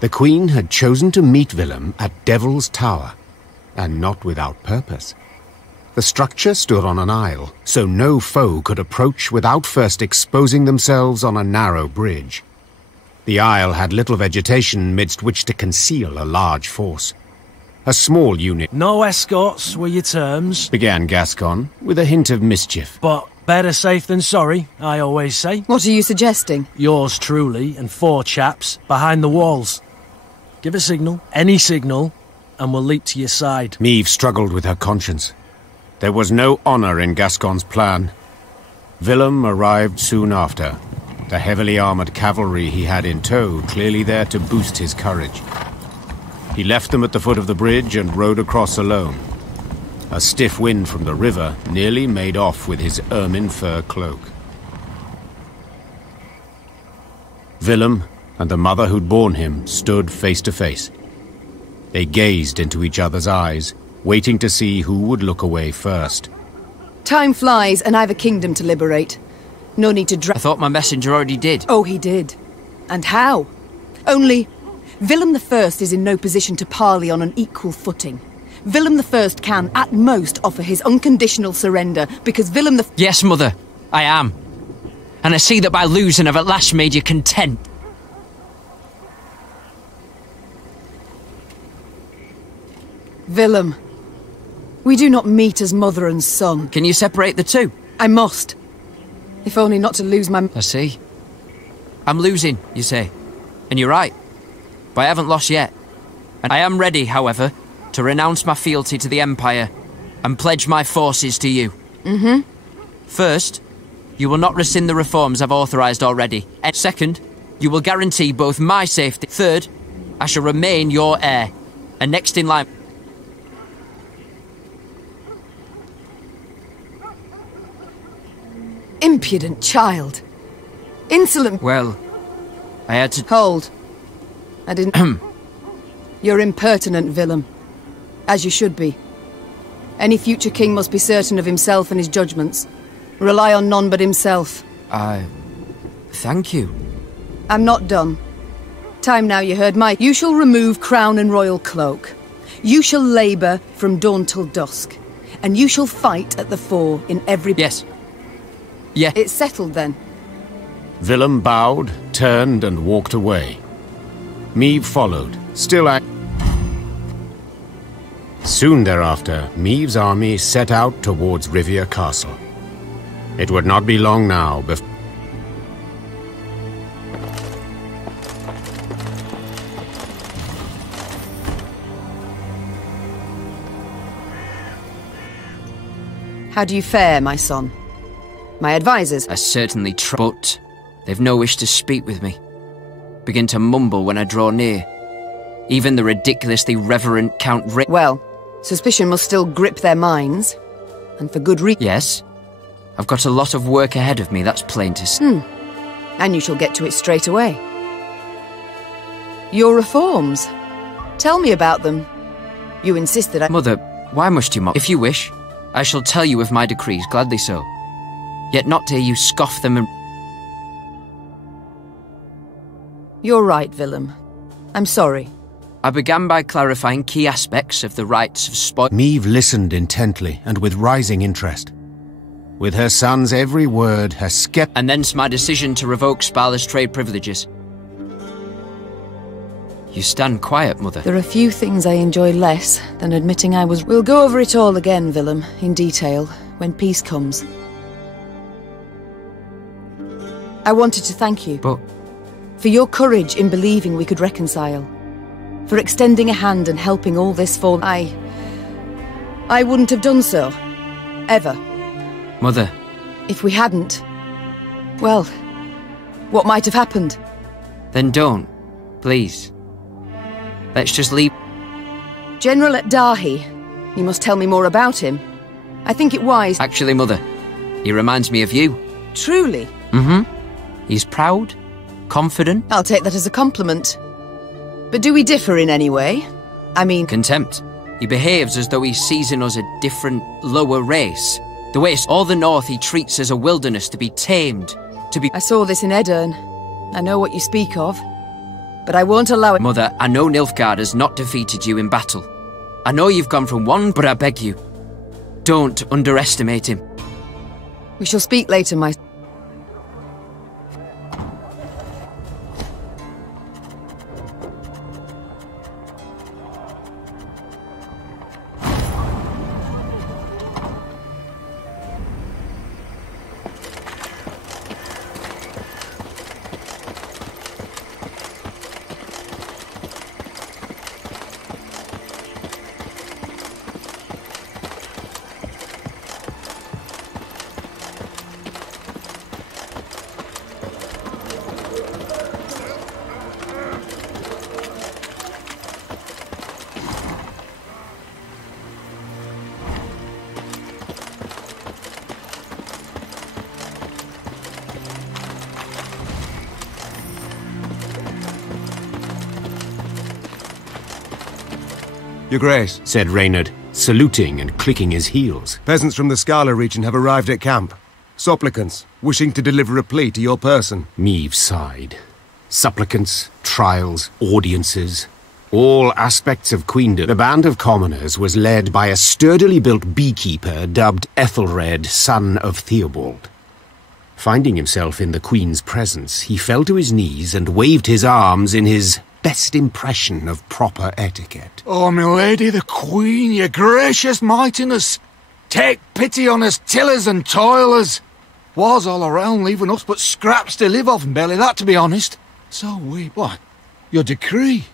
The Queen had chosen to meet Willem at Devil's Tower, and not without purpose. The structure stood on an isle, so no foe could approach without first exposing themselves on a narrow bridge. The isle had little vegetation midst which to conceal a large force. A small unit— "No escorts were your terms," began Gascon, with a hint of mischief. "but better safe than sorry, I always say." What are you suggesting? "Yours truly and 4 chaps behind the walls. Give a signal, any signal, and we'll leap to your side." Meve struggled with her conscience. There was no honor in Gascon's plan. Willem arrived soon after, the heavily armored cavalry he had in tow clearly there to boost his courage. He left them at the foot of the bridge and rode across alone. A stiff wind from the river nearly made off with his ermine fur cloak. Willem and the mother who'd borne him stood face to face. They gazed into each other's eyes, waiting to see who would look away first. Time flies, and I've a kingdom to liberate. No need to I thought my messenger already did. Oh, he did. And how? Only, Willem I is in no position to parley on an equal footing. Willem I can, at most, offer his unconditional surrender, because Willem Yes, Mother, I am. And I see that by losing I've at last made you content. Willem, we do not meet as mother and son. Can you separate the two? I must. If only not to lose my... I see. I'm losing, you say. And you're right. But I haven't lost yet. And I am ready, however, to renounce my fealty to the Empire and pledge my forces to you. First, you will not rescind the reforms I've authorised already. And second, you will guarantee both my safety. Third, I shall remain your heir. And next in line... Impudent child. Insolent... Well, I had to... Hold. I didn't... You're impertinent, Willem. As you should be. Any future king must be certain of himself and his judgments. Rely on none but himself. Thank you. I'm not done. Time now you heard my... You shall remove crown and royal cloak. You shall labour from dawn till dusk. And you shall fight at the fore in every... Yes. Yeah. It's settled then. Willem bowed, turned and walked away. Meve followed, still Soon thereafter, Meve's army set out towards Rivière Castle. It would not be long now before... How do you fare, my son? My advisors... I certainly try, but they've no wish to speak with me. Begin to mumble when I draw near. Even the ridiculously reverent Count Well, suspicion must still grip their minds. And for good reason. Yes. I've got a lot of work ahead of me, that's plain to see. And you shall get to it straight away. Your reforms. Tell me about them. You insisted I... Mother, why must you mock? If you wish, I shall tell you of my decrees, gladly so. Yet not to hear you scoff them and... You're right, Willem. I'm sorry. I began by clarifying key aspects of the rights of spoil... Meve listened intently and with rising interest. With her son's every word, her And thence my decision to revoke Sparla's trade privileges. You stand quiet, Mother. There are few things I enjoy less than admitting I was... We'll go over it all again, Willem, in detail, when peace comes. I wanted to thank you. But... For your courage in believing we could reconcile. For extending a hand and helping all this fall. I wouldn't have done so. Ever. Mother. If we hadn't... Well, what might have happened? Then don't. Please. Let's just leave... General at Dahi. You must tell me more about him. I think it wise... Actually, Mother, he reminds me of you. Truly? He's proud, confident... I'll take that as a compliment. But do we differ in any way? I mean... Contempt. He behaves as though he sees in us a different, lower race. The way all the North he treats as a wilderness to be tamed, to be... I saw this in Edirne. I know what you speak of. but I won't allow it. Mother, I know Nilfgaard has not defeated you in battle. I know you've gone from one, but I beg you, don't underestimate him. We shall speak later, my... Your Grace, said Reynard, saluting and clicking his heels. peasants from the Scala region have arrived at camp. Supplicants, wishing to deliver a plea to your person. Meve sighed. Supplicants, trials, audiences, all aspects of queendom. The band of commoners was led by a sturdily built beekeeper dubbed Ethelred, son of Theobald. Finding himself in the Queen's presence, he fell to his knees and waved his arms in his best impression of proper etiquette. Oh, my lady the Queen, your gracious mightiness, take pity on us tillers and toilers. Wars all around, leaving us but scraps to live off, and barely that, to be honest. So your decree,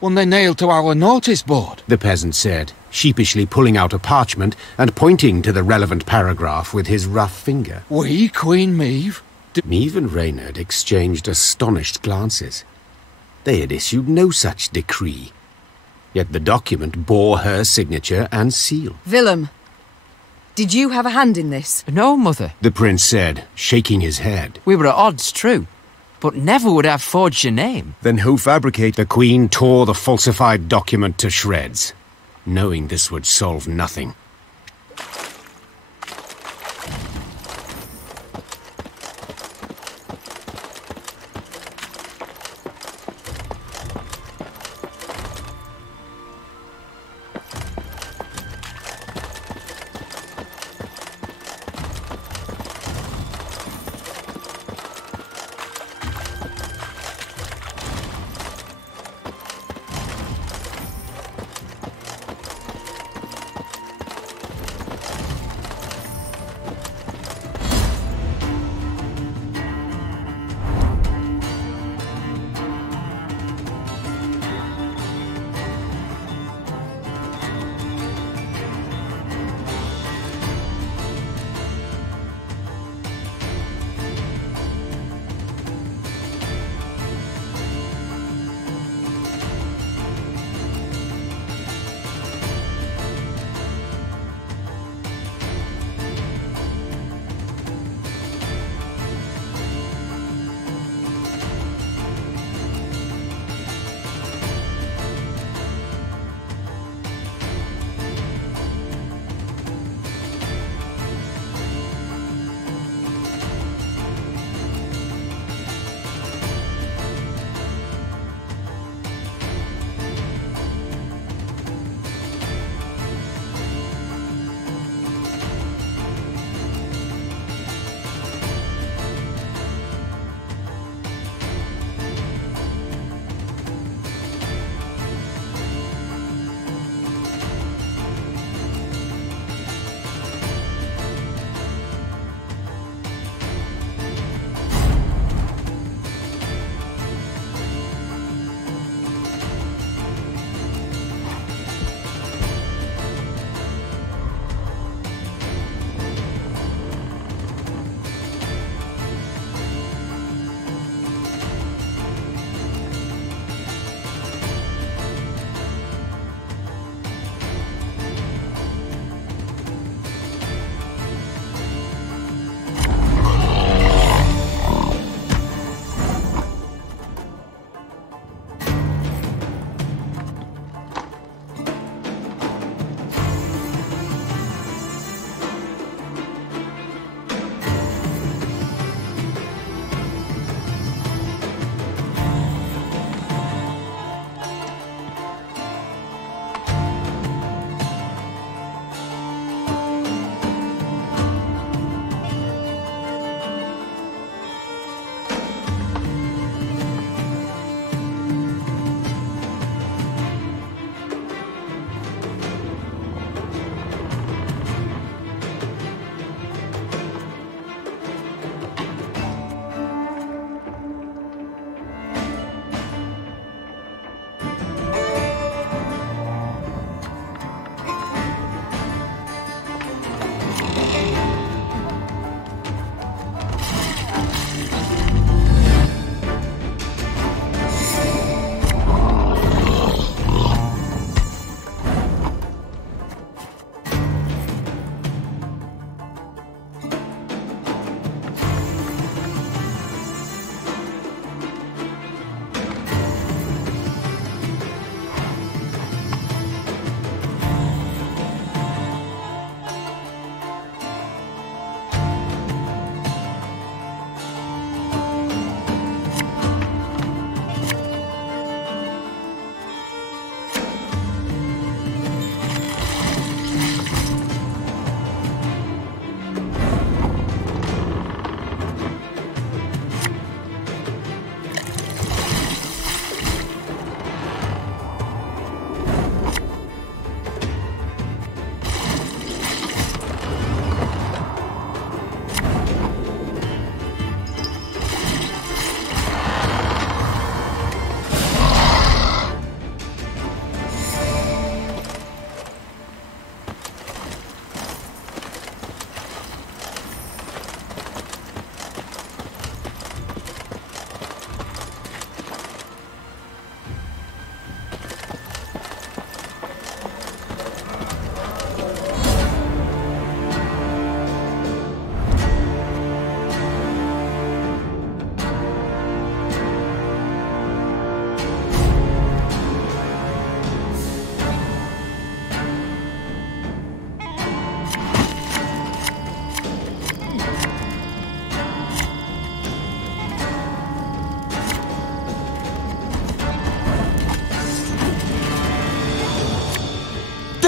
one they nailed to our notice board. The peasant said, sheepishly pulling out a parchment and pointing to the relevant paragraph with his rough finger. We, Queen Meve... Meve and Reynard exchanged astonished glances. They had issued no such decree. Yet the document bore her signature and seal. Willem, did you have a hand in this? No, Mother. The prince said, shaking his head. We were at odds, true, but never would I have forged your name. Then who fabricated? The Queen tore the falsified document to shreds, knowing this would solve nothing.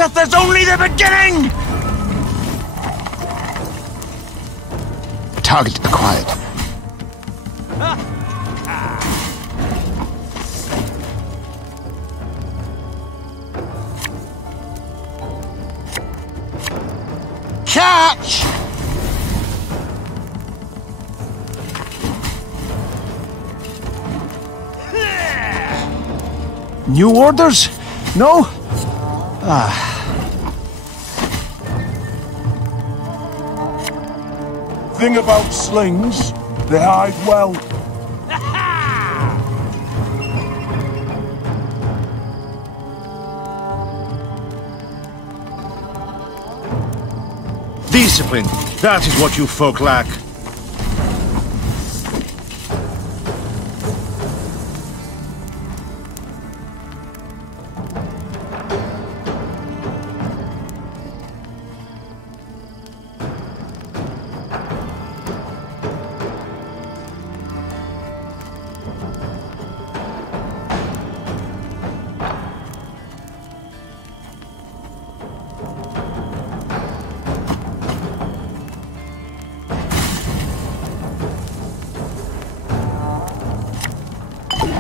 death is only the beginning! Target acquired. Catch! New orders? No? Thing about slings, they hide well. Discipline, that is what you folk lack.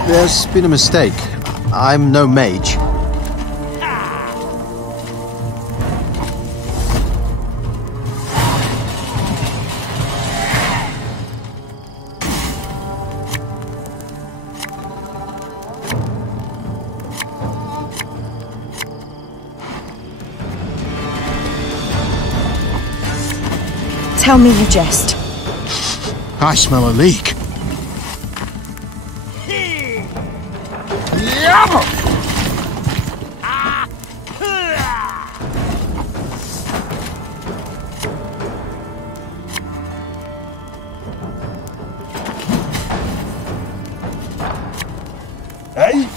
There's been a mistake. I'm no mage. Tell me you jest. I smell a leak. Hey?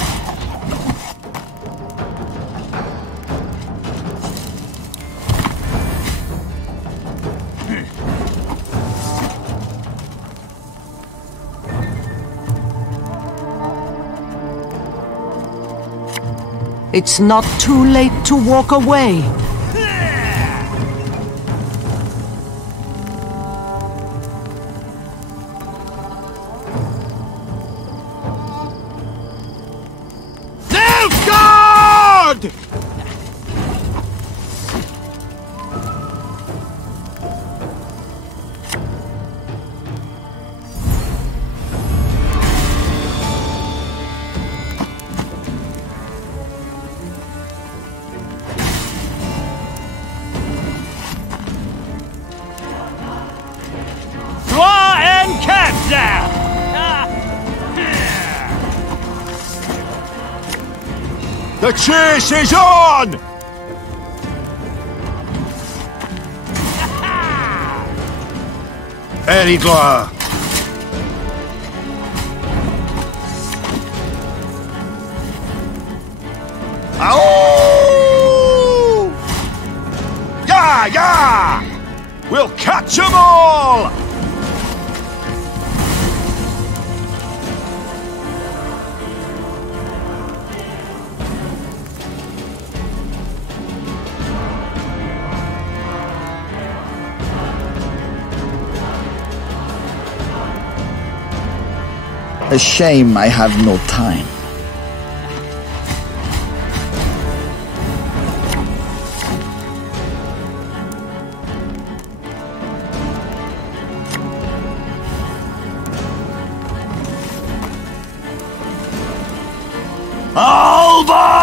It's not too late to walk away. Nilfgaard! The chase is on! Erigla! Ow! Yeah, yeah! We'll catch 'em all! A shame I have no time. Alba!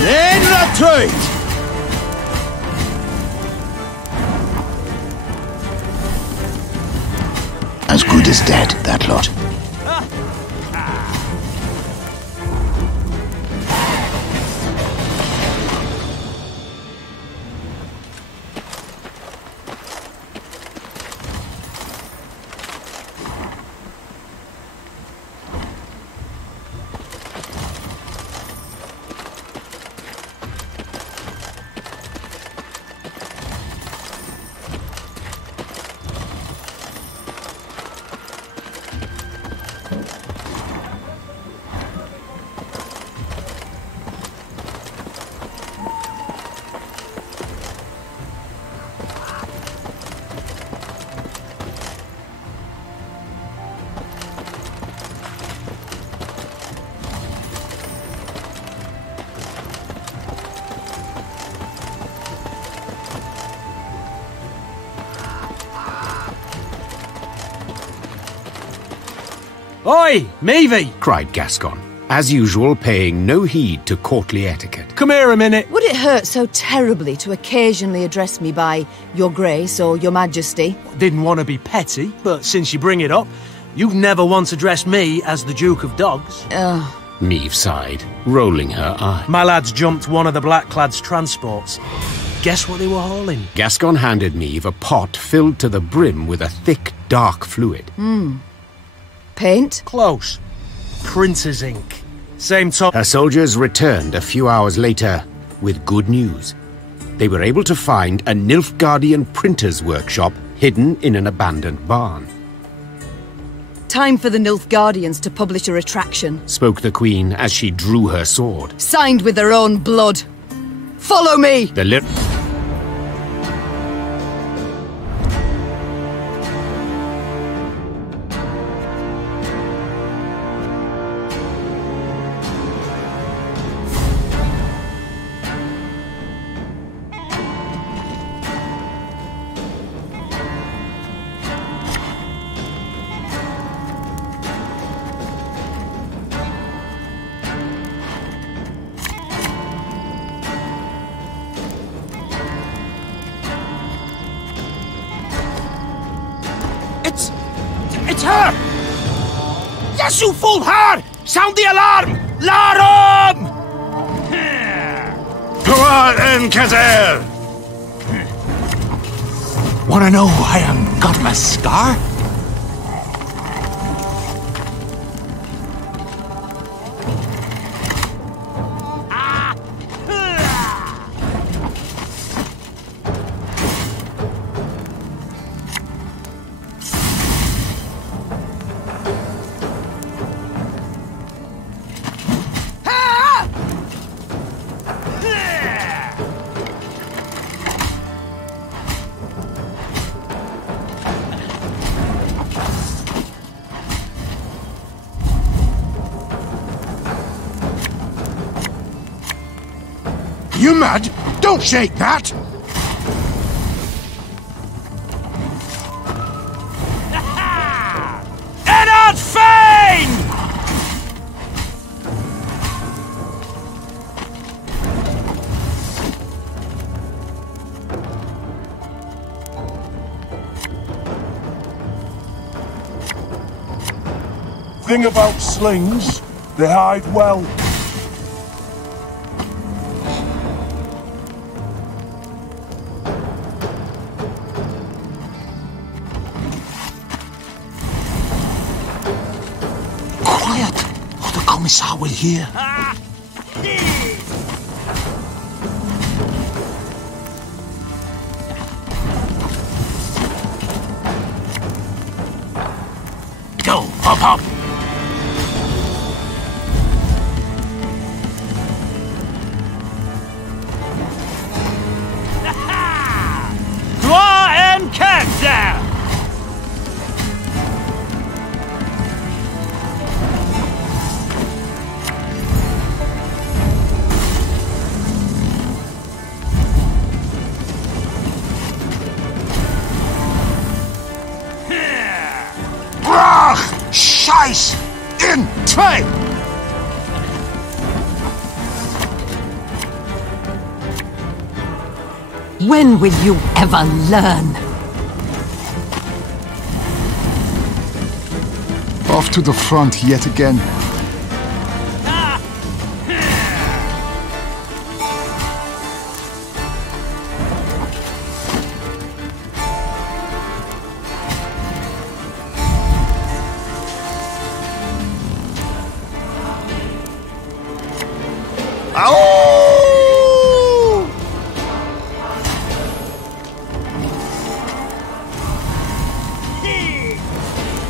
In retreat! As good as dead, that lot. Oi, Meavy! cried Gascon, as usual paying no heed to courtly etiquette. Come here a minute. Would it hurt so terribly to occasionally address me by Your Grace or Your Majesty? Didn't want to be petty, but since you bring it up, you've never once addressed me as the Duke of Dogs. Meave sighed, rolling her eye. My lads jumped one of the Blackclad's transports. Guess what they were hauling? Gascon handed Meave a pot filled to the brim with a thick, dark fluid. Paint? Close. Printer's ink. Same top. Her soldiers returned a few hours later with good news. They were able to find a Nilfgaardian printer's workshop hidden in an abandoned barn. Time for the Nilfgaardians to publish a retraction. Spoke the Queen as she drew her sword. Signed with their own blood. Follow me! The It's her! Yes, you fool her! Sound the alarm! Larum! Toi en Kazer! Wanna know why I'm got my scar? You mad? Don't shake that! Ennard Fane! Thing about slings, they hide well. Commissar will hear. Go, hop, hop! Toi en Kazer! Scheiß! In zwei! When will you ever learn? Off to the front yet again.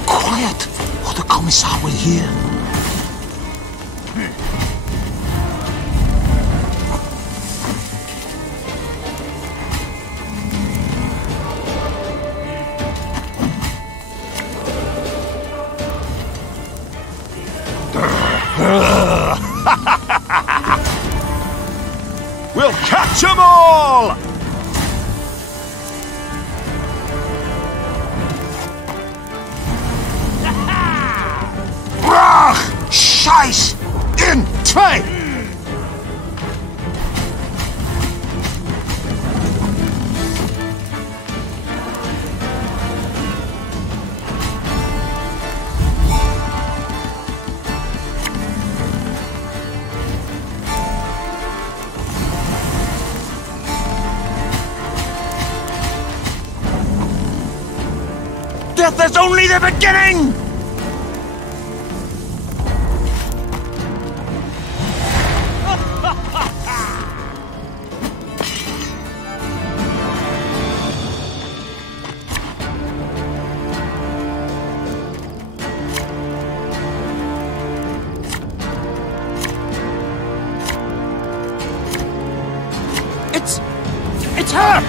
Quiet, or the Commissar will hear. We'll catch 'em all! Scheiß! In 2! Death is only the beginning! It's her!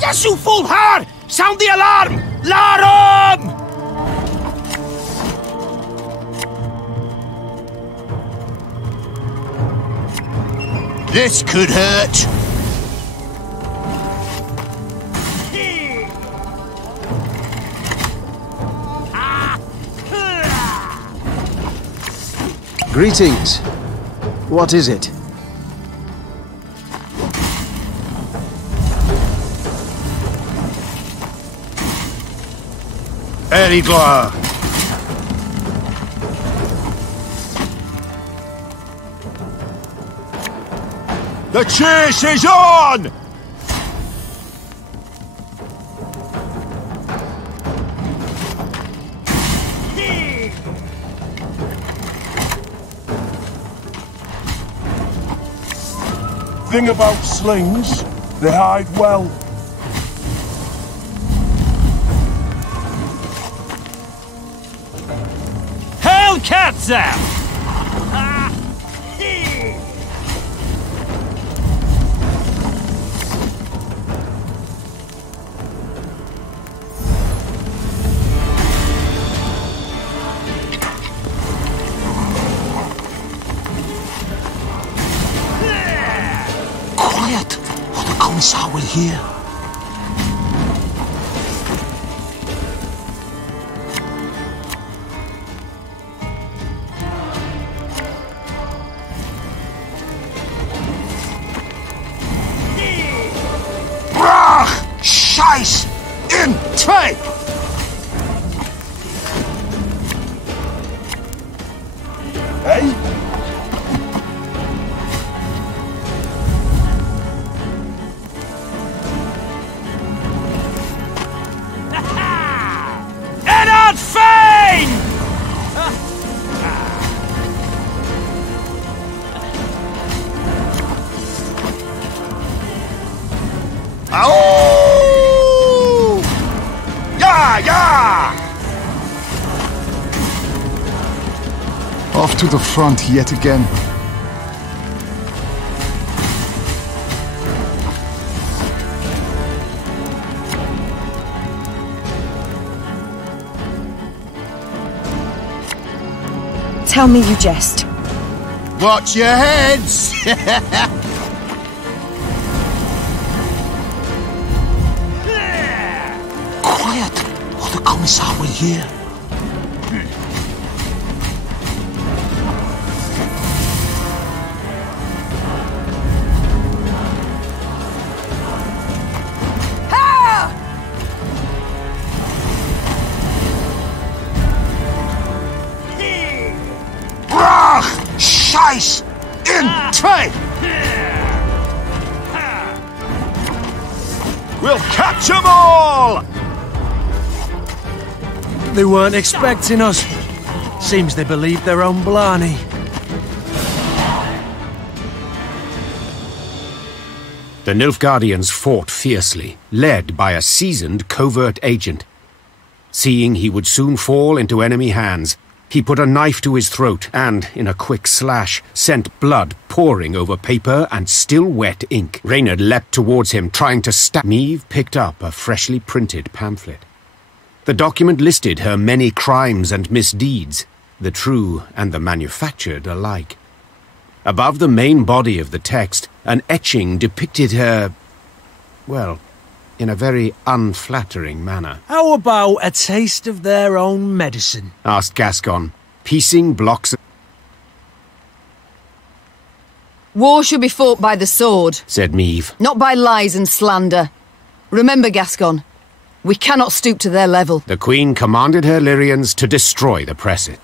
Yes, you fool her! Sound the alarm! Larum! This could hurt. Greetings. What is it? Erigla! The chase is on! Thing about slings, they hide well. Hellkatzer! Quiet, or the Commissar will hear. Brach! Scheiß! In 2! Hey? Ennard Fein! Au! Ja, ja! Off to the front yet again. Tell me you jest. Watch your heads! Quiet, or the Commissar will hear. Brach! Scheiß! In 2! We'll catch 'em all! They weren't expecting us. Seems they believed their own blarney. The Nilfgaardians fought fiercely, led by a seasoned covert agent. Seeing he would soon fall into enemy hands, he put a knife to his throat and, in a quick slash, sent blood pouring over paper and still wet ink. Reynard leapt towards him, trying to stab. Meve picked up a freshly printed pamphlet. The document listed her many crimes and misdeeds, the true and the manufactured alike. Above the main body of the text, an etching depicted her, well, in a very unflattering manner. How about a taste of their own medicine? Asked Gascon, piecing blocks... War should be fought by the sword, said Meve. not by lies and slander. Remember, Gascon, we cannot stoop to their level. The Queen commanded her Lyrians to destroy the Presset.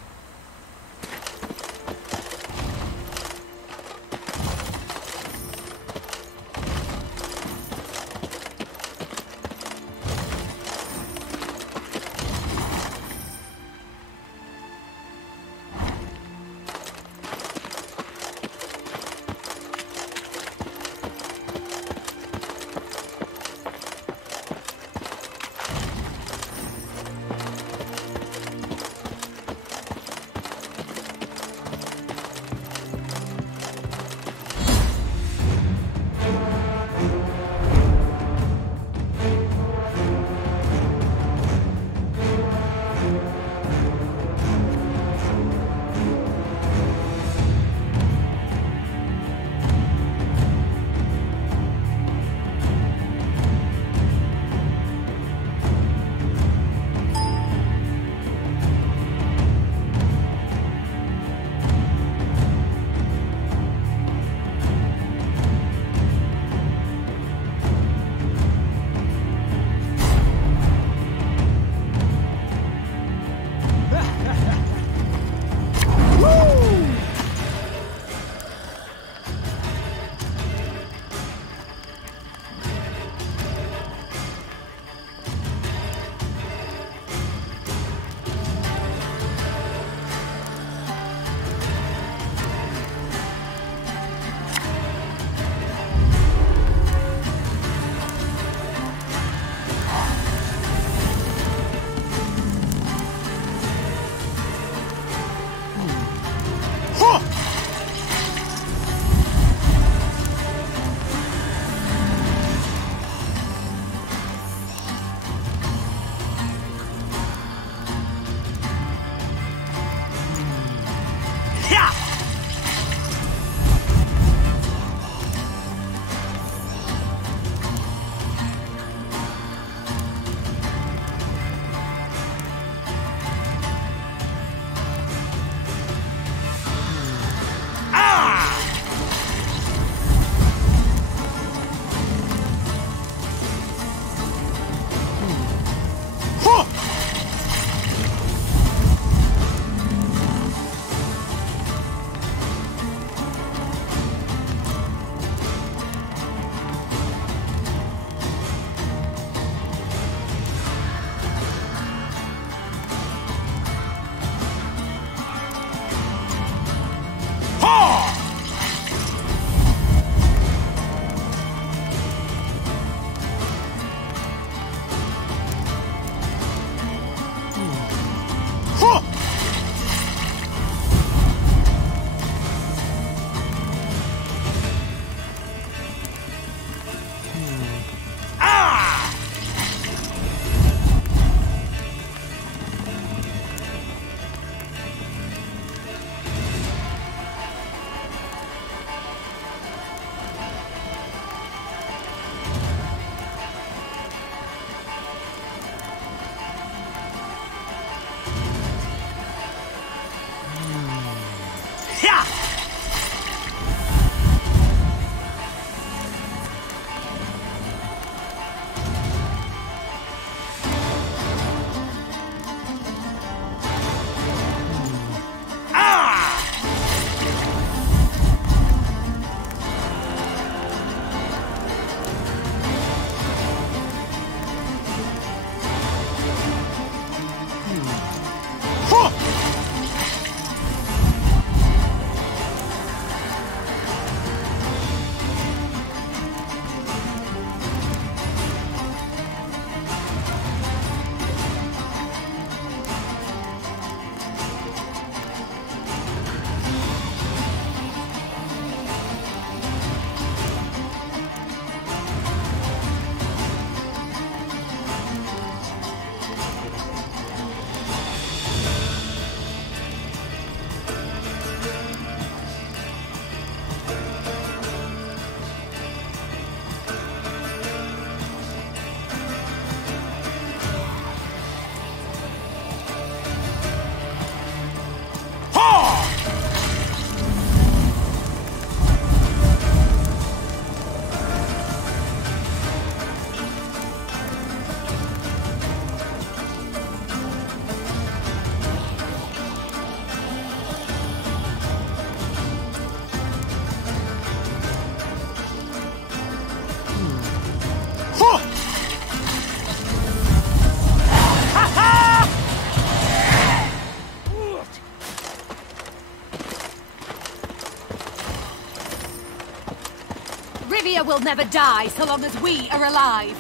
will never die so long as we are alive.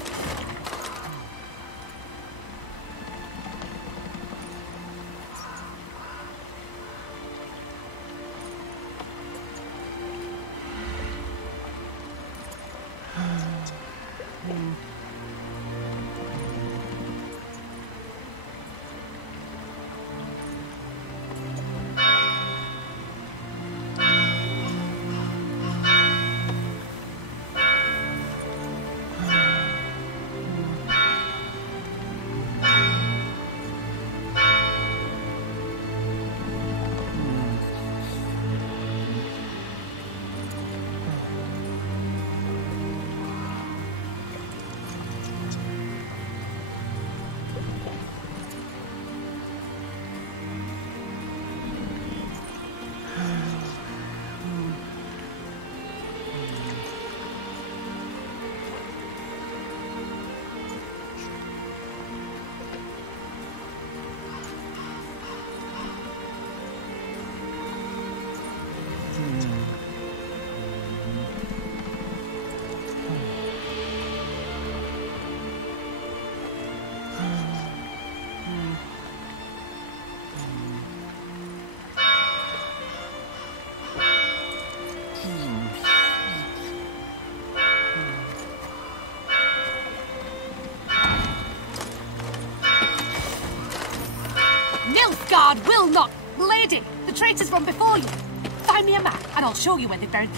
Nilfgaard will not! Lady, the traitors run before you. Find me a map, and I'll show you where they've buried...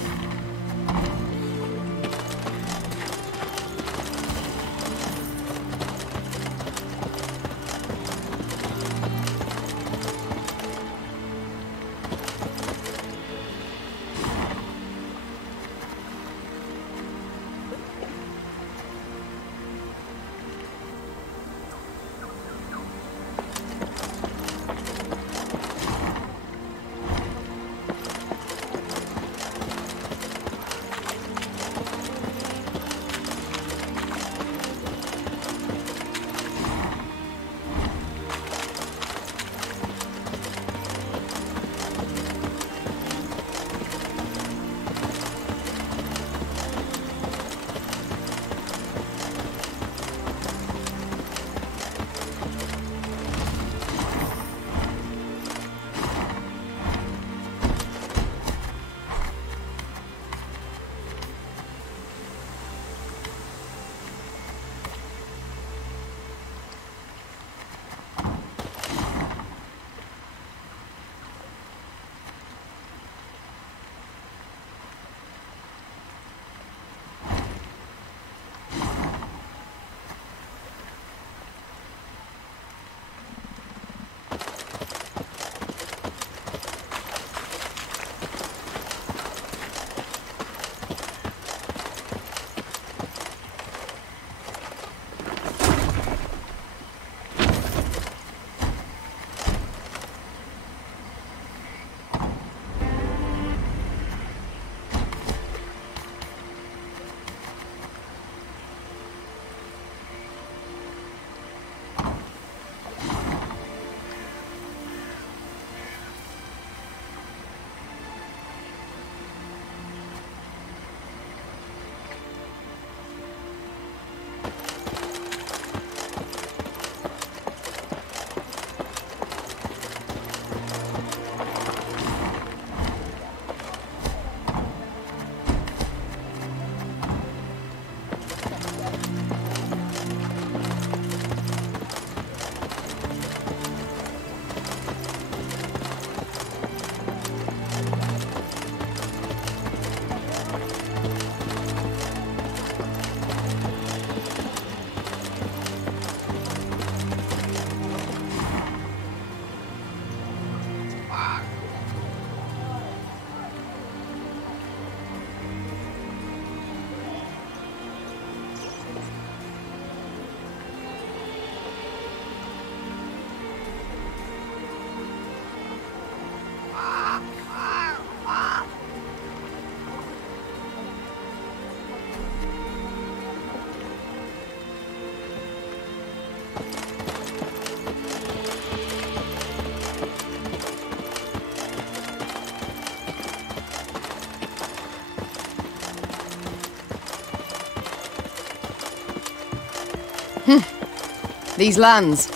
These lands,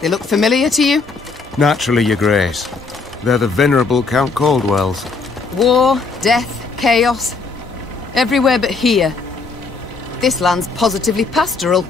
they look familiar to you? Naturally, Your Grace. They're the venerable Count Caldwell's. War, death, chaos. Everywhere but here. This land's positively pastoral.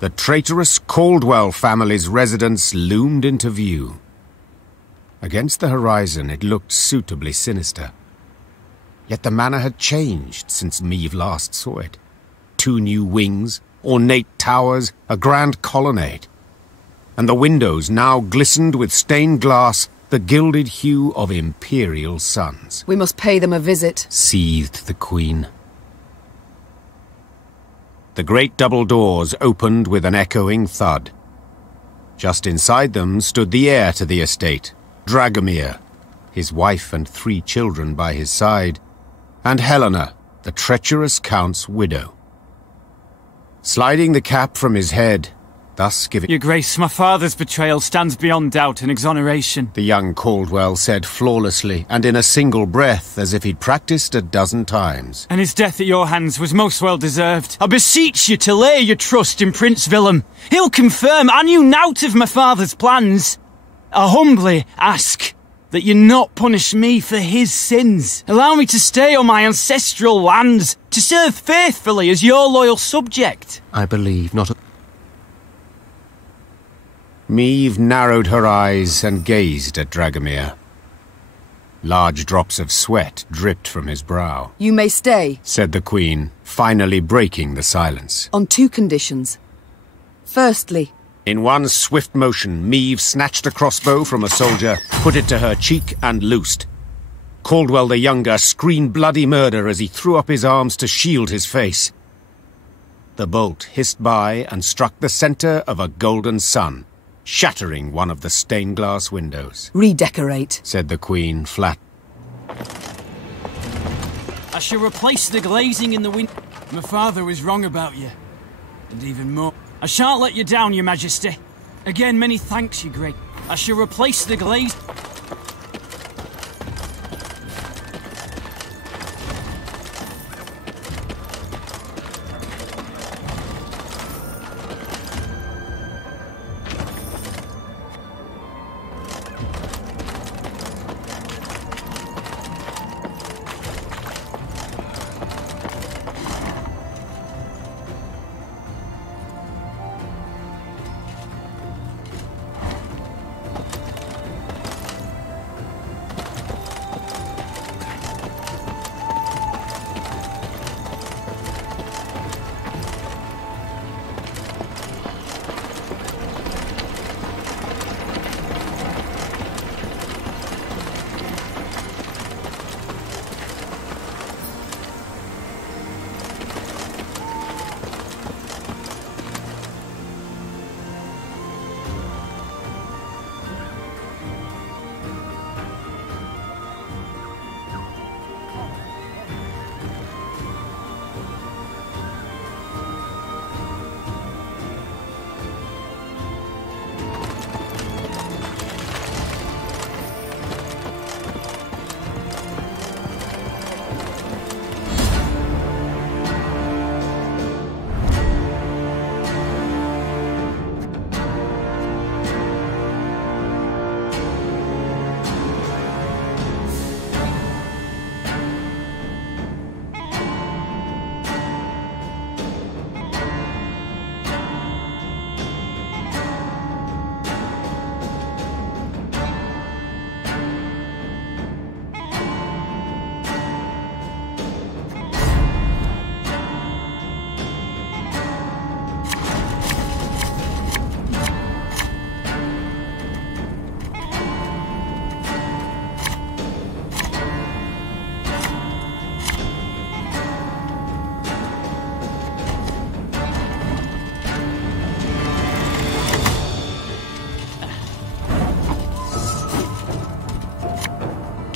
The traitorous Caldwell family's residence loomed into view. Against the horizon it looked suitably sinister. Yet the manor had changed since Meave last saw it. 2 new wings, ornate towers, a grand colonnade. And the windows now glistened with stained glass, the gilded hue of imperial suns. We must pay them a visit, seethed the Queen. The great double doors opened with an echoing thud. Just inside them stood the heir to the estate, Dragomir, his wife and 3 children by his side, and Helena, the treacherous Count's widow. Sliding the cap from his head, thus giving... Your Grace, my father's betrayal stands beyond doubt and exoneration, the young Caldwell said flawlessly, and in a single breath, as if he'd practiced a dozen times. And his death at your hands was most well deserved. I beseech you to lay your trust in Prince Willem. He'll confirm I knew naught of my father's plans. I humbly ask that you not punish me for his sins. Allow me to stay on my ancestral lands, to serve faithfully as your loyal subject. I believe not a... Meave narrowed her eyes and gazed at Dragomir. Large drops of sweat dripped from his brow. You may stay, said the Queen, finally breaking the silence. On 2 conditions. Firstly, in one swift motion, Meave snatched a crossbow from a soldier, put it to her cheek, and loosed. Caldwell the Younger screamed bloody murder as he threw up his arms to shield his face. The bolt hissed by and struck the center of a golden sun, shattering one of the stained glass windows. Redecorate, said the Queen, flat. I shall replace the glazing in the window. My father was wrong about you, and even more. I shan't let you down, Your Majesty. Again, many thanks, Your Grace. I shall replace the glaze...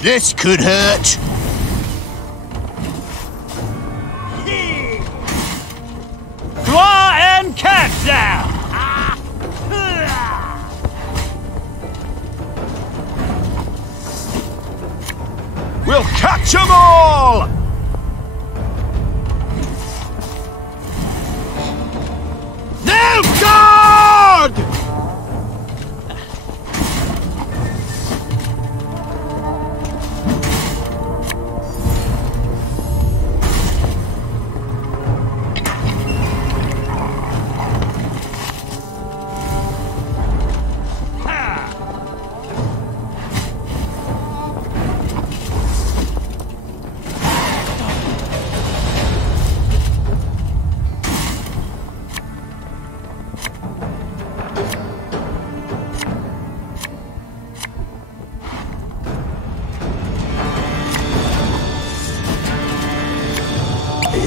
This could hurt. Gloire and countdown! We'll catch 'em all! Nilfgaard!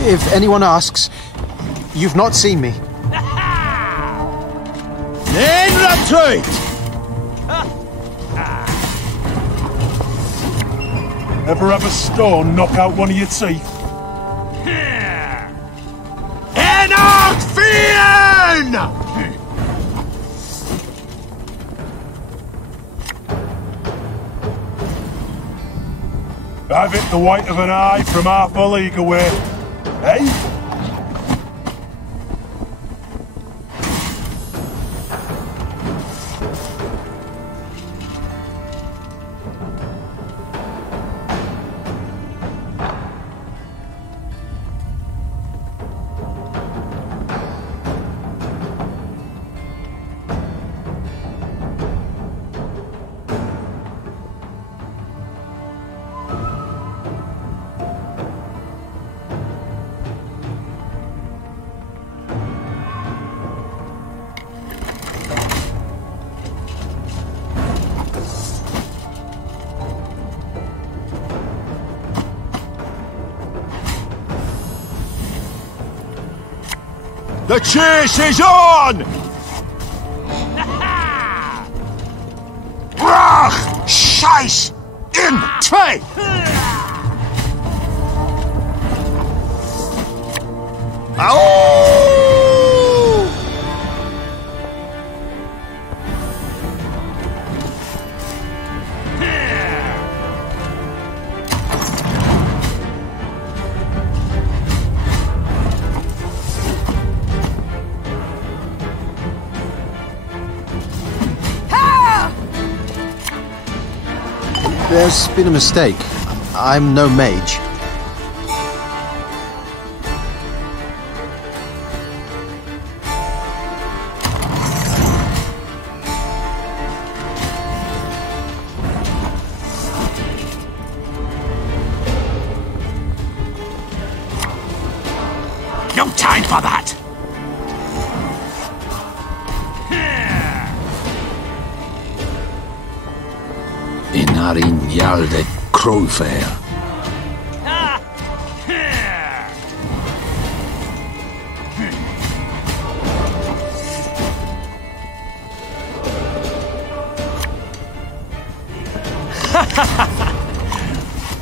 If anyone asks, you've not seen me. Then retreat! Ever have a stone knock out one of your teeth? Enoch Fian! I've hit the white of an eye from half a league away. Hey? The chase is on! Brach! Scheiß! In! Zwei! Au! There's been a mistake. I'm no mage. No time for that! Inarin Yalde Crowfair.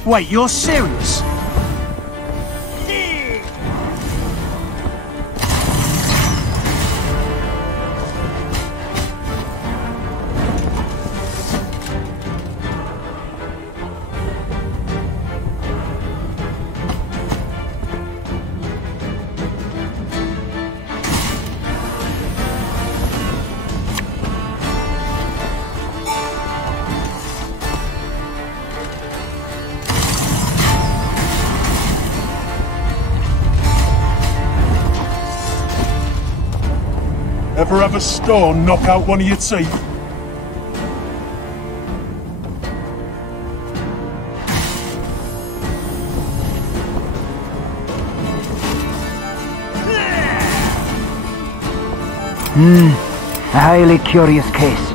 Wait, you're serious? Ever have a stone knock out one of your teeth? A highly curious case.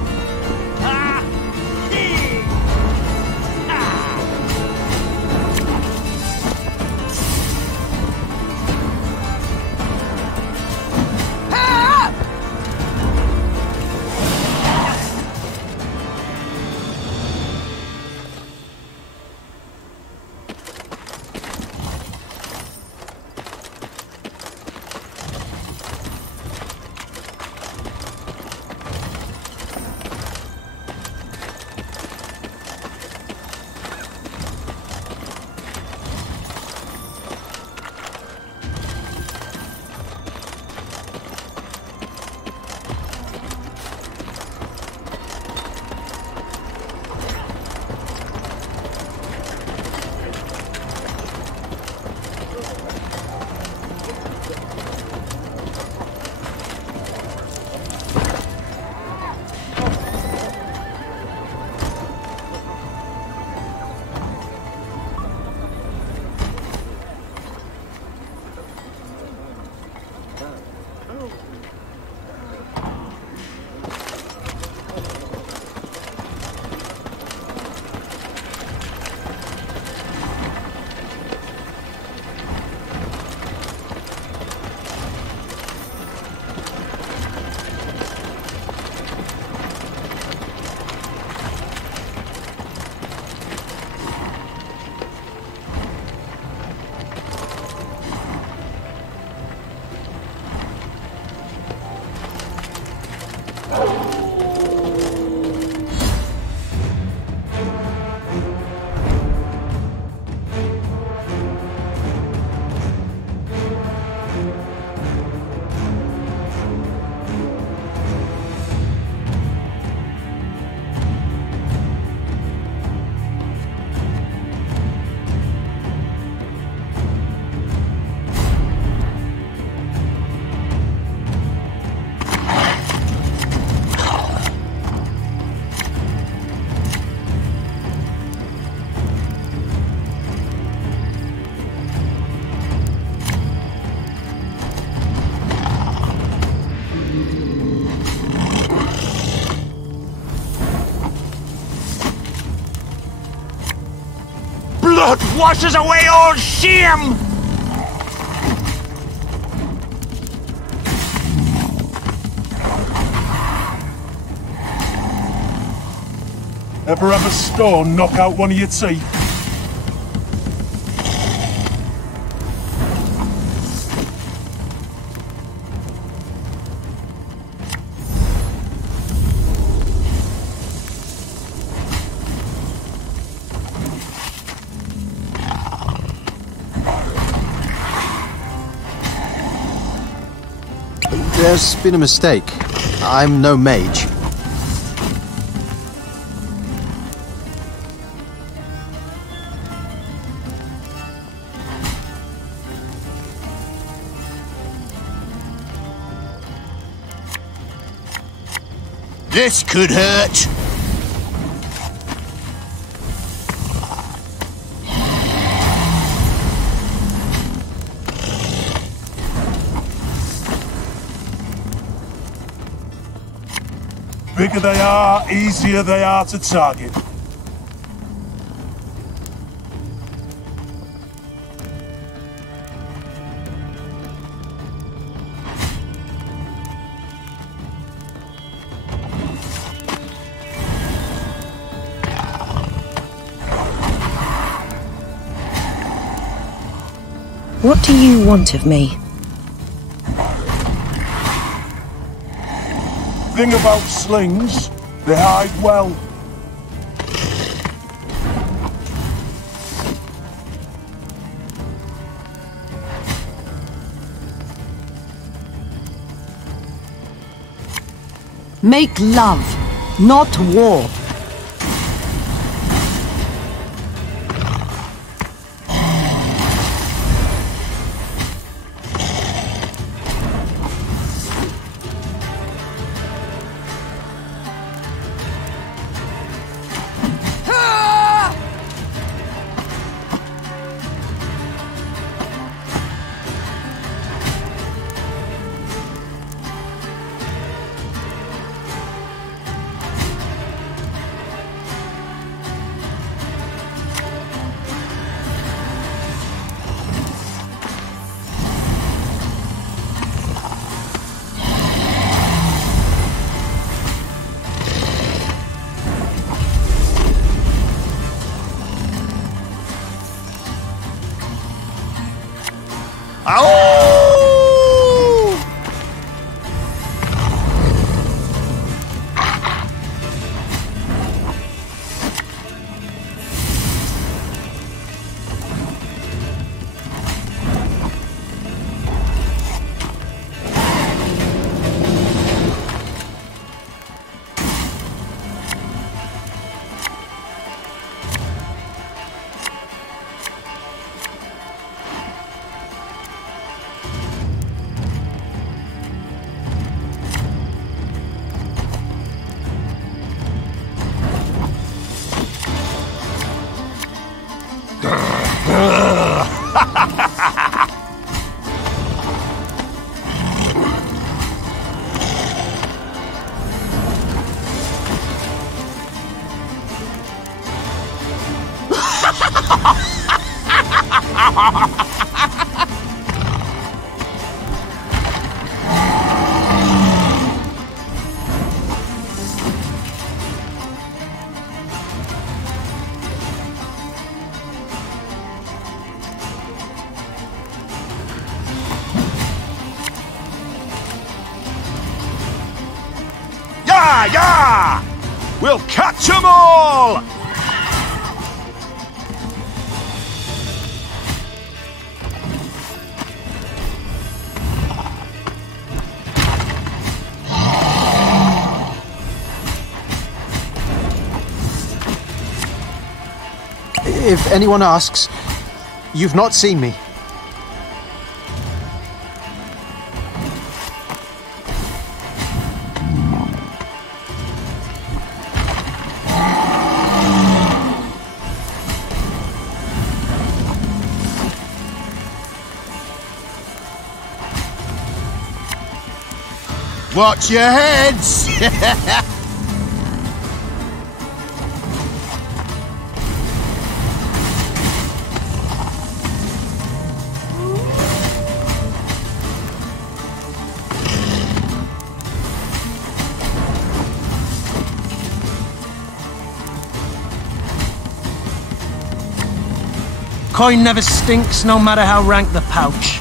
Blood washes away all shame! Ever have a stone knock out one of your teeth? There's been a mistake. I'm no mage. This could hurt. Bigger they are, easier they are to target. What do you want of me? Thing about slings, they hide well. Make love, not war. Yeah! We'll catch 'em all! If anyone asks, you've not seen me. Watch your heads! Coin never stinks, no matter how rank the pouch.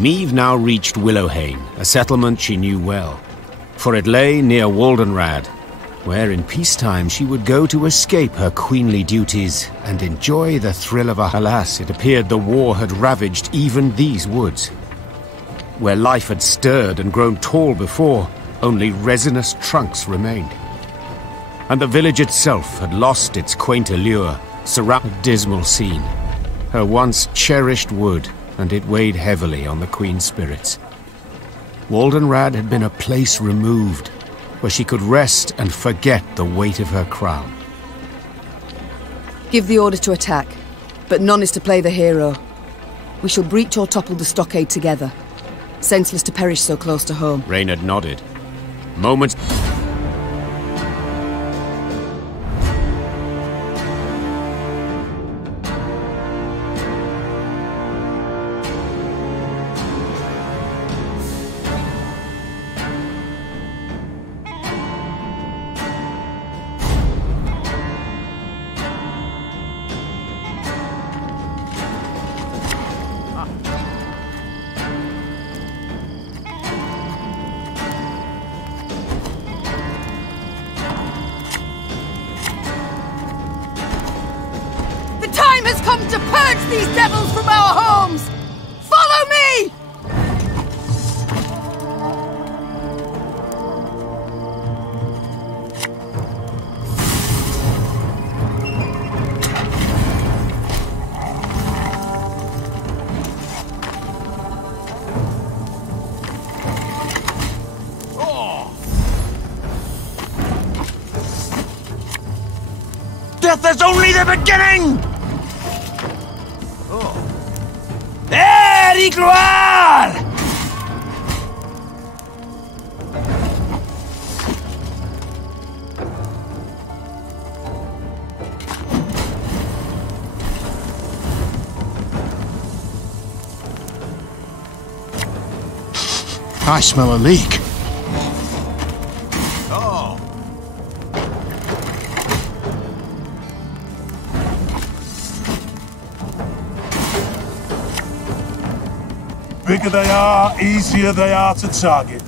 Meve now reached Willowhain, a settlement she knew well, for it lay near Waldenrad, where in peacetime she would go to escape her queenly duties and enjoy the thrill of a— Alas, it appeared the war had ravaged even these woods. Where life had stirred and grown tall before, only resinous trunks remained. And the village itself had lost its quaint allure, surrounded a dismal scene. Her once cherished wood, and it weighed heavily on the Queen's spirits. Waldenrad had been a place removed, where she could rest and forget the weight of her crown. Give the order to attack, but none is to play the hero. We shall breach or topple the stockade together. Senseless to perish so close to home. Reynard nodded. Moments— To purge these devils from our homes! Follow me! death is only the beginning! There, gloire! I smell a leak. Oh. Bigger they are, easier they are to target.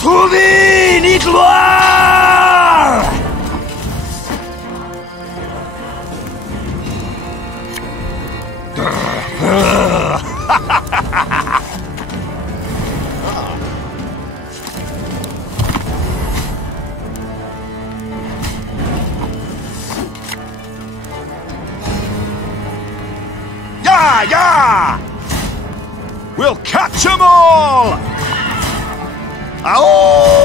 Trouver ni gloire! Yeah, yeah! We'll catch 'em all! Ow!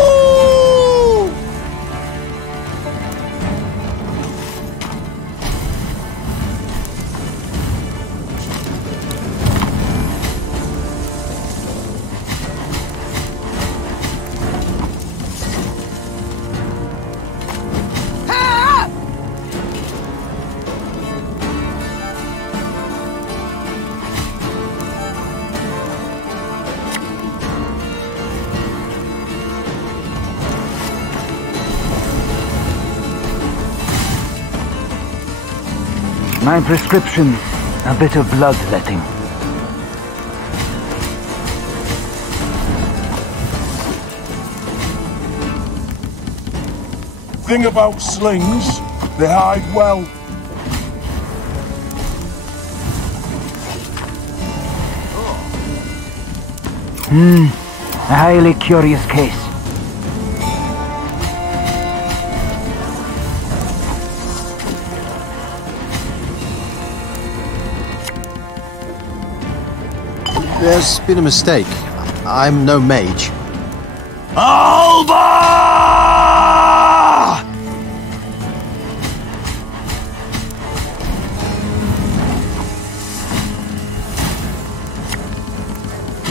My prescription, a bit of bloodletting. Thing about slings, they hide well. A highly curious case. There's been a mistake. I'm no mage. Alba!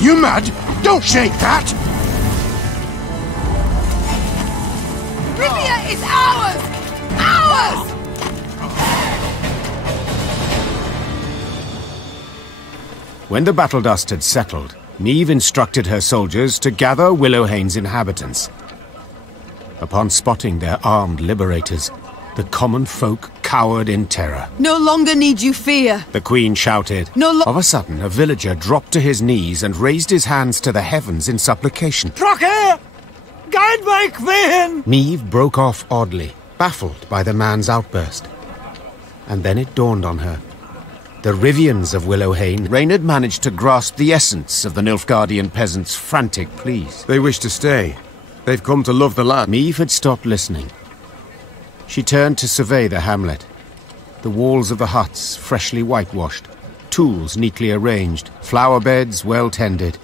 You mad? Don't shake that! Rivia is ours! Ours! When the battle dust had settled, Niamh instructed her soldiers to gather Willowhane's inhabitants. Upon spotting their armed liberators, the common folk cowered in terror. No longer need you fear. The Queen shouted. Of a sudden, a villager dropped to his knees and raised his hands to the heavens in supplication. Trache! Guide my queen! Niamh broke off oddly, baffled by the man's outburst. And then it dawned on her. The Rivians of Willowhane, Reynard managed to grasp the essence of the Nilfgaardian peasants' frantic pleas. They wish to stay. They've come to love the land. Niamh had stopped listening. She turned to survey the hamlet. The walls of the huts freshly whitewashed, tools neatly arranged, flower beds well tended.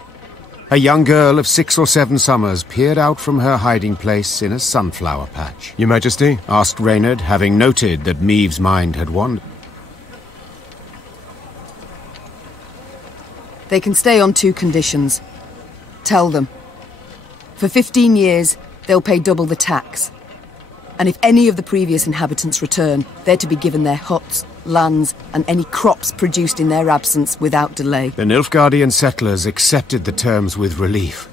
A young girl of 6 or 7 summers peered out from her hiding place in a sunflower patch. Your Majesty? Asked Reynard, having noted that Meave's mind had wandered. They can stay on 2 conditions. Tell them. For 15 years, they'll pay double the tax. And if any of the previous inhabitants return, they're to be given their huts, lands, and any crops produced in their absence without delay. The Nilfgaardian settlers accepted the terms with relief.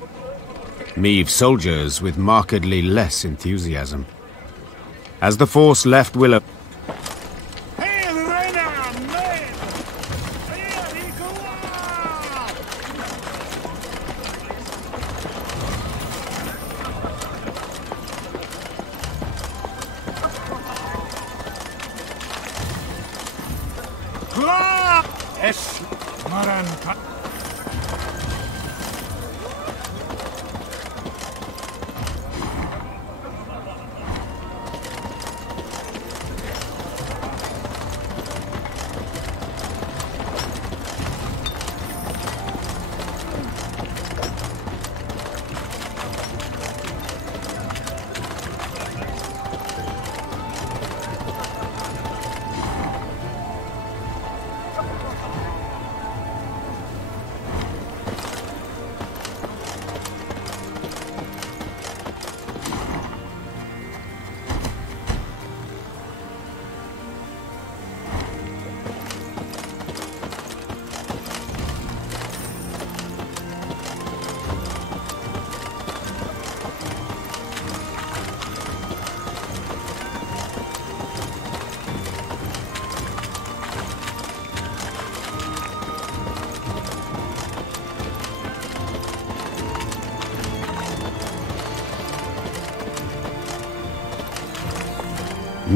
Meave's soldiers with markedly less enthusiasm. As the force left Willow...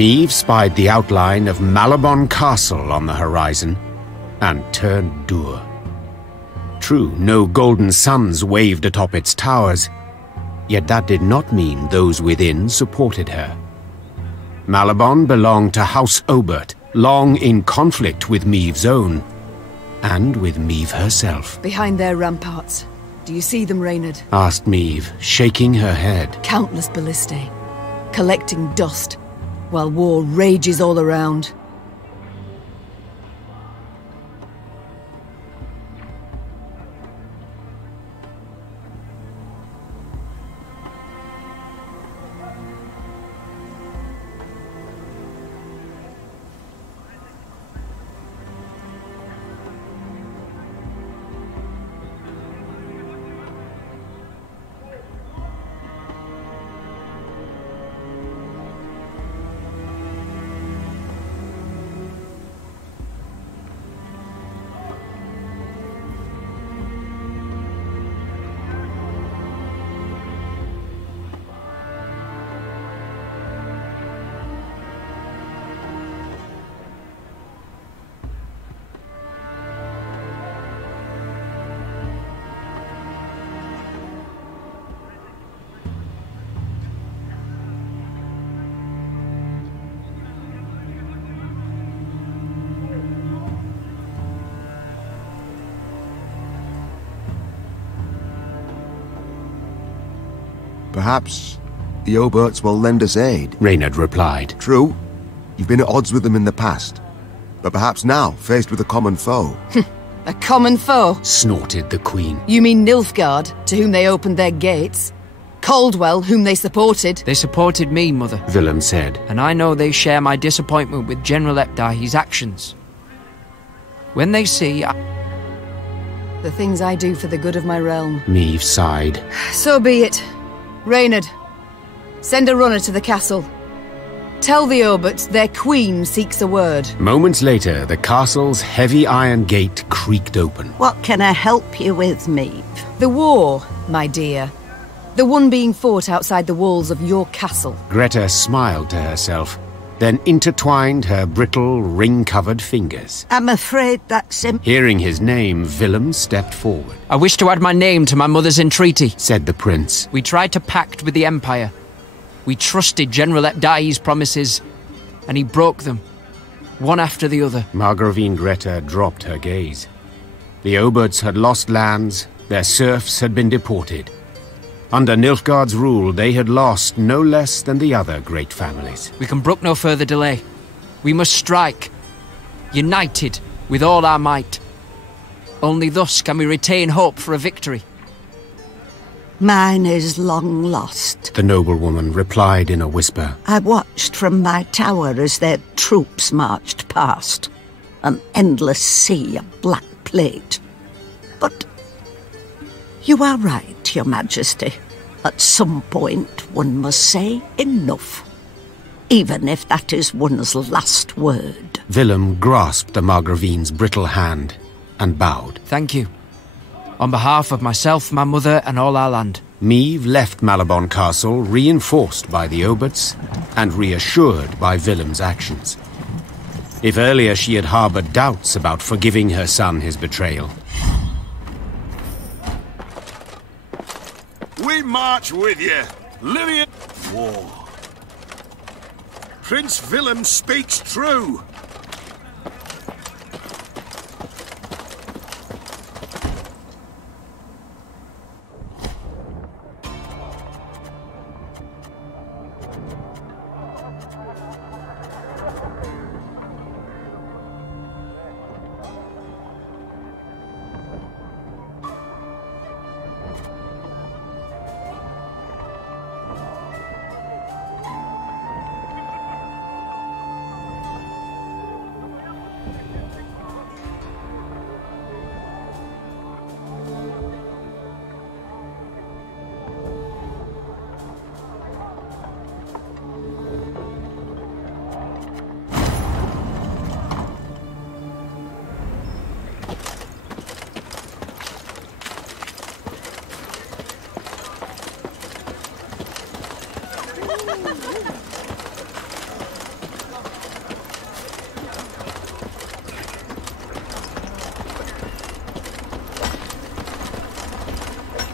Niamh spied the outline of Malabon Castle on the horizon and turned dour. True, no golden suns waved atop its towers, yet that did not mean those within supported her. Malabon belonged to House Obert, long in conflict with Meave's own, and with Meave herself. Behind their ramparts. Do you see them, Reynard? Asked Meave, shaking her head. Countless ballistae, collecting dust, while war rages all around. Perhaps the Oberts will lend us aid, Reynard replied. True, you've been at odds with them in the past, but perhaps now, faced with a common foe. A common foe? Snorted the Queen. You mean Nilfgaard, to whom they opened their gates? Caldwell, whom they supported? They supported me, Mother, Willem said. And I know they share my disappointment with General Epdahi's actions. When they see... The things I do for the good of my realm. Meave sighed. So be it. Reynard, send a runner to the castle. Tell the Oberts their queen seeks a word. Moments later, the castle's heavy iron gate creaked open. What can I help you with, Meave? The war, my dear. The one being fought outside the walls of your castle. Greta smiled to herself, then intertwined her brittle, ring-covered fingers. I'm afraid that's Hearing his name, Willem stepped forward. I wish to add my name to my mother's entreaty, said the prince. We tried to pact with the Empire. We trusted General Epdahi's promises, and he broke them, one after the other. Margravine Greta dropped her gaze. The Oberts had lost lands, their serfs had been deported. Under Nilfgaard's rule, they had lost no less than the other great families. We can brook no further delay. We must strike, united with all our might. Only thus can we retain hope for a victory. Mine is long lost, the noblewoman replied in a whisper. I watched from my tower as their troops marched past, an endless sea of black plate. But you are right, Your Majesty. At some point, one must say enough, even if that is one's last word. Willem grasped the Margravine's brittle hand and bowed. Thank you. On behalf of myself, my mother, and all our land. Meave left Malabon Castle reinforced by the Oberts and reassured by Willem's actions. If earlier she had harbored doubts about forgiving her son his betrayal. We march with you. Lillian... War. Prince Willem speaks true.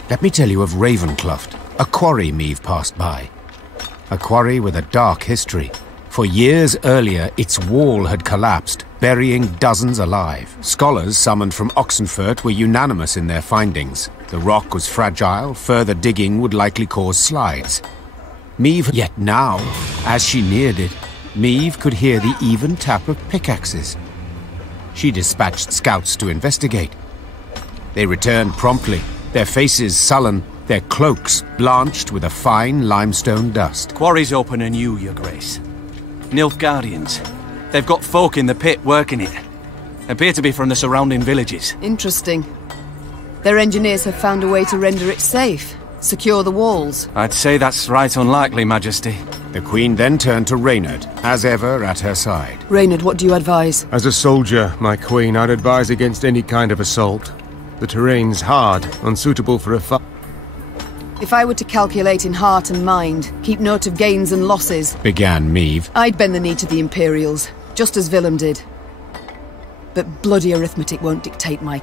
Let me tell you of Ravencloft, a quarry Meave passed by. A quarry with a dark history. For years earlier, its wall had collapsed, burying dozens alive. Scholars summoned from Oxenfurt were unanimous in their findings. The rock was fragile, further digging would likely cause slides. Meave, yet now, as she neared it, Meave could hear the even tap of pickaxes. She dispatched scouts to investigate. They returned promptly, their faces sullen, their cloaks blanched with a fine limestone dust. Quarry's open anew, Your Grace. Nilfgaardians. They've got folk in the pit working it. Appear to be from the surrounding villages. Interesting. Their engineers have found a way to render it safe. Secure the walls. I'd say that's right unlikely, Majesty. The Queen then turned to Reynard, as ever at her side. Reynard, what do you advise? As a soldier, my Queen, I'd advise against any kind of assault. The terrain's hard, unsuitable for a fight. If I were to calculate in heart and mind, keep note of gains and losses, began Meave, I'd bend the knee to the Imperials, just as Willem did. But bloody arithmetic won't dictate my...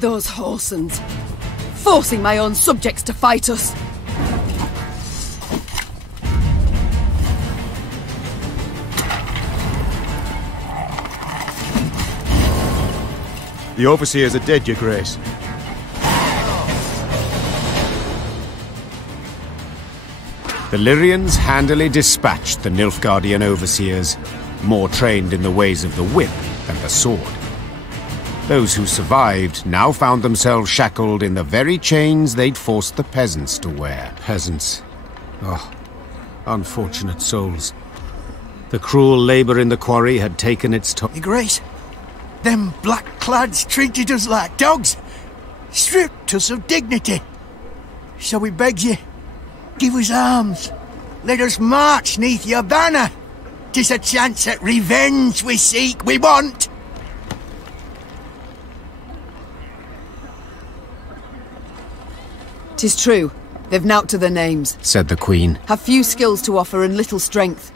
Those whoresons, forcing my own subjects to fight us. The overseers are dead, Your Grace. The Lyrians handily dispatched the Nilfgaardian overseers, more trained in the ways of the whip than the sword. Those who survived now found themselves shackled in the very chains they'd forced the peasants to wear. Peasants. Oh, unfortunate souls. The cruel labour in the quarry had taken its toll. Your Grace, them black-clads treated us like dogs, stripped us of dignity. So we beg you, give us arms. Let us march neath your banner. 'Tis a chance at revenge we seek, we want. 'Tis true. They've nowt to their names, said the Queen. Have few skills to offer and little strength.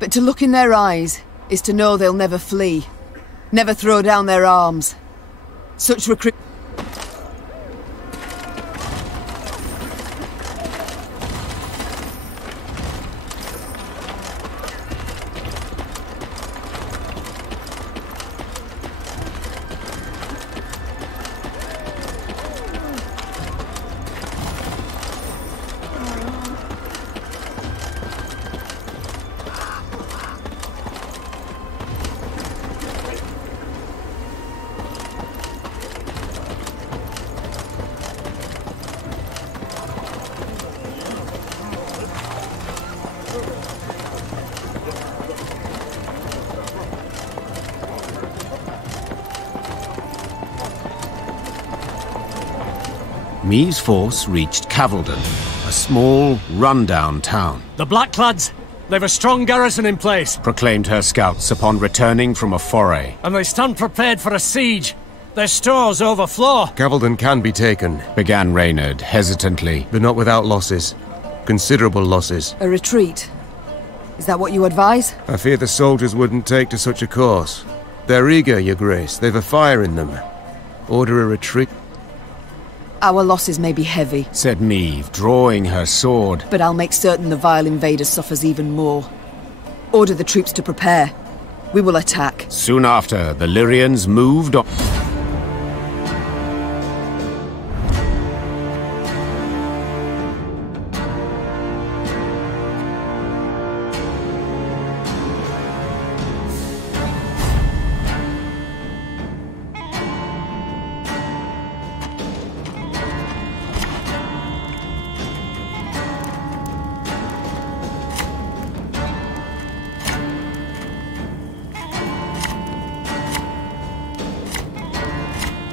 But to look in their eyes is to know they'll never flee, never throw down their arms. Such recruit... Mee's force reached Cavalden, a small, run-down town. The Blackclads! They've a strong garrison in place, Proclaimed her scouts upon returning from a foray. and they stand prepared for a siege. Their stores overflow. Cavalden can be taken, Began Reynard hesitantly. but not without losses. Considerable losses. A retreat. Is that what you advise? I fear the soldiers wouldn't take to such a course. They're eager, your grace. They've a fire in them. Order a retreat. Our losses may be heavy, Said Meave, drawing her sword. but I'll make certain the vile invader suffers even more. Order the troops to prepare. We will attack. Soon after, the Lyrians moved on.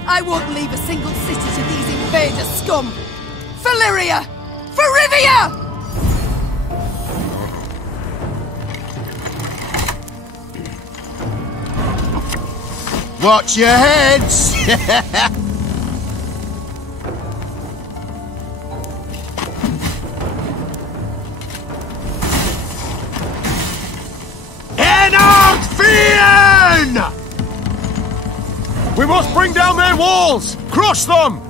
I won't leave a single city to these invader scum! For Lyria! For Rivia! Watch your heads! Enarthian! We must bring down their walls! Crush them!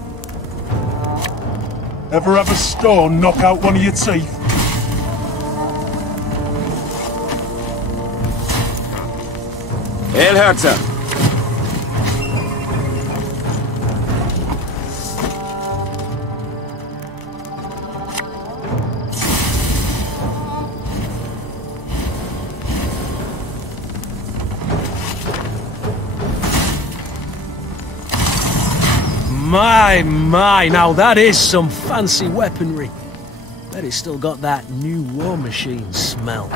Ever have a stone knock out one of your teeth? Elherzer! My, now that is some fancy weaponry. Bet it's still got that new war machine smell.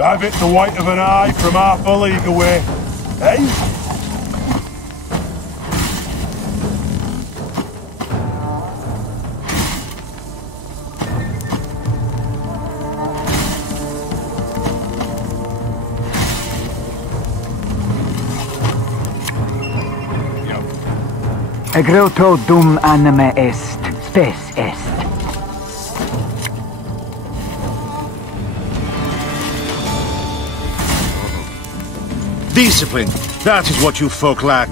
I've hit the white of an eye from half a league away. Eh? Egreto dum anime est, spes est. Discipline. That is what you folk lack.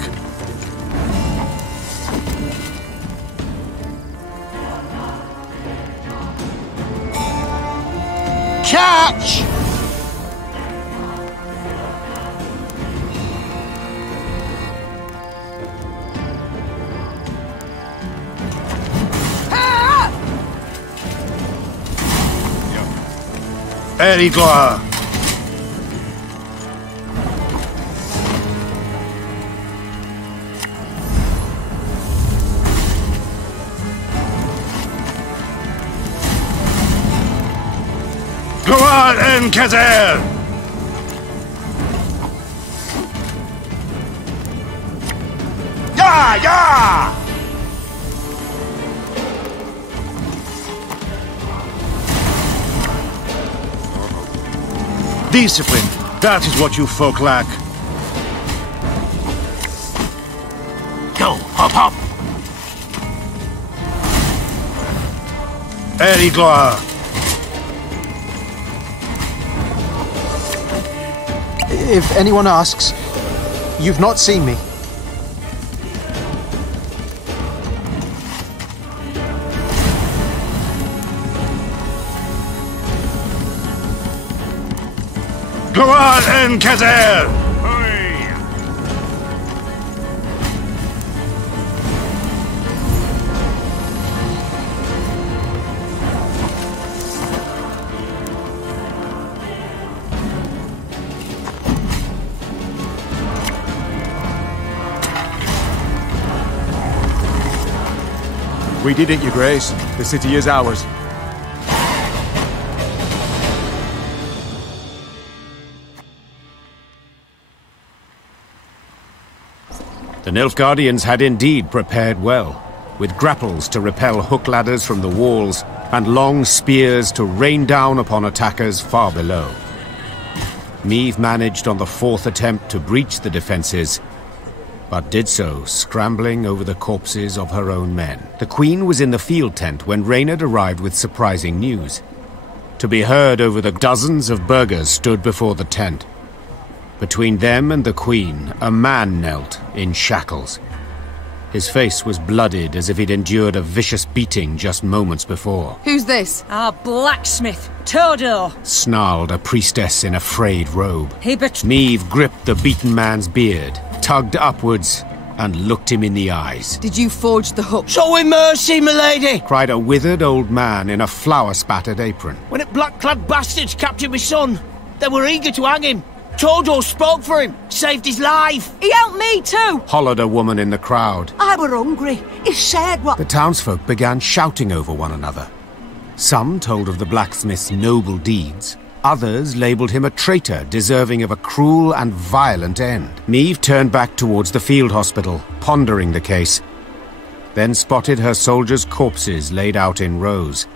Catch! Erigla. Gloire en Kazer! Ya, ya! Discipline. That is what you folk lack. Go, hop, hop! Erigla. If anyone asks, you've not seen me. Gloire en Kazer! We did it, your grace. The city is ours. The Nilfgaardians had indeed prepared well, with grapples to repel hook ladders from the walls and long spears to rain down upon attackers far below. Meve managed on the 4th attempt to breach the defences, but did so scrambling over the corpses of her own men. The Queen was in the field tent when Reynard arrived with surprising news. To be heard over the dozens of burghers stood before the tent. Between them and the Queen, a man knelt in shackles. His face was blooded as if he'd endured a vicious beating just moments before. Who's this? Our blacksmith, Todor. Snarled a priestess in a frayed robe. Meve gripped the beaten man's beard, tugged upwards, and looked him in the eyes. Did you forge the hook? Show him mercy, milady! Cried a withered old man in a flour-spattered apron. When the black-clad bastards captured my son, they were eager to hang him. Todor spoke for him, saved his life. He helped me too! Hollered a woman in the crowd. I were hungry. He said what... The townsfolk began shouting over one another. Some told of the blacksmith's noble deeds. Others labelled him a traitor, deserving of a cruel and violent end. Meve turned back towards the field hospital, pondering the case, then spotted her soldiers' corpses laid out in rows.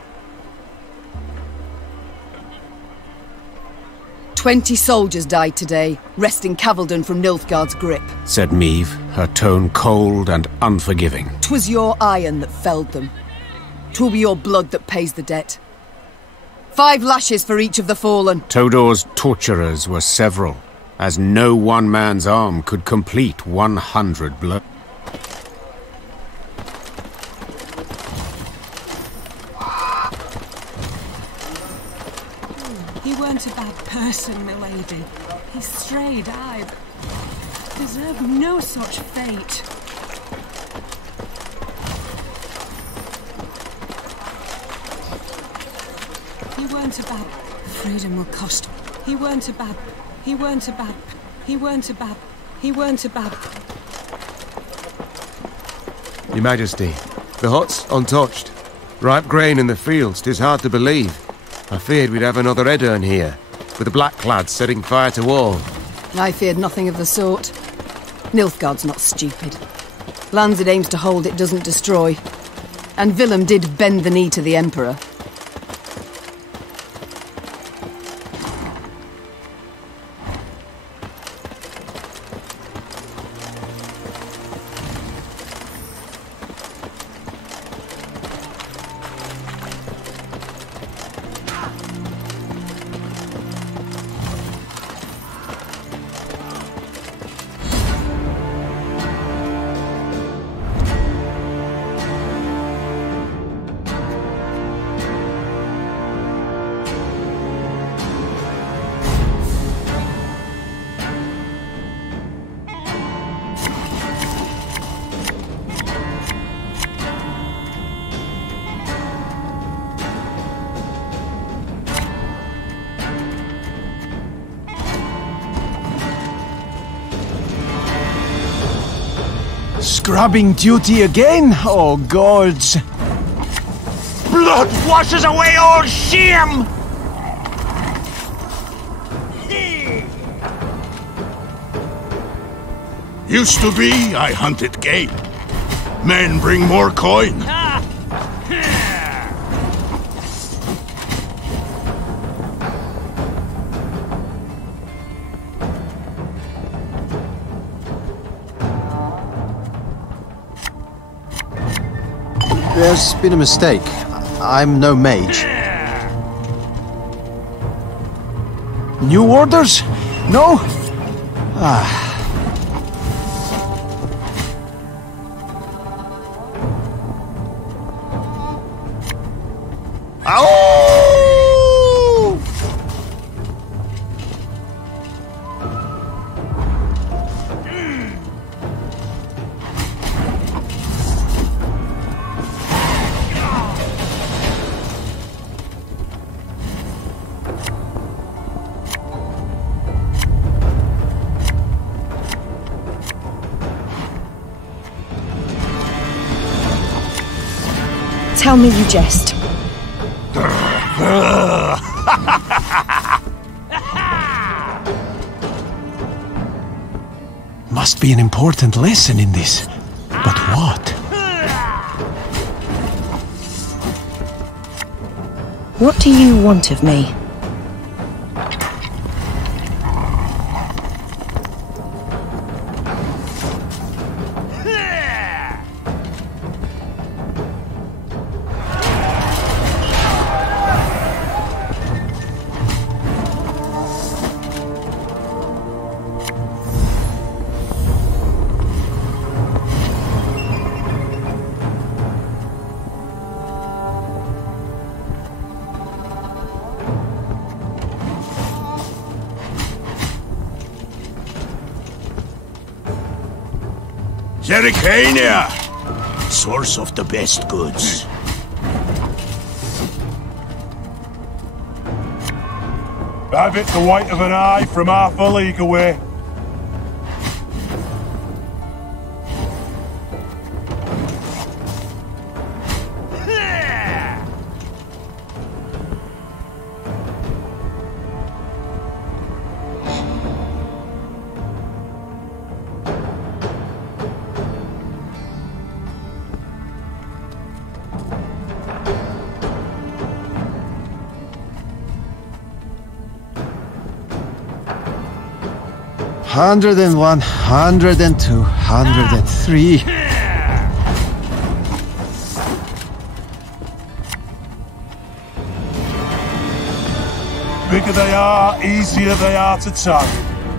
20 soldiers died today, wresting Cavaldon from Nilfgaard's grip, said Meve, her tone cold and unforgiving. 'Twas your iron that felled them. 'Twill be your blood that pays the debt. 5 lashes for each of the fallen. Todor's torturers were several, as no one man's arm could complete 100 blows. He weren't a bad person, milady. His strayed eye deserved no such fate. He weren't a bad... Freedom will cost... He weren't a bad... He weren't a bad... He weren't a bad... He weren't a bad... Your Majesty, the hut's untouched. Ripe grain in the fields, 'tis hard to believe. I feared we'd have another Edirn here, with the black-clads setting fire to all. I feared nothing of the sort. Nilfgaard's not stupid. Lands it aims to hold, it doesn't destroy. And Willem did bend the knee to the Emperor. Scrubbing duty again? Oh, gods. Blood washes away all shame! Used to be, I hunted game. Men bring more coin. There's been a mistake. I'm no mage. New orders? No? Ah. Tell me you jest. must be an important lesson in this. But what? What do you want of me? Zerrikania! Source of the best goods. Have it the white of an eye from half a league away. Hundred and 102, 103. Bigger they are, easier they are to target.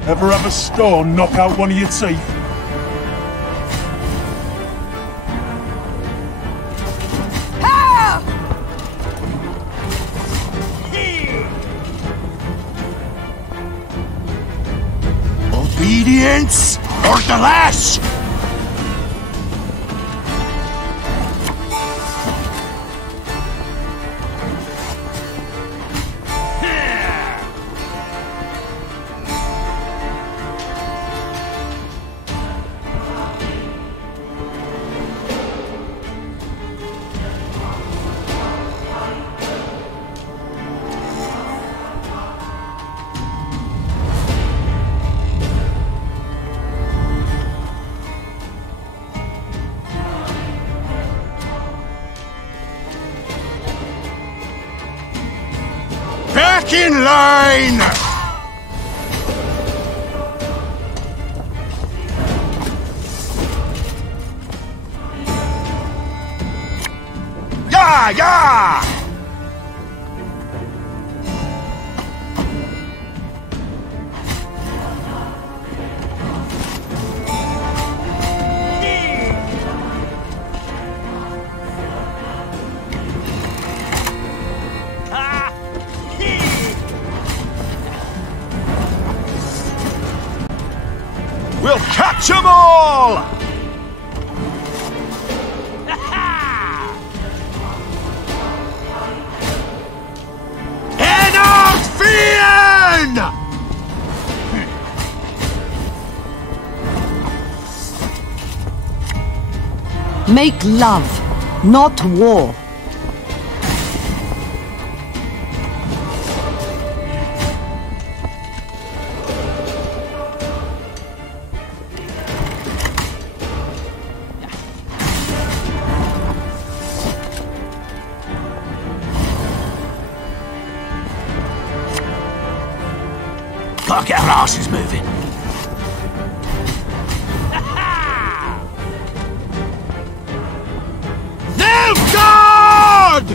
Ever have a stone knock out one of your teeth? Obedience or the lash! Back in line! Yeah! We'll catch them all! Enough Fiend! Make love, not war. Gotta get our asses moving. Nilfgaard!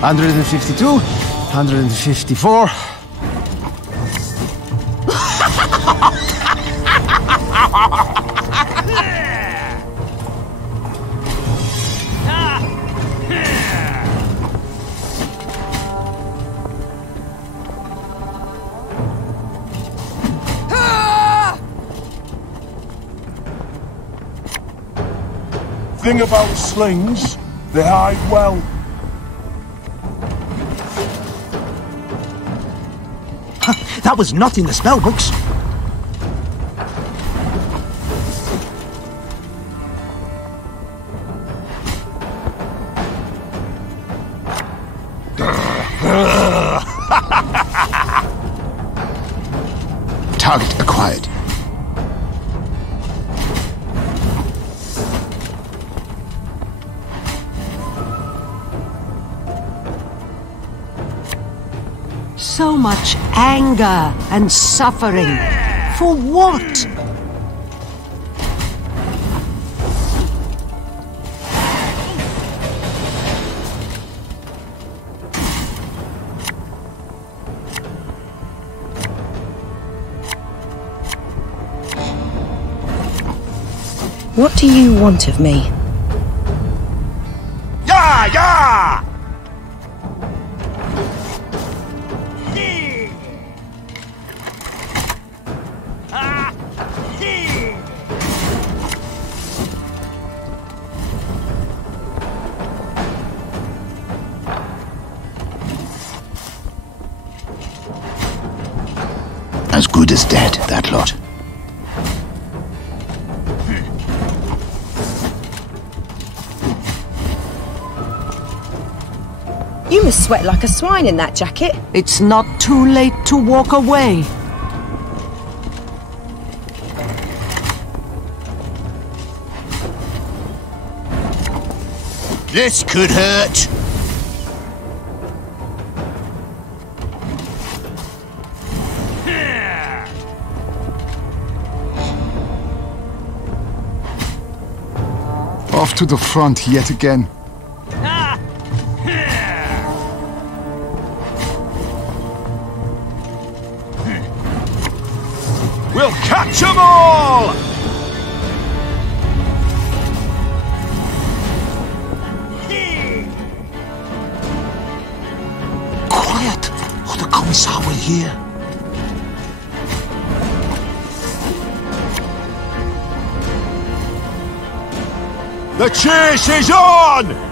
152, 154. Thing about slings, they hide well. That was not in the spellbooks. Target acquired. So much anger and suffering. For what? What do you want of me? Yeah, yeah! As good as dead, that lot. You must sweat like a swine in that jacket. It's not too late to walk away. This could hurt. Off to the front yet again. We'll catch 'em all! Quiet, or the Commissar will hear. The chase is on!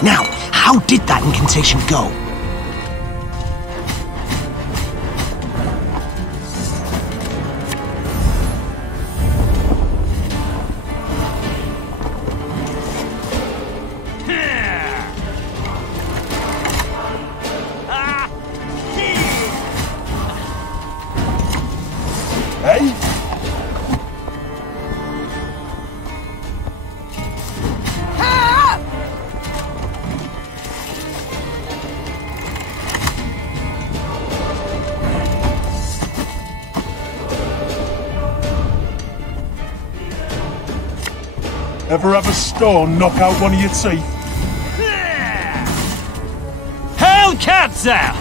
Now, how did that incantation go? Hey? Ever have a stone knock out one of your teeth? Hellkatzer!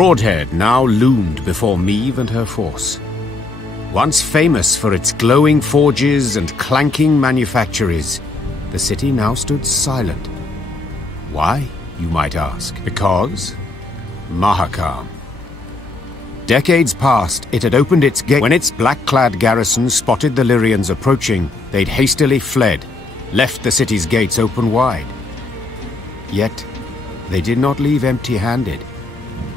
Broadhead now loomed before Meve and her force. Once famous for its glowing forges and clanking manufactories, the city now stood silent. Why, you might ask? Because Mahakam. Decades past, it had opened its gate. When its black-clad garrison spotted the Lyrians approaching, they'd hastily fled, left the city's gates open wide. Yet, they did not leave empty-handed.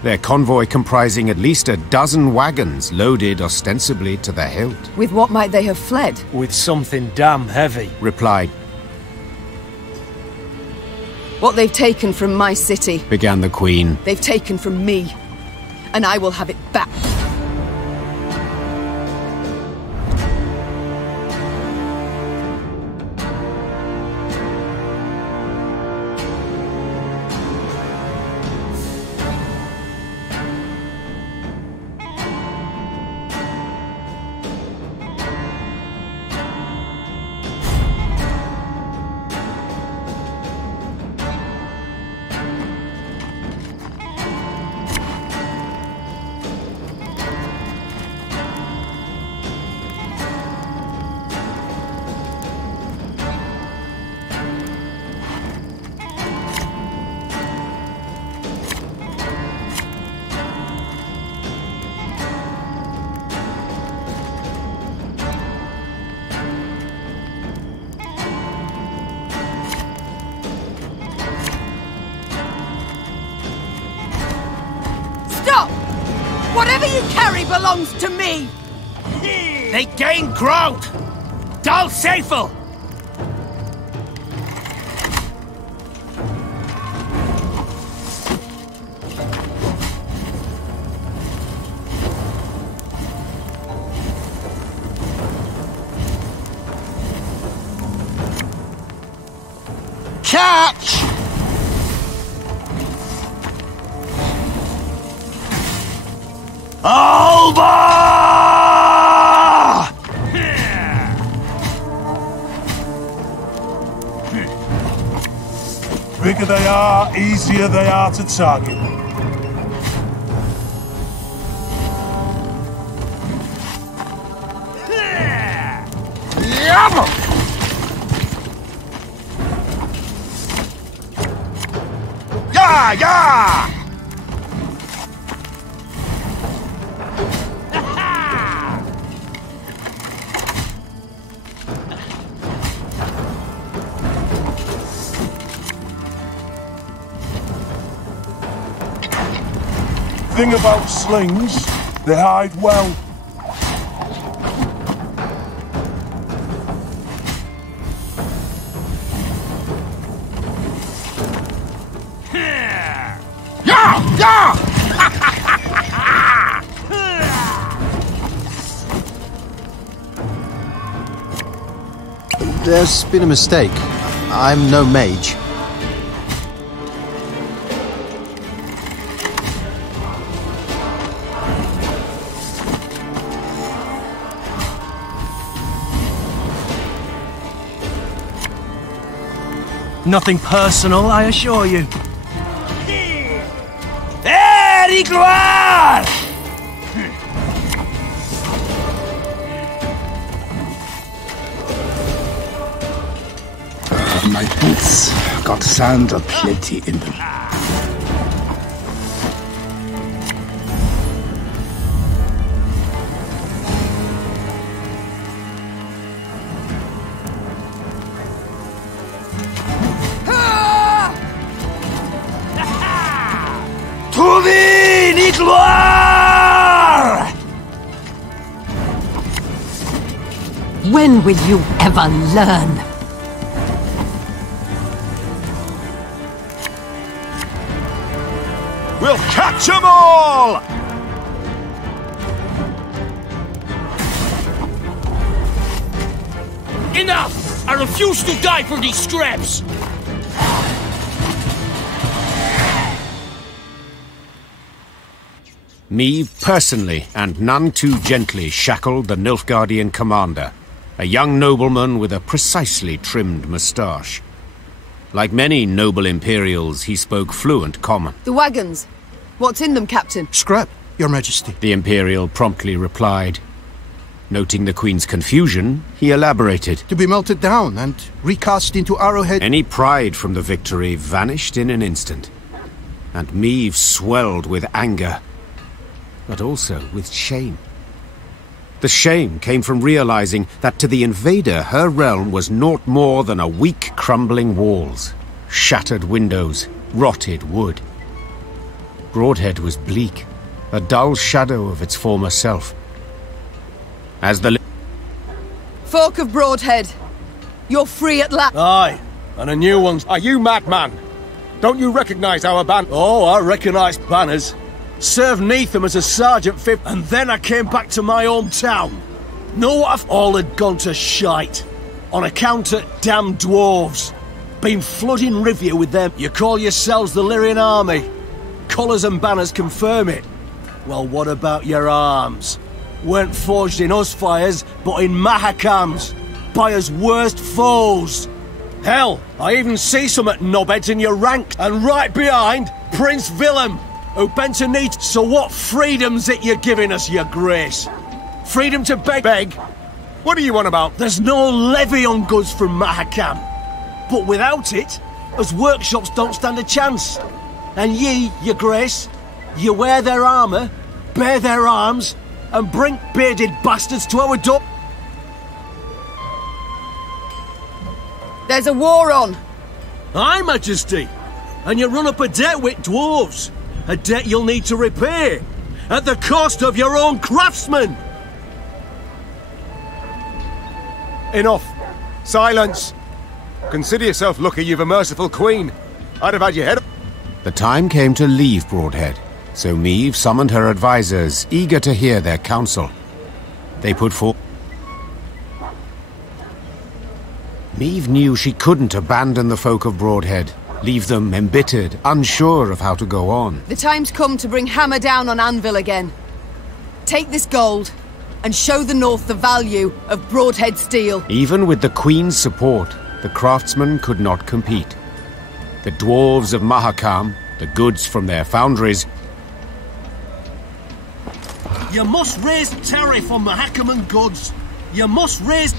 Their convoy comprising at least a dozen wagons loaded ostensibly to the hilt. With what might they have fled? With something damn heavy, replied. What they've taken from my city, began the Queen. They've taken from me, and I will have it back. Whatever you carry belongs to me! They gain ground! Dal Seifel! Catch! Alba! Bigger they are, easier they are to target. Yeah, yeah! Thing about slings, they hide well. Yeah! Yeah! There's been a mistake. I'm no mage. Nothing personal, I assure you. Hey, gloire! My boots got sand aplenty in them. When will you ever learn? We'll catch 'em all! Enough! I refuse to die for these scraps! Meve personally, and none too gently, shackled the Nilfgaardian commander, a young nobleman with a precisely trimmed moustache. Like many noble Imperials, he spoke fluent common. The wagons. What's in them, Captain? Scrap, Your Majesty. The Imperial promptly replied. Noting the Queen's confusion, he elaborated. To be melted down and recast into arrowhead. Any pride from the victory vanished in an instant, and Meve swelled with anger, but also with shame. The shame came from realizing that to the invader her realm was naught more than a weak crumbling walls, shattered windows, rotted wood. Broadhead was bleak, a dull shadow of its former self. As the Folk of Broadhead, you're free at last. Aye, and a new one. Are you madman? Don't you recognise our band? Oh, I recognise banners. Served neath them as a sergeant fifth, and then I came back to my hometown. Know what I've all had gone to shite. On account of damn dwarves. Been flooding Rivia with them. You call yourselves the Lyrian army. Colours and banners confirm it. Well, what about your arms? Weren't forged in us fires, but in Mahakams. By us worst foes. Hell, I even see some at knobheads in your rank. And right behind, Prince Willem, who bent a knee. So what freedom's it you're giving us, your grace? Freedom to beg? Beg? What are you on about? There's no levy on goods from Mahakam. But without it, us workshops don't stand a chance. And ye, your grace, you wear their armour, bear their arms, and bring bearded bastards to our door. There's a war on. Aye, Majesty. And you run up a debt with dwarves. A debt you'll need to repay. At the cost of your own craftsmen. Enough. Silence. Consider yourself lucky you've a merciful queen. I'd have had your head up. The time came to leave Broadhead, so Meve summoned her advisors, eager to hear their counsel. They put forth. Meve knew she couldn't abandon the folk of Broadhead, leave them embittered, unsure of how to go on. The time's come to bring hammer down on anvil again. Take this gold, and show the North the value of Broadhead steel. Even with the Queen's support, the craftsmen could not compete. The dwarves of Mahakam, the goods from their foundries. You must raise tariff on Mahakaman goods. You must raise...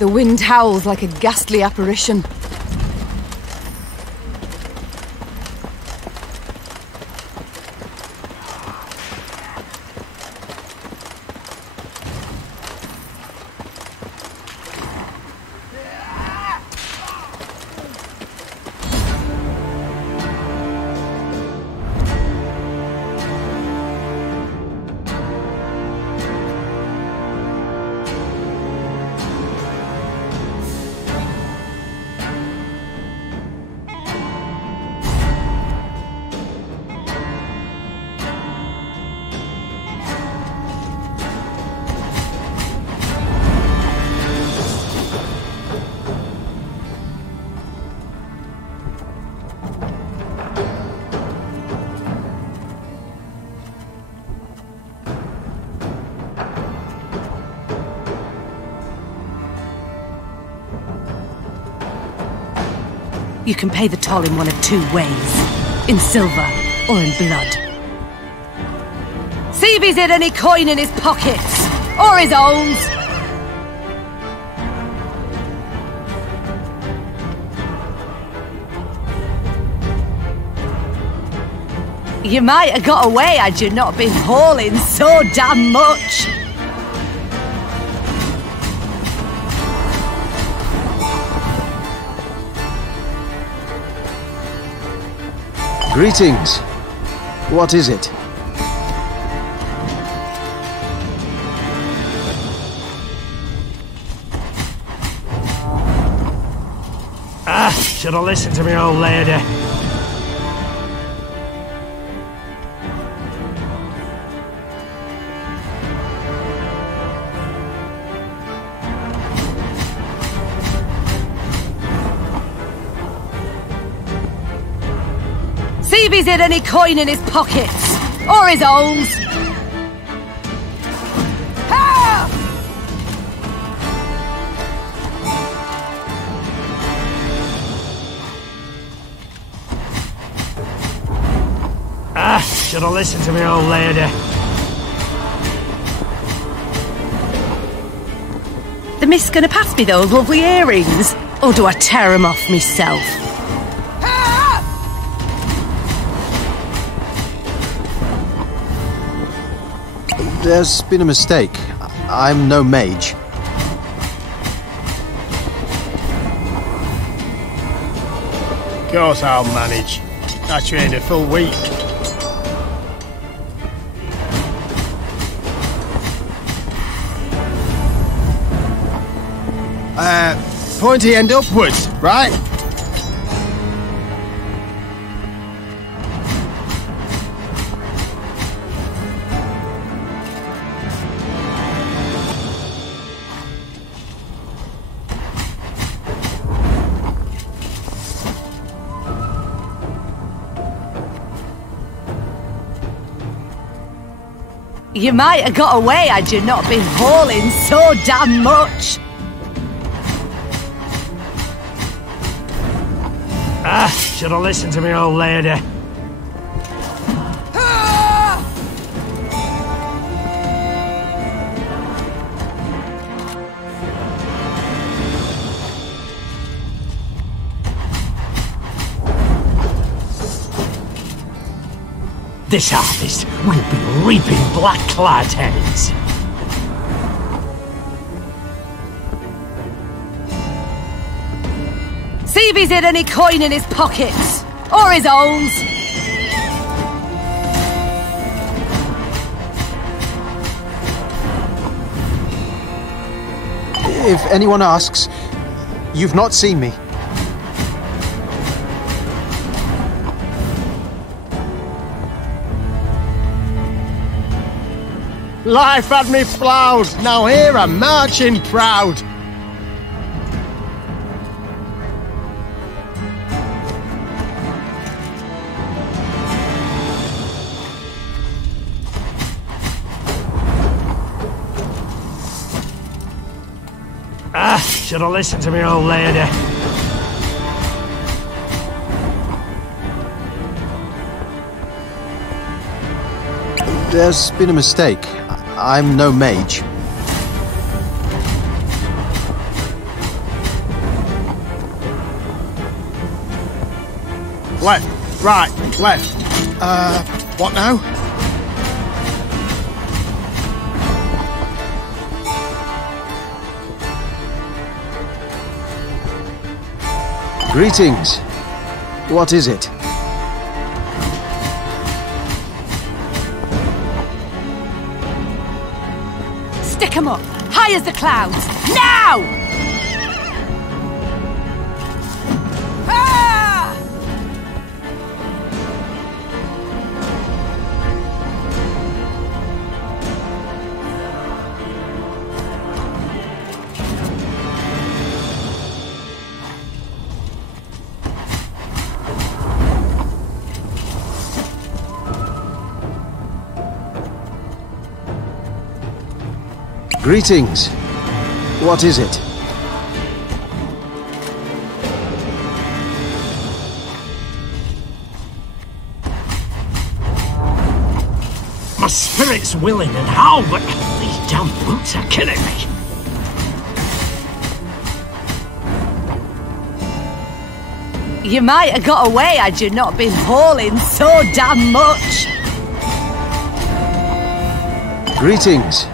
The wind howls like a ghastly apparition. You can pay the toll in one of two ways. In silver or in blood. See if he's had any coin in his pockets! Or his owls! You might have got away had you not been hauling so damn much. Greetings. What is it? should have listened to me, old lady. See if he's had any coin in his pockets. Or his owls. Should have listened to me, old lady. The mist's gonna pass me those lovely earrings? Or do I tear them off myself? There's been a mistake. I'm no mage. Of course I'll manage. I trained a full week. Pointy end upwards, right? You might have got away had you not been hauling so damn much. Should have listened to me, old lady. This harvest will be reaping black-clad heads. See if he's had any coin in his pockets. Or his owls. If anyone asks, you've not seen me. Life had me ploughed, now here I'm marching proud. Should have listened to me, old lady. There's been a mistake. I'm no mage. Left, right, left. What now? Greetings. What is it? Stick 'em up, high as the clouds, now! Greetings. What is it? My spirit's willing and how, but these damn boots are killing me. You might have got away had you not been hauling so damn much. Greetings.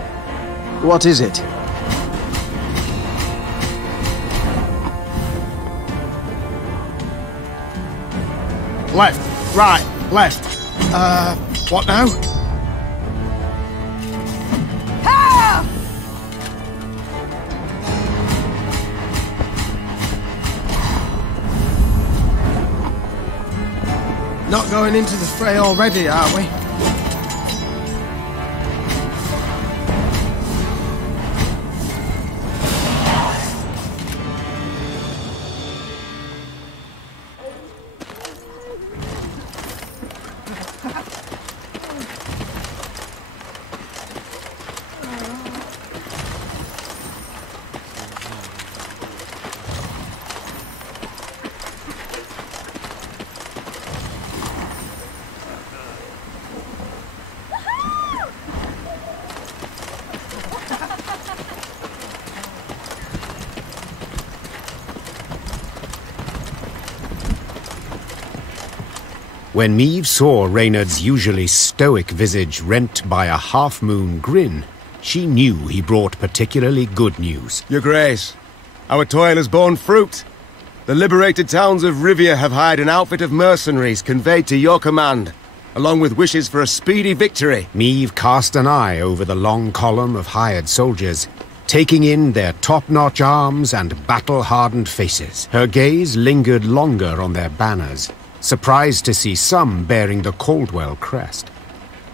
What is it? Left, right, left. What now? Not going into the fray already, are we? When Meve saw Reynard's usually stoic visage rent by a half-moon grin, she knew he brought particularly good news. Your Grace, our toil has borne fruit. The liberated towns of Rivia have hired an outfit of mercenaries conveyed to your command, along with wishes for a speedy victory. Meve cast an eye over the long column of hired soldiers, taking in their top-notch arms and battle-hardened faces. Her gaze lingered longer on their banners, surprised to see some bearing the Caldwell crest,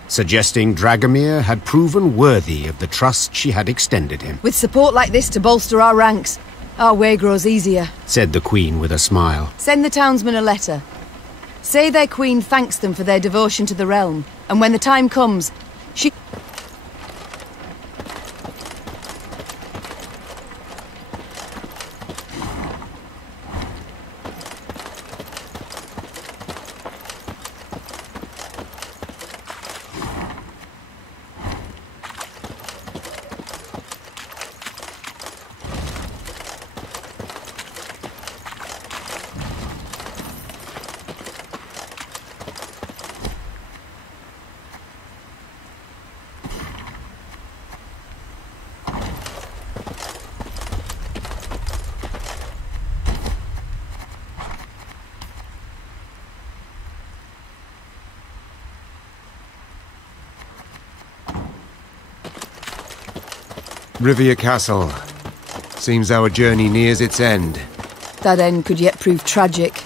suggesting Dragomir had proven worthy of the trust she had extended him. With support like this to bolster our ranks, our way grows easier, said the Queen with a smile. Send the townsmen a letter. Say their queen thanks them for their devotion to the realm, and when the time comes, she... Rivia Castle. Seems our journey nears its end. That end could yet prove tragic.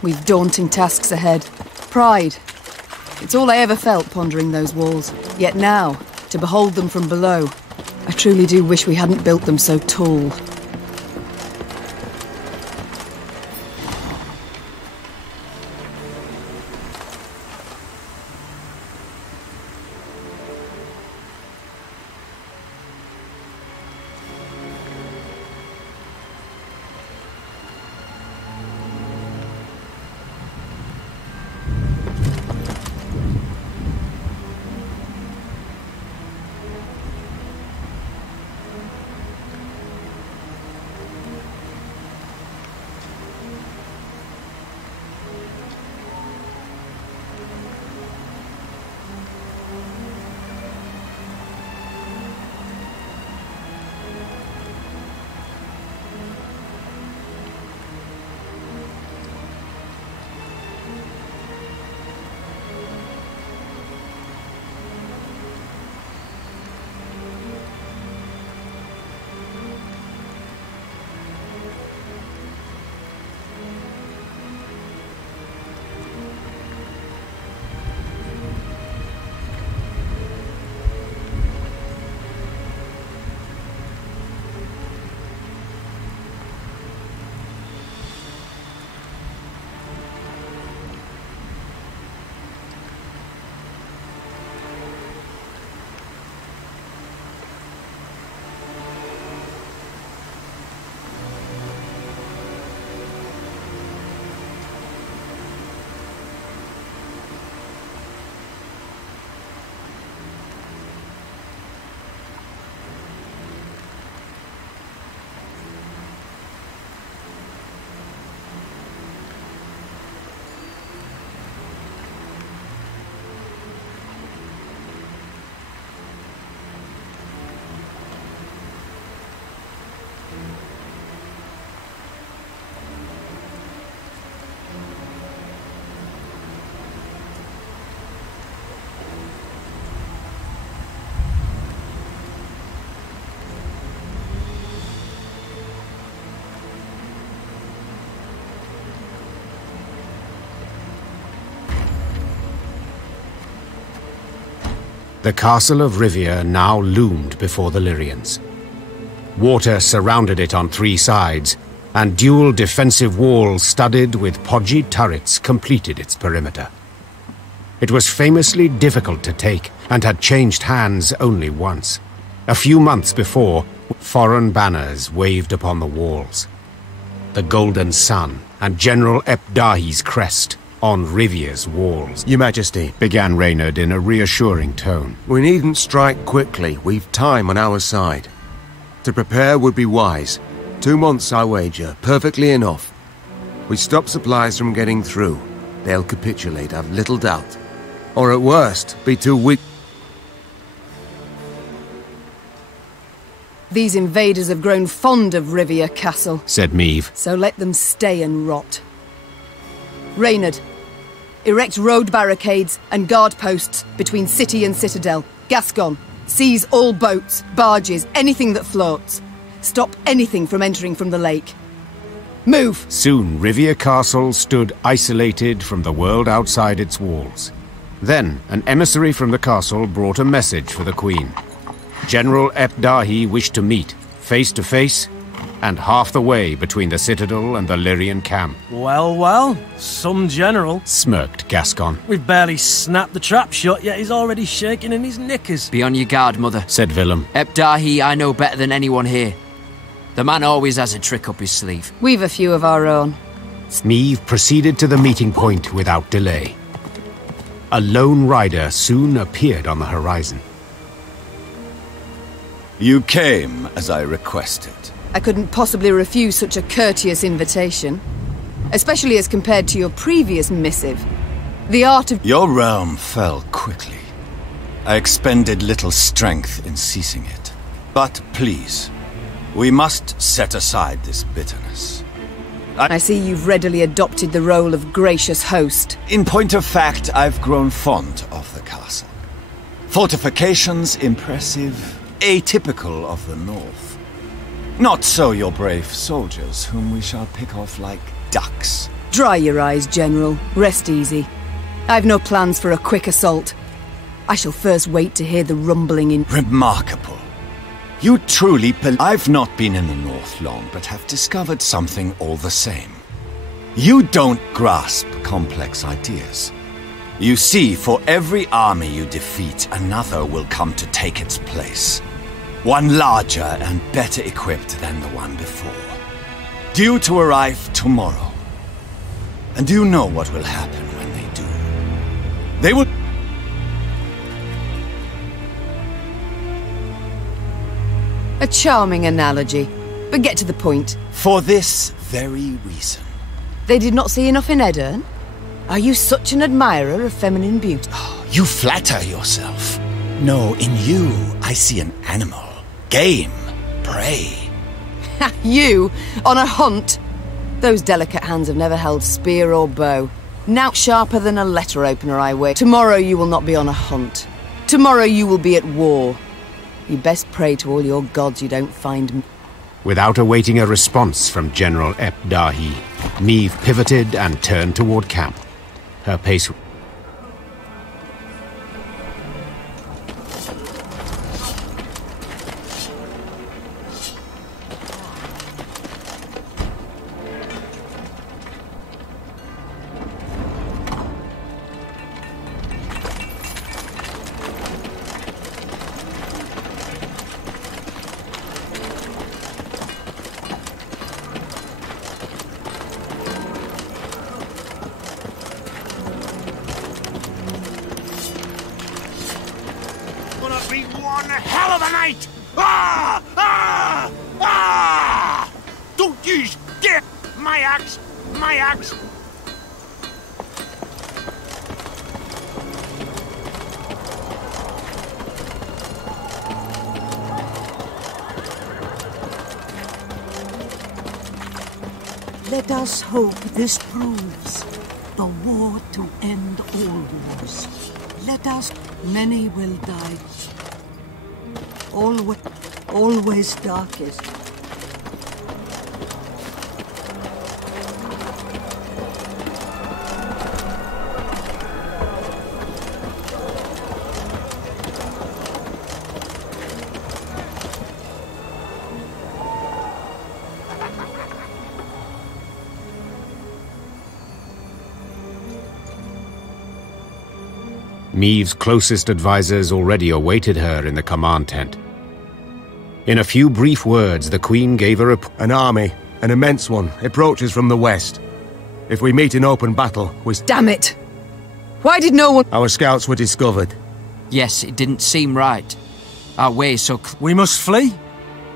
We've daunting tasks ahead. Pride. It's all I ever felt pondering those walls. Yet now, to behold them from below, I truly do wish we hadn't built them so tall. The castle of Rivia now loomed before the Lyrians. Water surrounded it on 3 sides, and dual defensive walls studded with podgy turrets completed its perimeter. It was famously difficult to take, and had changed hands only once. A few months before, foreign banners waved upon the walls. The Golden Sun and General Epdahi's crest on Rivia's walls. Your Majesty, began Reynard in a reassuring tone. We needn't strike quickly. We've time on our side. To prepare would be wise. 2 months, I wager. Perfectly enough. We stop supplies from getting through. They'll capitulate, I've little doubt. Or at worst, be too weak. These invaders have grown fond of Rivia Castle, said Meave. So let them stay and rot. Reynard, erect road barricades and guard posts between city and citadel. Gascon, seize all boats, barges, anything that floats. Stop anything from entering from the lake. Move! Soon Rivia Castle stood isolated from the world outside its walls. Then an emissary from the castle brought a message for the Queen. General Epdahi wished to meet, face to face, and half the way between the citadel and the Lyrian camp. Well, well, some general, smirked Gascon. We've barely snapped the trap shut, yet he's already shaking in his knickers. Be on your guard, Mother, said Willem. Epdahi I know better than anyone here. The man always has a trick up his sleeve. We've a few of our own. Meave proceeded to the meeting point without delay. A lone rider soon appeared on the horizon. You came as I requested. I couldn't possibly refuse such a courteous invitation, especially as compared to your previous missive. The art of... Your realm fell quickly. I expended little strength in seizing it. But please, we must set aside this bitterness. I see you've readily adopted the role of gracious host. In point of fact, I've grown fond of the castle. Fortifications impressive, atypical of the north. Not so your brave soldiers, whom we shall pick off like ducks. Dry your eyes, General. Rest easy. I've no plans for a quick assault. I shall first wait to hear the rumbling in... Remarkable. You truly I've not been in the north long, but have discovered something all the same. You don't grasp complex ideas. You see, for every army you defeat, another will come to take its place. One larger and better equipped than the one before. Due to arrive tomorrow. And do you know what will happen when they do? They will... A charming analogy, but get to the point. For this very reason. They did not see enough in Edirn? Are you such an admirer of feminine beauty? You flatter yourself. No, in you, I see an animal. Game. Prey. You, on a hunt? Those delicate hands have never held spear or bow. Nout sharper than a letter opener, I wait. Tomorrow you will not be on a hunt. Tomorrow you will be at war. You best pray to all your gods you don't find me. Without awaiting a response from General Epdahi, Meave pivoted and turned toward camp. Her pace... Let us hope this proves the war to end all wars. Let us... Many will die. Always darkest. Maeve's closest advisors already awaited her in the command tent. In a few brief words, the Queen gave her an army, an immense one, approaches from the west. If we meet in open battle, we... Damn it! Why did no one... Our scouts were discovered. Yes, it didn't seem right. Our way is so... We must flee?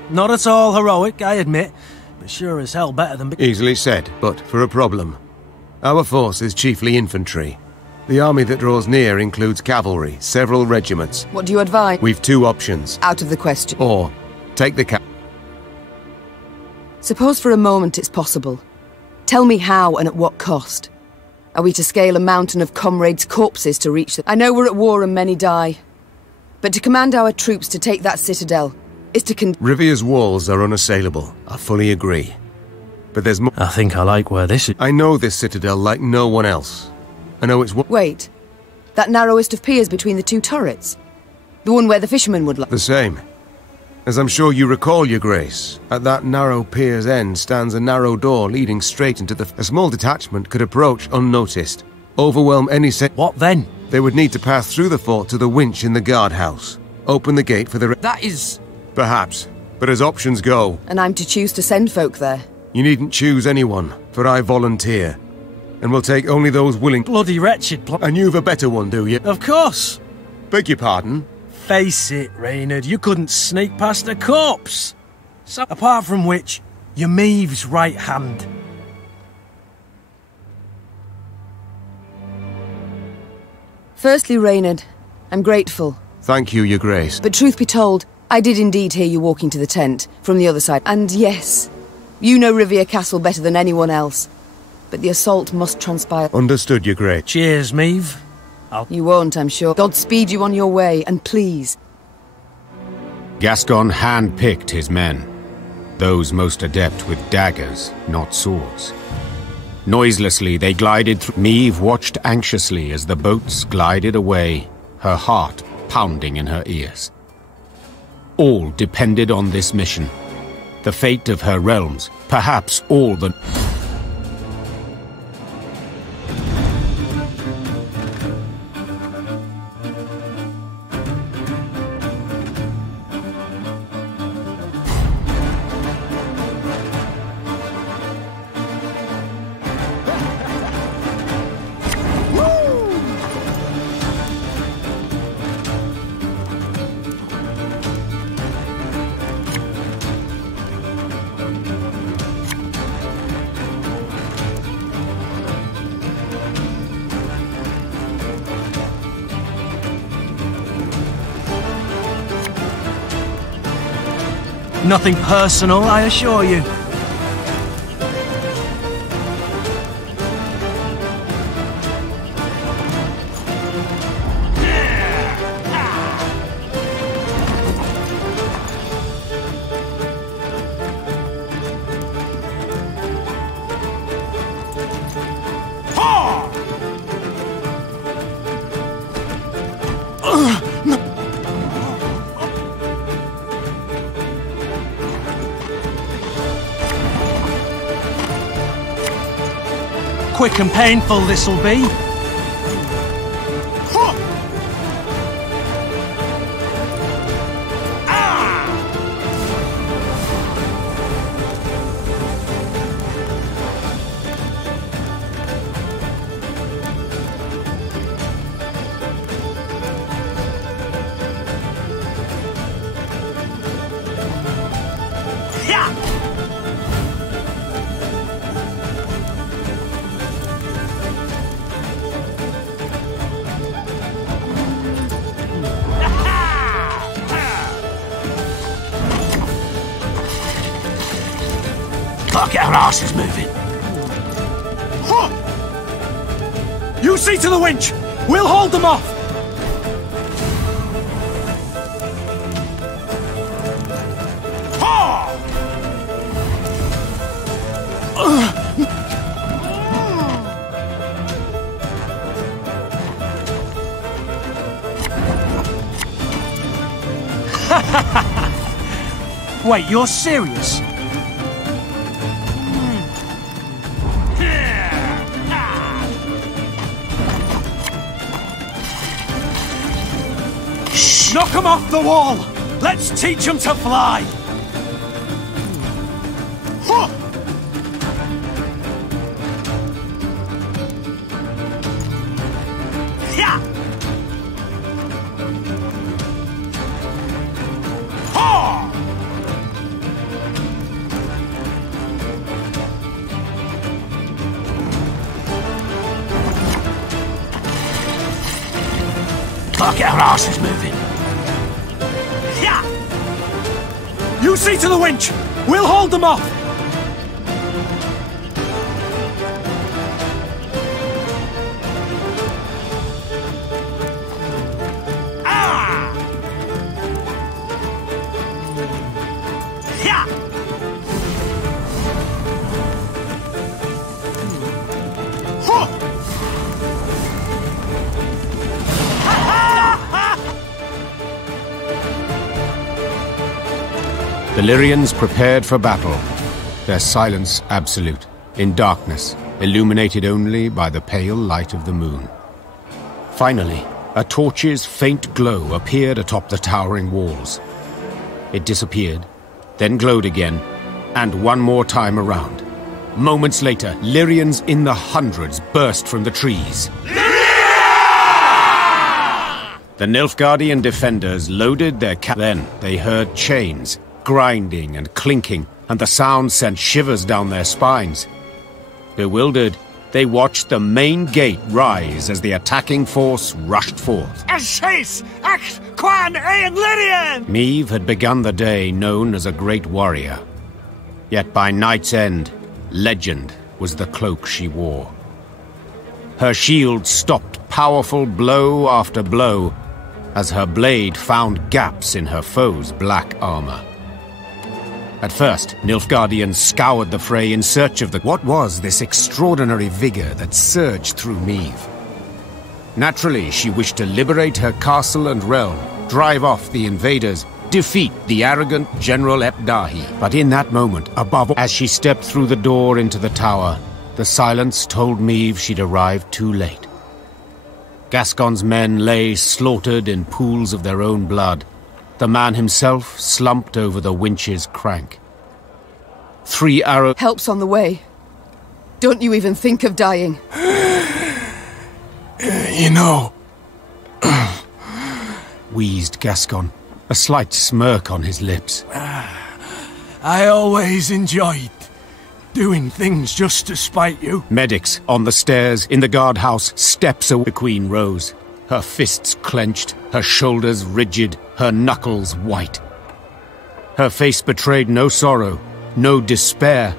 Not at all heroic, I admit, but sure as hell better than... Easily said, but for a problem. Our force is chiefly infantry. The army that draws near includes cavalry, several regiments. What do you advise? We've two options. Out of the question. Or, take the Suppose for a moment it's possible. Tell me how and at what cost. Are we to scale a mountain of comrades' corpses to reach them? I know we're at war and many die. But to command our troops to take that citadel is to Rivia's walls are unassailable. I fully agree. But there's more. I think I like where this is. I know this citadel like no one else. I know it's... Wait. That narrowest of piers between the two turrets? The one where the fishermen would lie? The same. As I'm sure you recall, Your Grace, at that narrow pier's end stands a narrow door leading straight into the... A small detachment could approach unnoticed, overwhelm any What then? They would need to pass through the fort to the winch in the guardhouse. Open the gate for the... That is... Perhaps. But as options go... And I'm to choose to send folk there? You needn't choose anyone, for I volunteer. And we'll take only those willing... Bloody wretched And you've a better one, do you? Of course. Beg your pardon? Face it, Reynard, you couldn't sneak past a corpse. So, apart from which, you're Maeve's right hand. Firstly, Reynard, I'm grateful. Thank you, Your Grace. But truth be told, I did indeed hear you walking to the tent from the other side. And yes, you know Rivia Castle better than anyone else. But the assault must transpire. Understood, Your Grace. Cheers, Maeve. You won't, I'm sure. God speed you on your way, and please. Gascon hand-picked his men, those most adept with daggers, not swords. Noiselessly, they glided through. Maeve watched anxiously as the boats glided away, her heart pounding in her ears. All depended on this mission. The fate of her realms, perhaps all the... Nothing personal, I assure you. Quick and painful this'll be. Fuck, our arse is moving. You see to the winch! We'll hold them off! Wait, you're serious? wench! Knock 'em off the wall! Let's teach 'em to fly! Huh. Yeah! Ha! Fuck, our arse is moving. Yeah! You see to the winch! We'll hold them off! Ah! Yeah! Huh! The Lyrians prepared for battle, their silence absolute, in darkness, illuminated only by the pale light of the moon. Finally, a torch's faint glow appeared atop the towering walls. It disappeared, then glowed again, and one more time around. Moments later, Lyrians in the hundreds burst from the trees. The Nilfgaardian defenders loaded their Then they heard chains, grinding and clinking, and the sound sent shivers down their spines. Bewildered, they watched the main gate rise as the attacking force rushed forth. Chase! Act! Quan! Aeon Lyrian! Meve had begun the day known as a great warrior. Yet by night's end, legend was the cloak she wore. Her shield stopped powerful blow after blow, as her blade found gaps in her foe's black armor. At first, Nilfgaardians scoured the fray in search of what was this extraordinary vigor that surged through Meve. Naturally, she wished to liberate her castle and realm, drive off the invaders, defeat the arrogant General Epdahi. But in that moment, above all, as she stepped through the door into the tower, the silence told Meve she'd arrived too late. Gascon's men lay slaughtered in pools of their own blood. The man himself slumped over the winch's crank. 3 arrows... Help's on the way. Don't you even think of dying. You know... wheezed Gascon, a slight smirk on his lips. I always enjoyed doing things just to spite you. Medics on the stairs in the guardhouse, steps away. The Queen rose, her fists clenched, her shoulders rigid, her knuckles white. Her face betrayed no sorrow, no despair,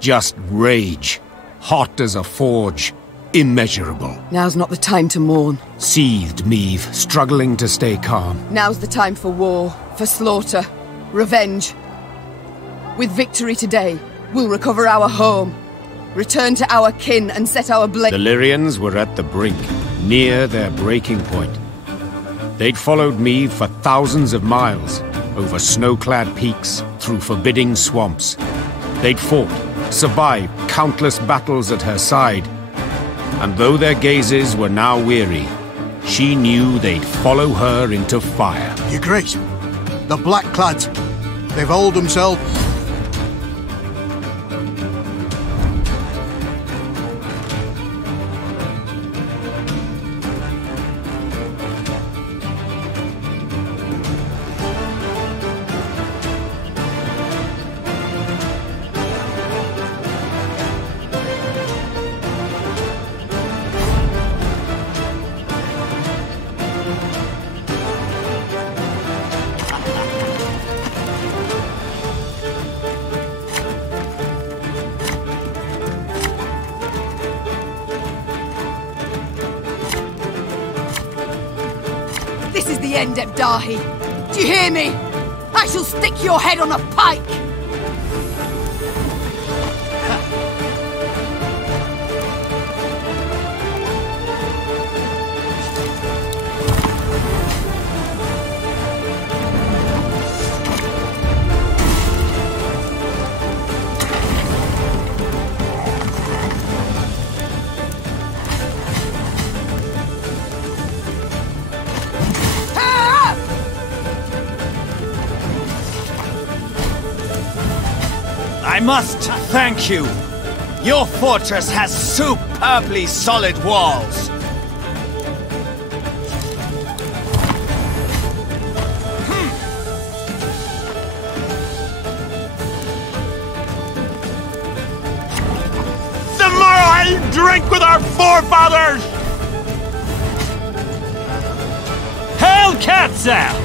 just rage, hot as a forge, immeasurable. Now's not the time to mourn. Seethed Meve, struggling to stay calm. Now's the time for war, for slaughter, revenge. With victory today, we'll recover our home, return to our kin and set our blade. The Lyrians were at the brink, near their breaking point. They'd followed Meve for thousands of miles, over snow-clad peaks, through forbidding swamps. They'd fought, survived countless battles at her side, and though their gazes were now weary, she knew they'd follow her into fire. Your Grace, the Blackclads, they've holed themselves... This is the end, Epdahi. Do you hear me? I shall stick your head on a pike! I must thank you. Your fortress has superbly solid walls. Tomorrow I'll drink with our forefathers! Hail Katza!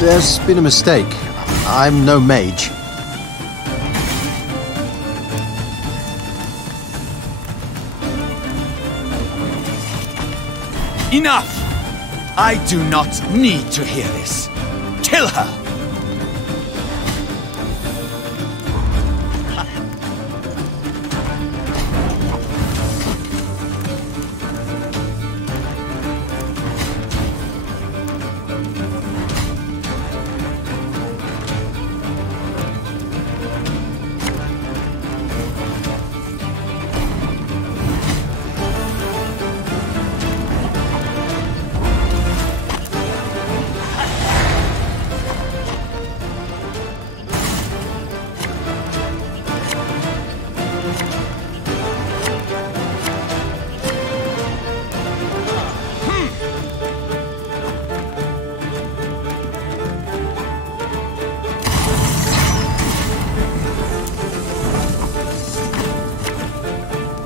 There's been a mistake. I'm no mage. Enough! I do not need to hear this. Kill her!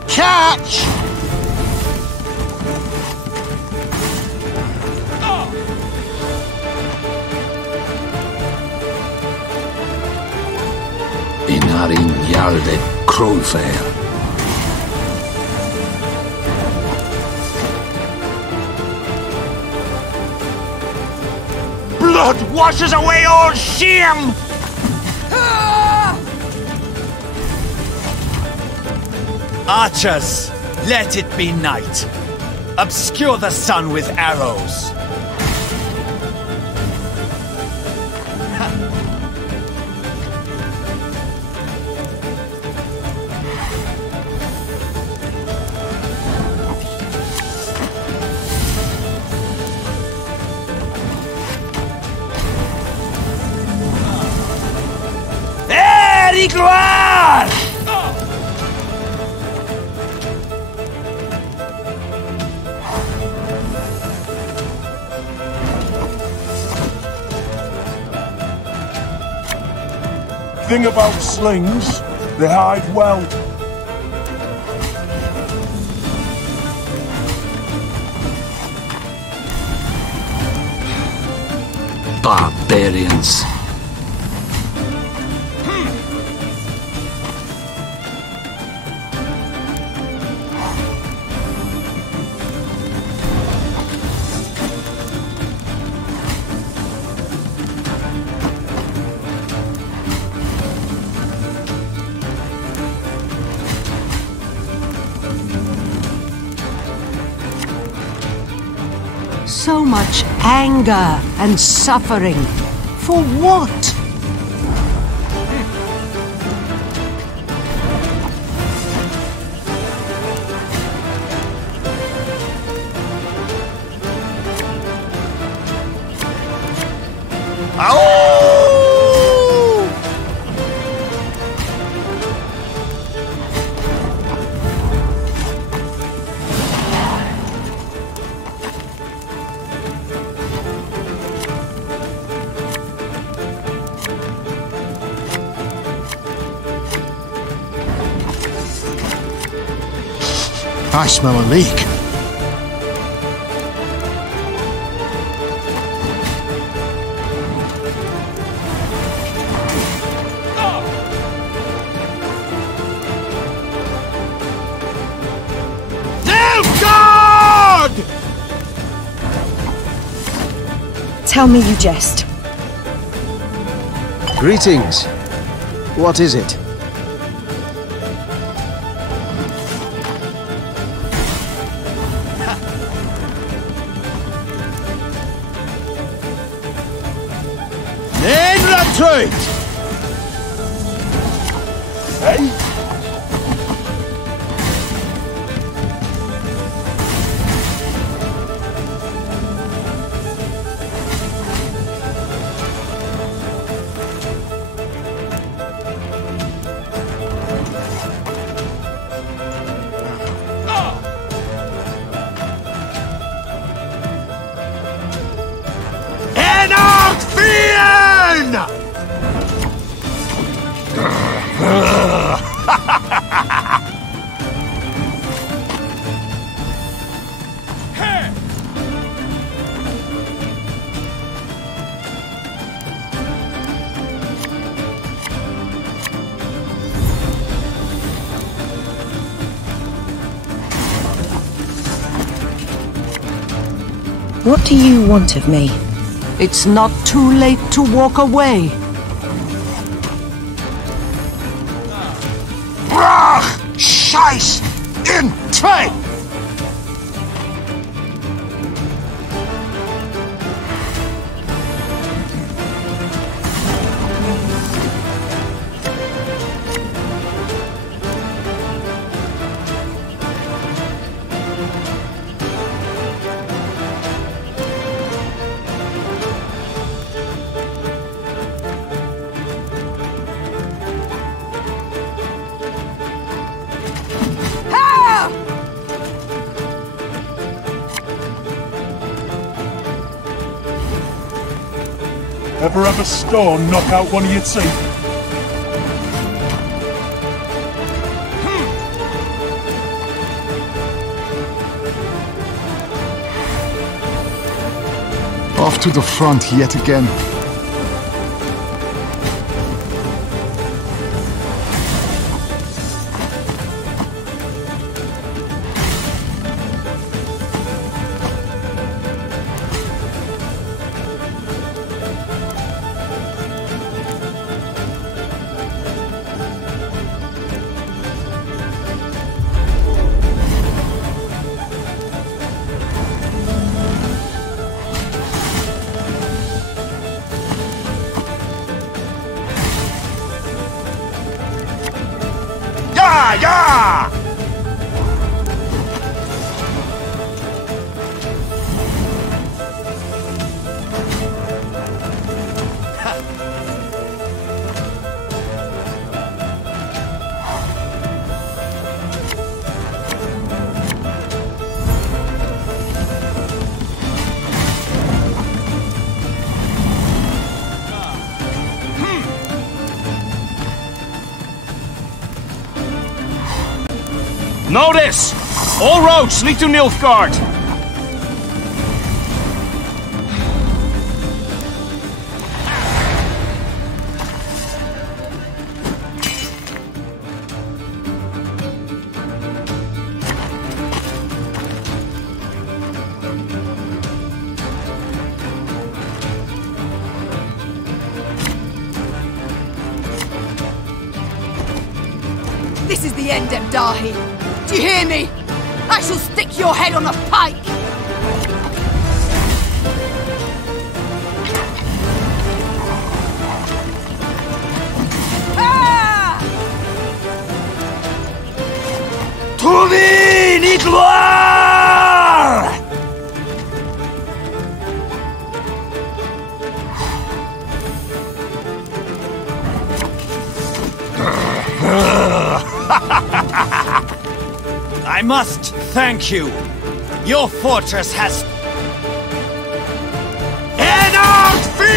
Catch! Inarin Yalde Crowfair. Blood washes away all shame! Archers, let it be night. Obscure the sun with arrows. Gloire! Thing about slings, they hide well. Barbarians. So much anger and suffering. For what? I smell a leak. God! Tell me you jest. Greetings. What is it? eh? What do you want of me? It's not too late to walk away. Scheiß! In zwei! Ever have a stone knock out one of your teeth? Off to the front yet again. Ja! Notice! All roads lead to Nilfgaard! This is the end, Emdahi. Do you hear me? I shall stick your head on a pike! Ah! Trouvi ni gloire! I must thank you. Your fortress has... Enartfien!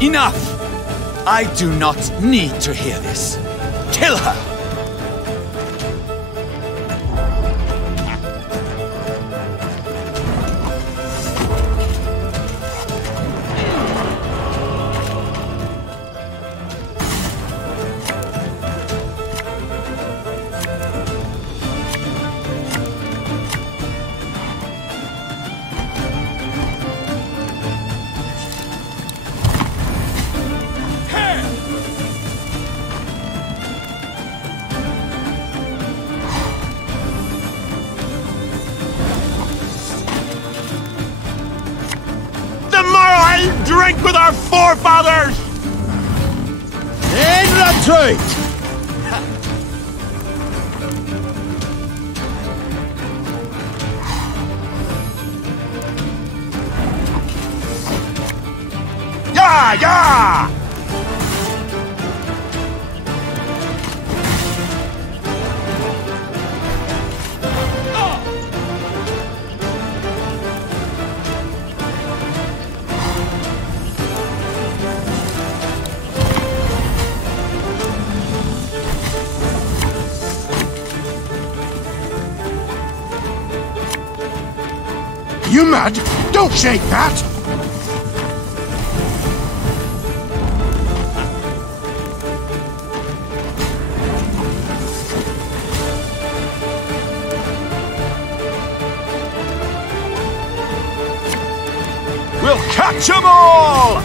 Enough! I do not need to hear this. Kill her! and drink with our forefathers! In retreat! Yeah, yeah! You mad? Don't shake that! We'll catch 'em all!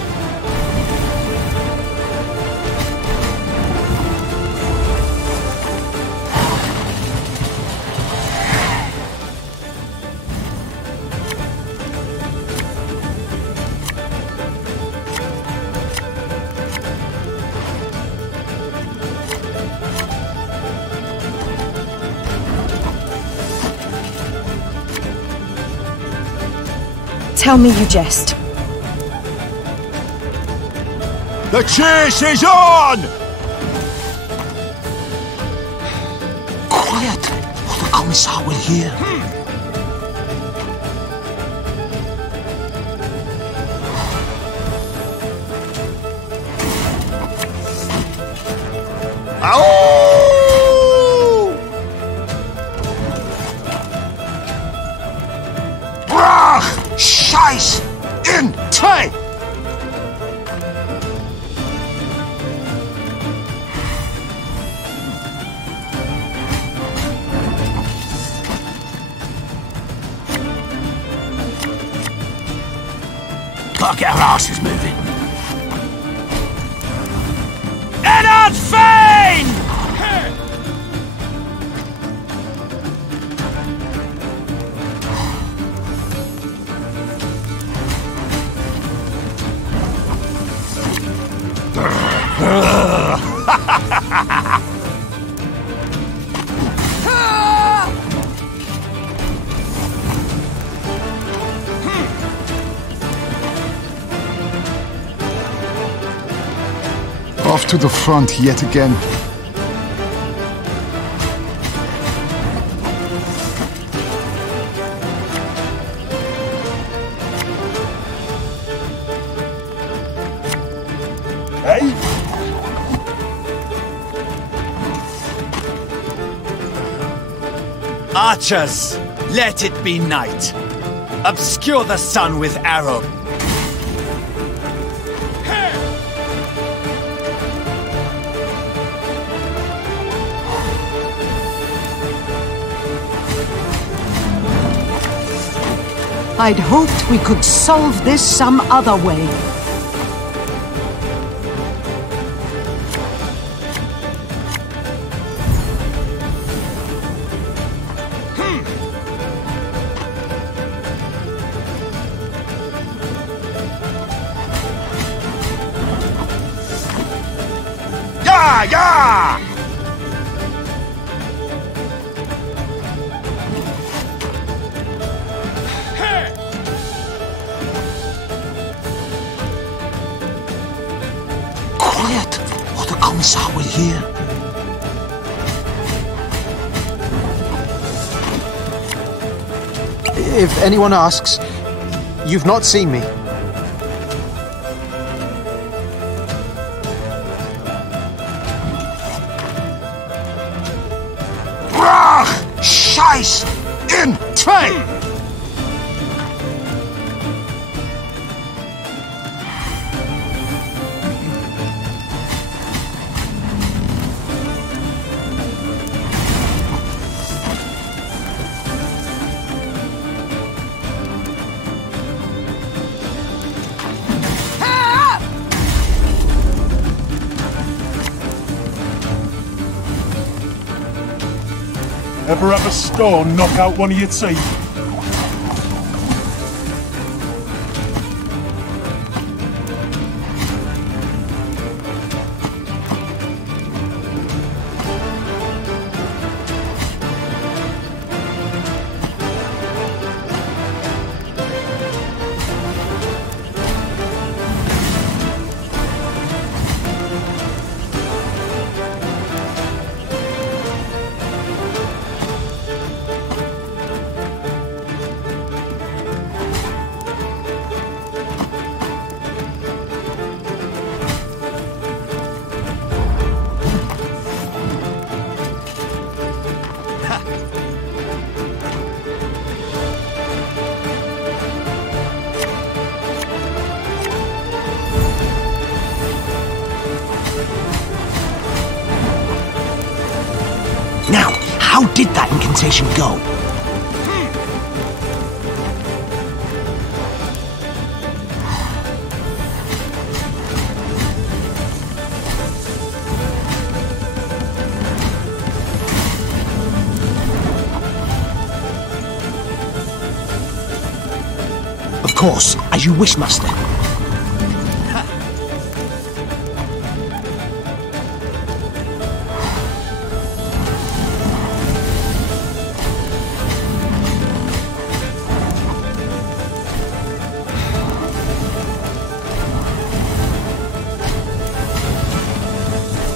Tell me you jest. The chase is on! Quiet, or the Commissar will hear. Brach! Scheiß! In! Zwei! Gotta get our asses moving. Ennard Fane! Off to the front yet again. Hey? Archers, let it be night. Obscure the sun with arrow. I'd hoped we could solve this some other way. Yeah, yeah! Quiet, or the Commissar will hear. If anyone asks, you've not seen me. Brach! Scheiß! In! Zwei! Ever have a stone knock out one of your teeth? How did that incantation go? Of course, as you wish, Master.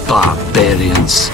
Barbarians.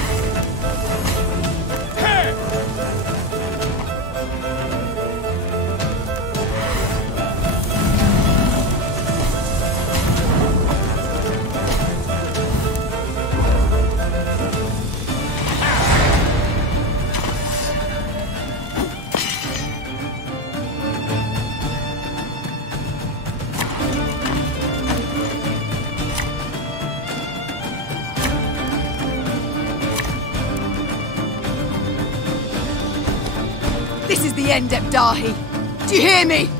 This is the end, Ebdahi. Do you hear me?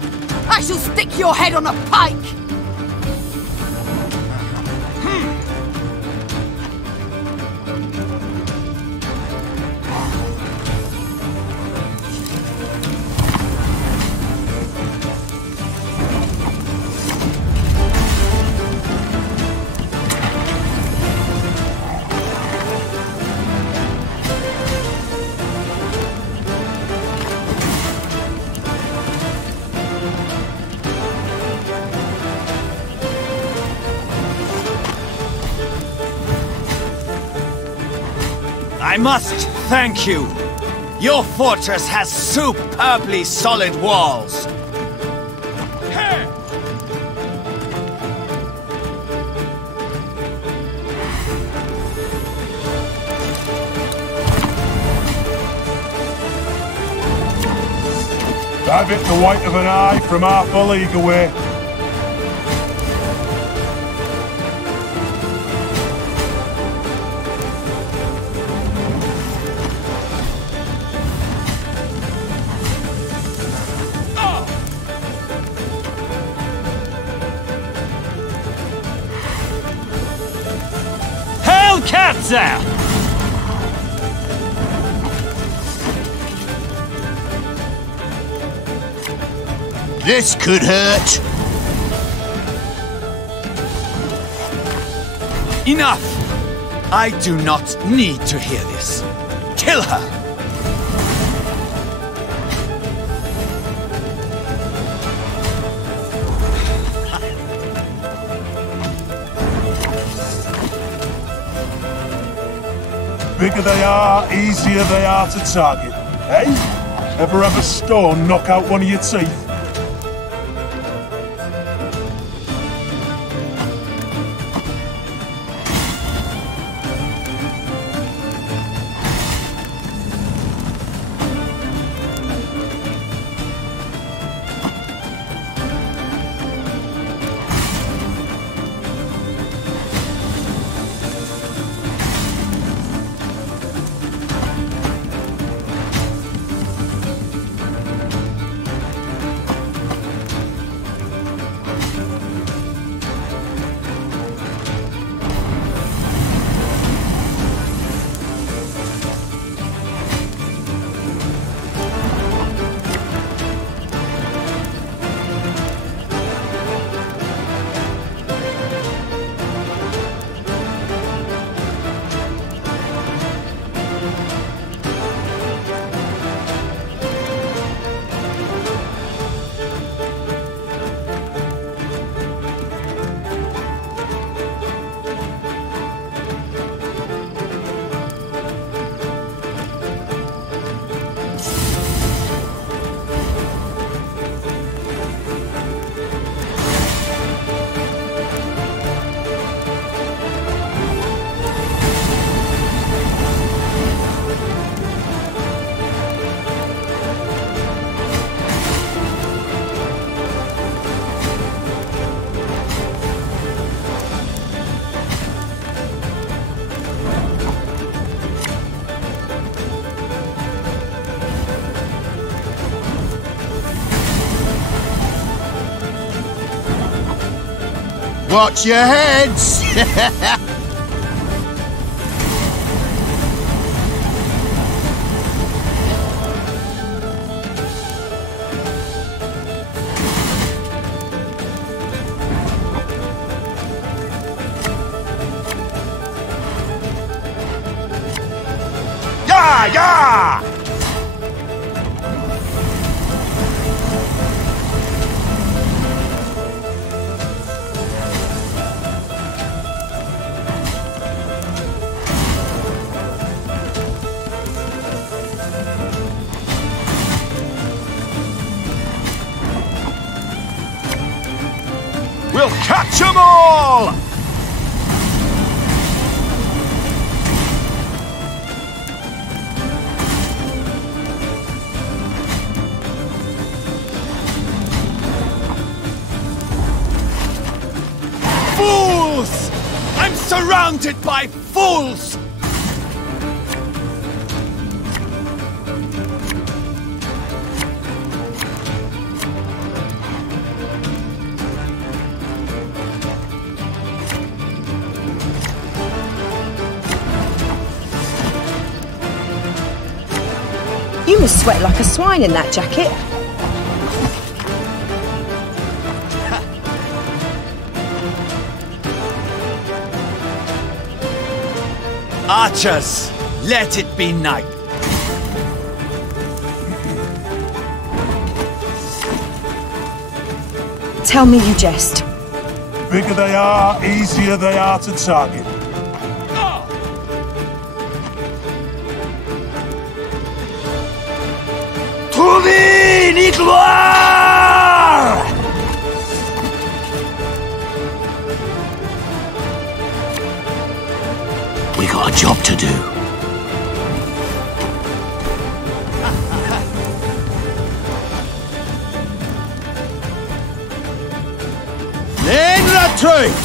I shall stick your head on a pike! I must thank you. Your fortress has superbly solid walls. I've hit the white of an eye from half a league away. Hellcatzer! This could hurt. Enough! I do not need to hear this. Kill her! Bigger they are, easier they are to target. Eh? Ever have a stone knock out one of your teeth? Watch your heads! Yeah! We'll catch 'em all! Fools! I'm surrounded by fools! You must sweat like a swine in that jacket. Archers, let it be night. Tell me you jest. Bigger they are, easier they are to target. Trouver ni gloire! We got a job to do. Then retreat!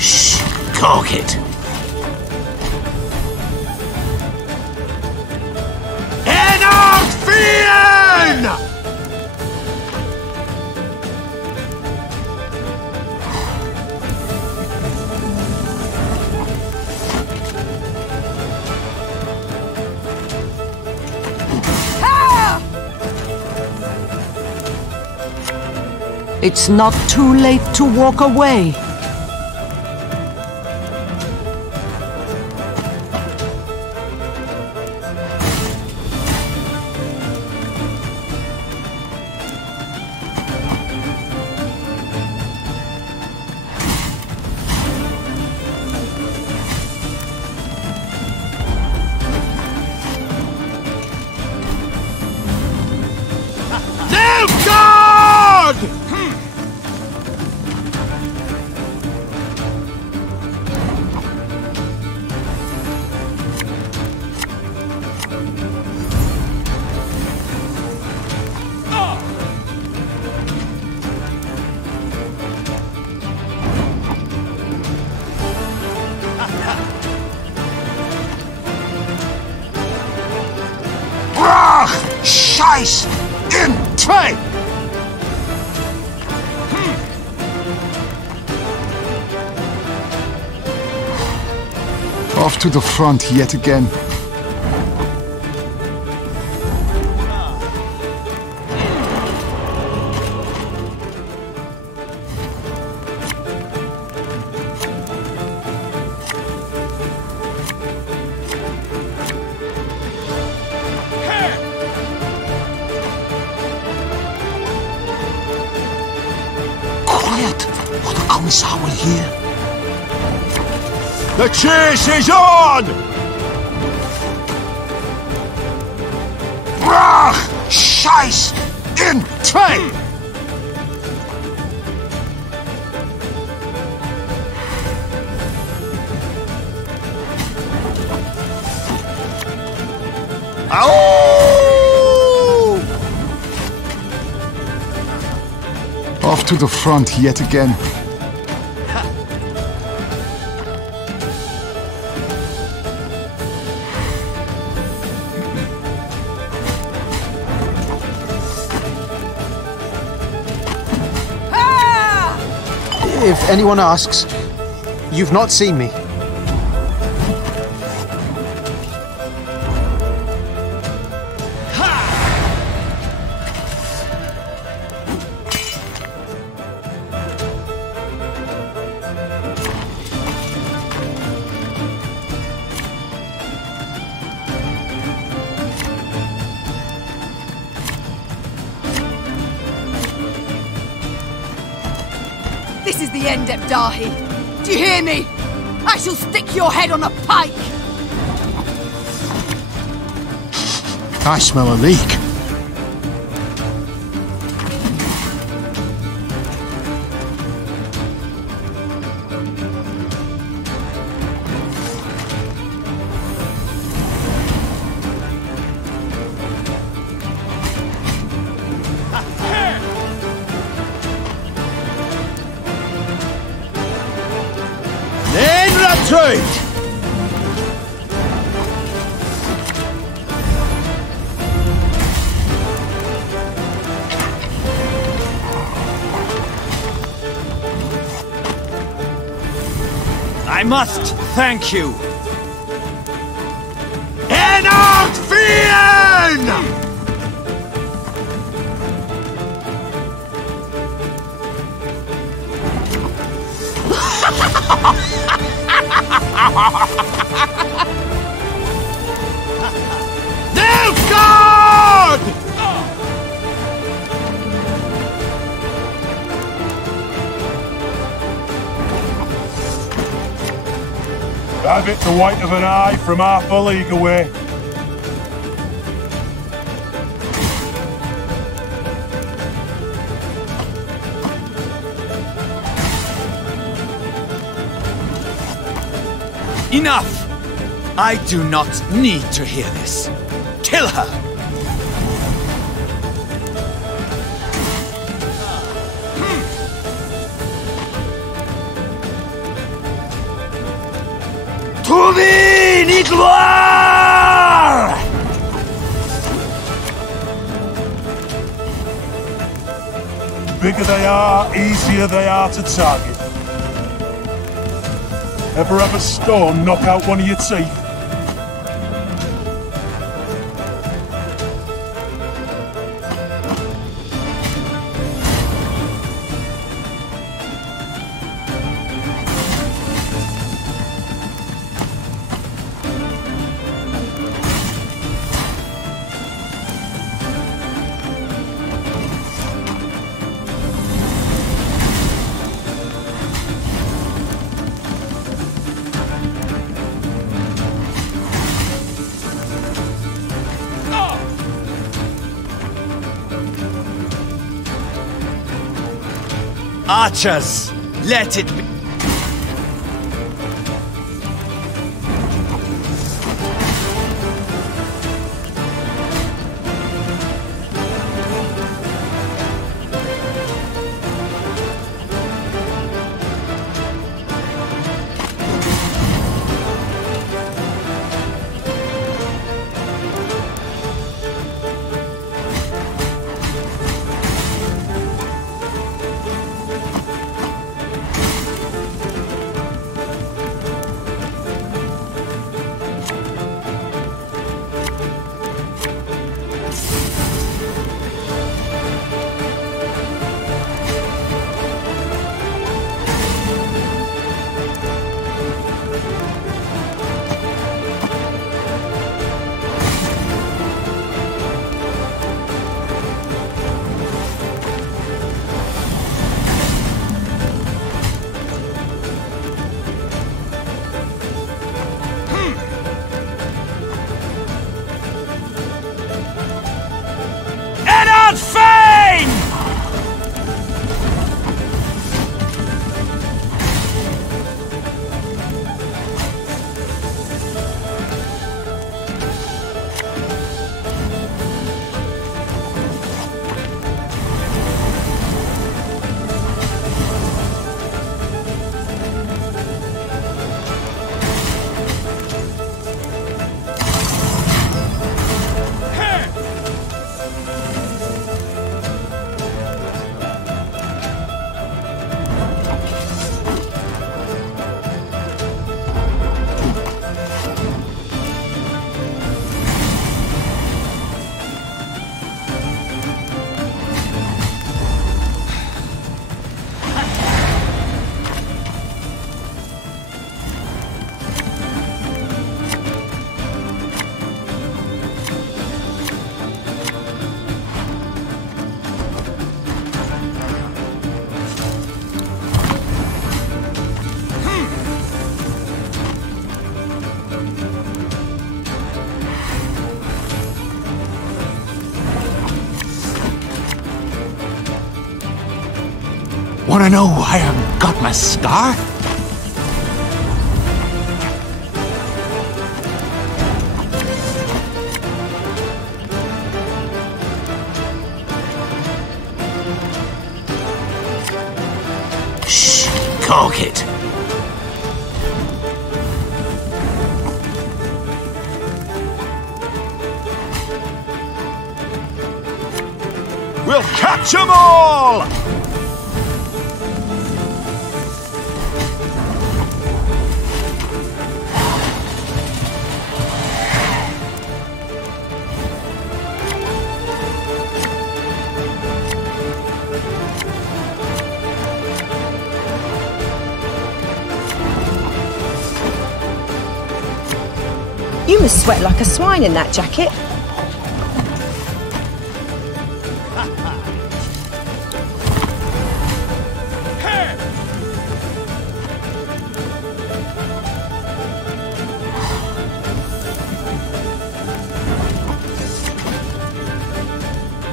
Shh! Cork it! It's not too late to walk away. Scheiß! In Trade! Off to the front yet again. Kommissar will hear. The chase is on! Brach! Scheiß! In Train! Off to the front yet again. If anyone asks, you've not seen me. This is the end, Ebdahi. Do you hear me? I shall stick your head on a pike! I smell a leak. Retreat! I must thank you. Enough, Fiend! Nilfgaard! Have it the white of an eye from half a league away. Enough! I do not need to hear this. Kill her! To thee, Nigloire! Bigger they are, easier they are to target. Ever have a stone knock out one of your teeth? Archers, let it be. Wanna know why I got my scar? Shh! Cork it! We'll catch them all! You must sweat like a swine in that jacket.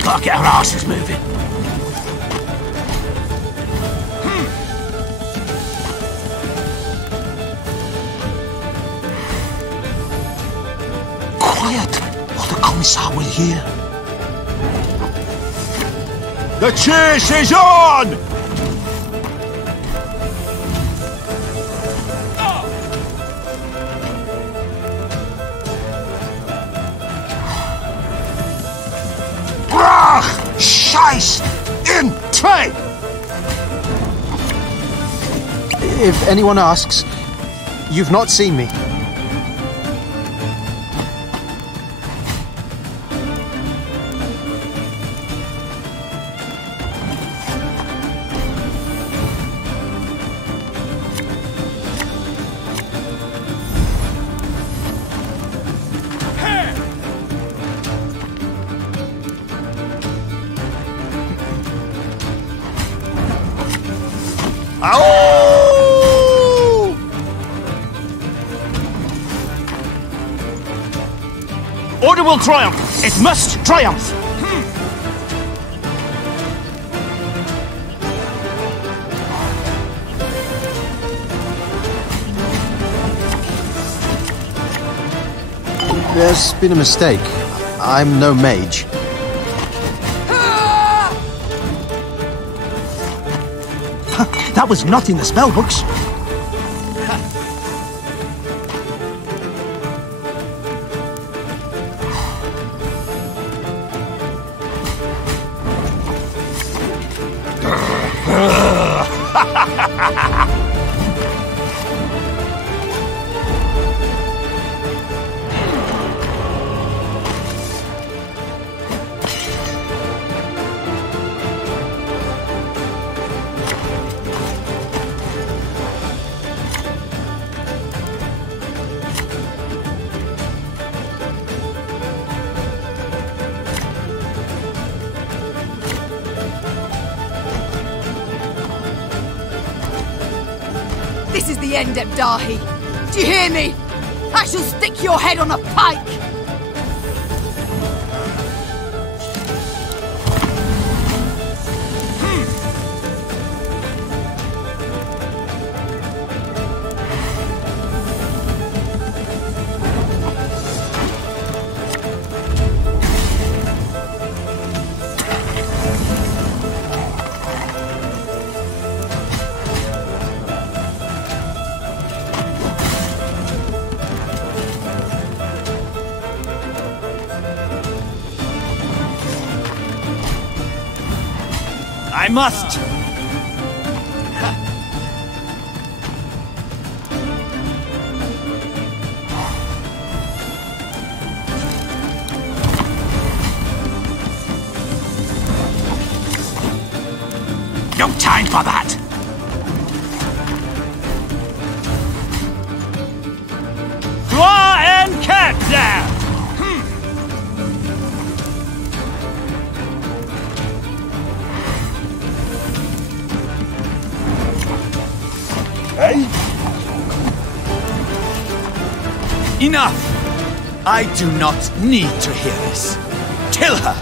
Gotta get our asses moving. Quiet, or the Commissar will hear. The chase is on! Scheiß! In train! If anyone asks, you've not seen me. Order will triumph! It must triumph! There's been a mistake. I'm no mage. That was not in the spellbooks. This is the end, Ebdahi. Do you hear me? I shall stick your head on a pike! I must! No time for that! Draw and cat down! Enough! I do not need to hear this. Kill her!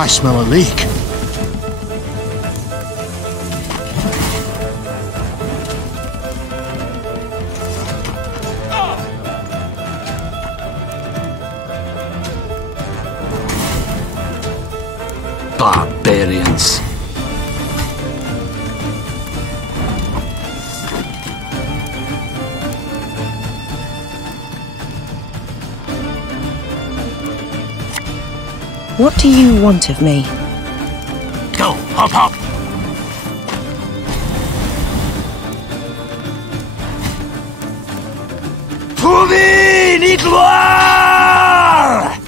I smell a leak. Barbarians. What do you want of me? Go, hop, hop. Pumi ni gloire!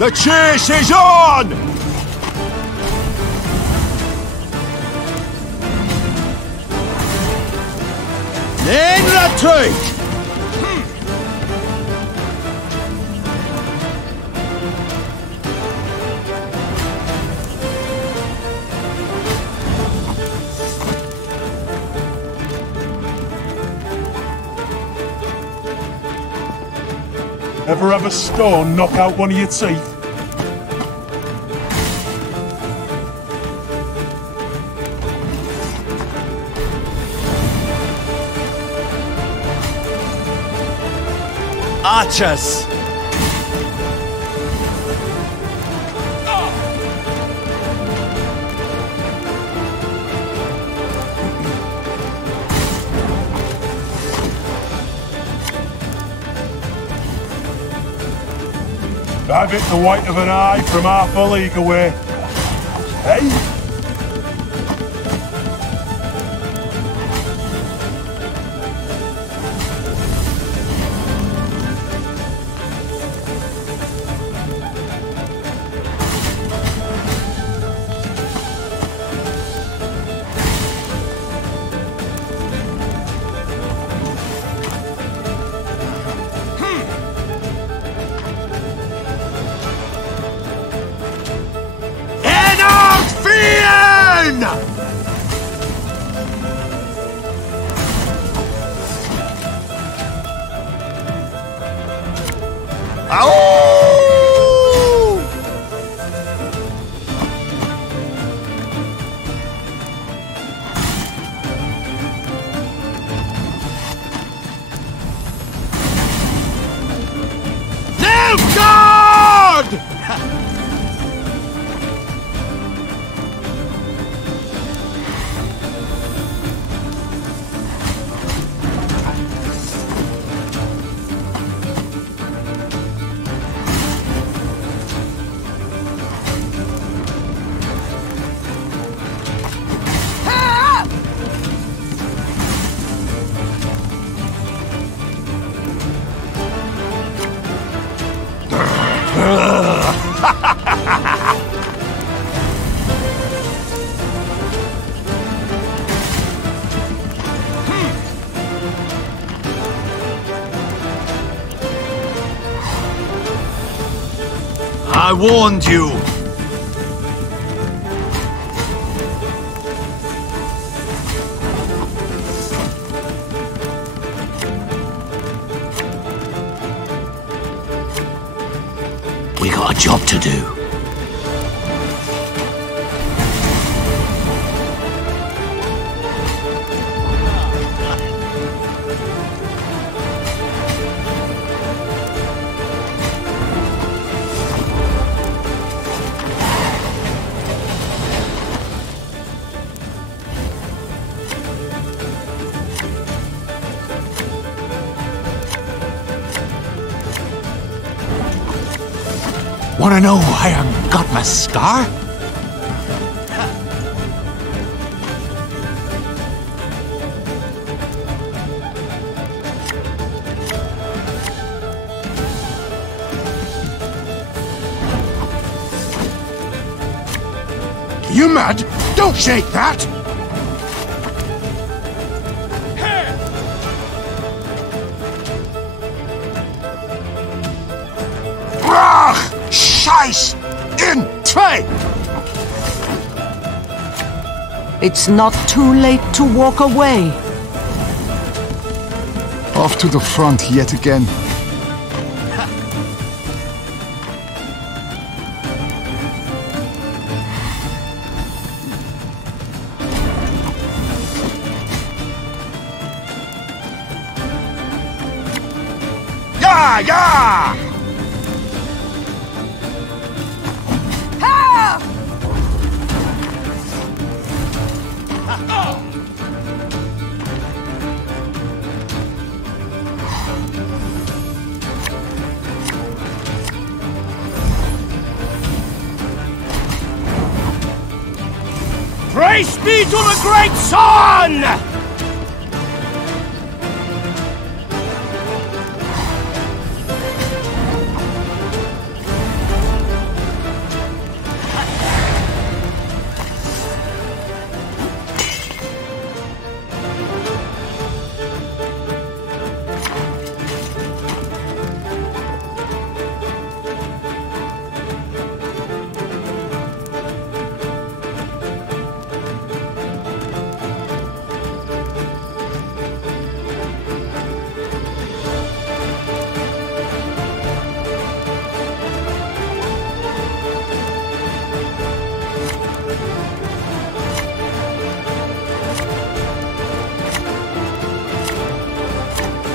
The chase is on! In retreat! Ever have a stone knock out one of your teeth? Archers! I've hit the white of an eye from half a league away. Hey? I warned you! We got a job to do. Wanna know why I got my scar? You mad? Don't shake that! Brach! Scheiß! In! Zwei! It's not too late to walk away. Off to the front yet again. Yeah, yeah! Praise be to the great sun!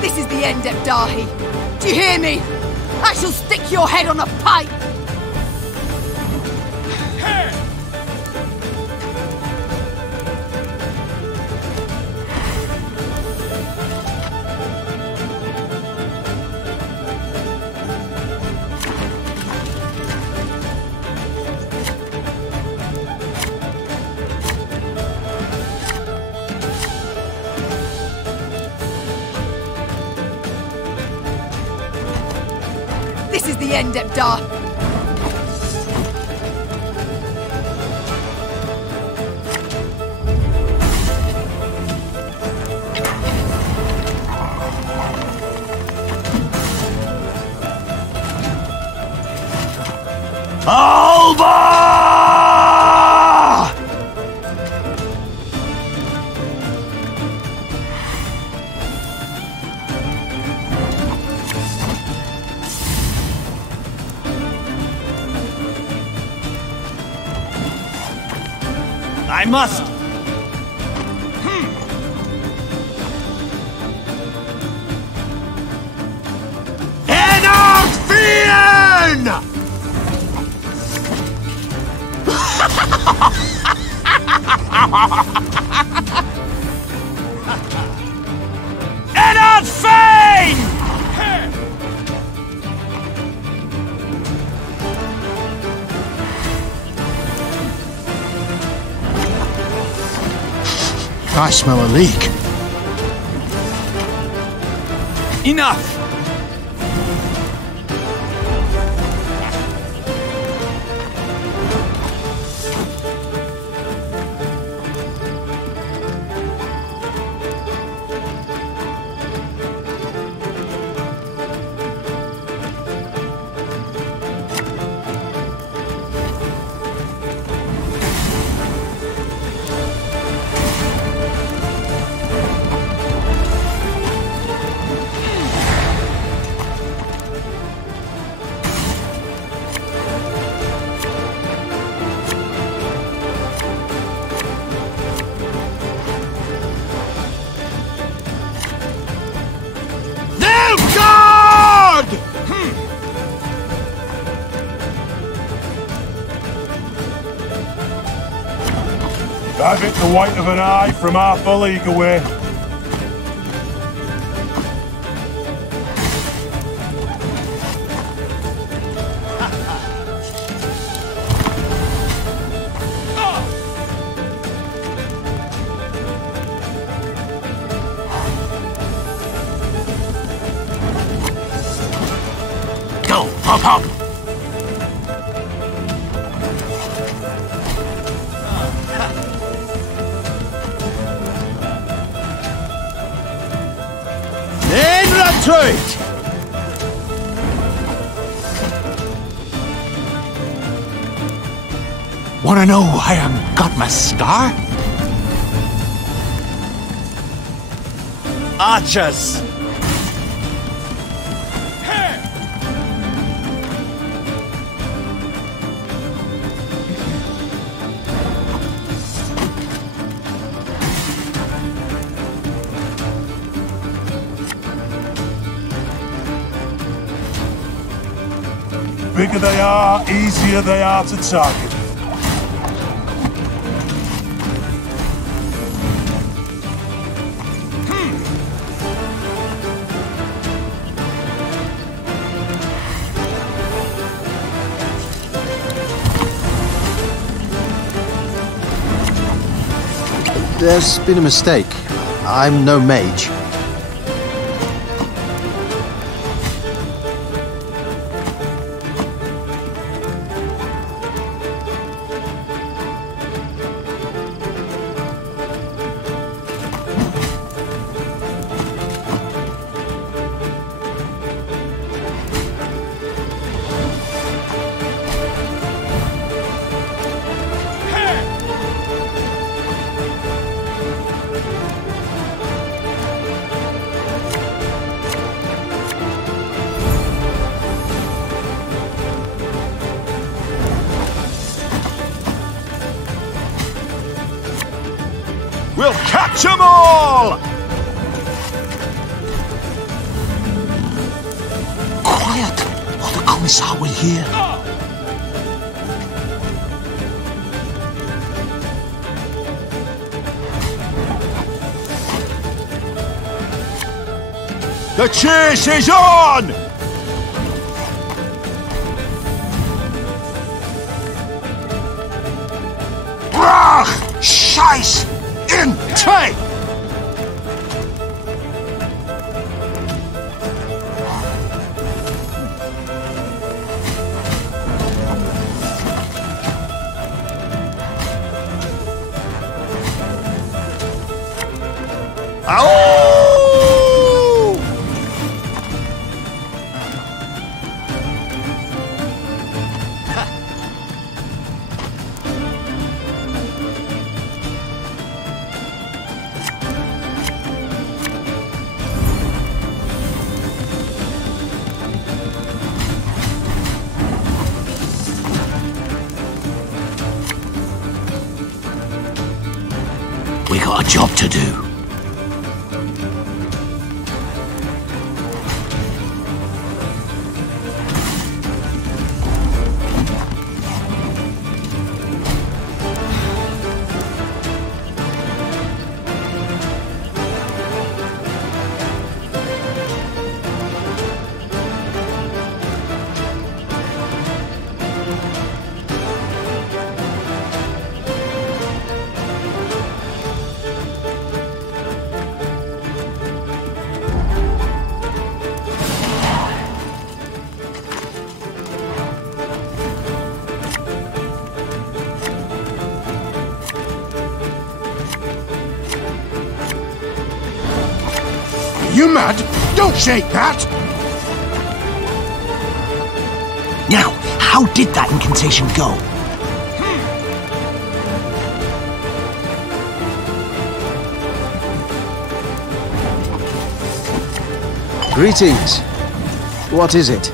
This is the end, Ebdahi. Do you hear me? I shall stick your head on a pike! This is the end, Ebdah. Alba! I must. Enarthian! Enarthian! I smell a leak. Enough! I've hit the white of an eye from half a league away. Go, hop, hop! Retreat! Wanna know why I'm got my scar? Archers! Bigger they are, easier they are to target. There's been a mistake. I'm no mage. We'll catch them all! Quiet, or the Commissar will hear. The chase is on! Brach! Scheiß! In tight! We got a job to do. You mad? Don't shake that! Now, how did that incantation go? Greetings. What is it?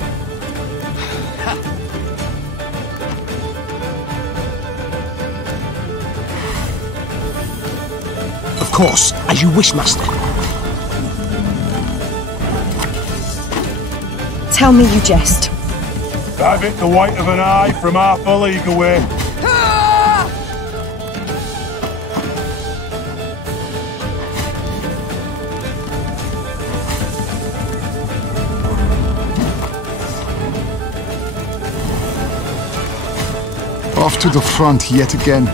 Of course, as you wish, Master. Tell me you jest. Dive it the white of an eye from half a league away. Off to the front yet again.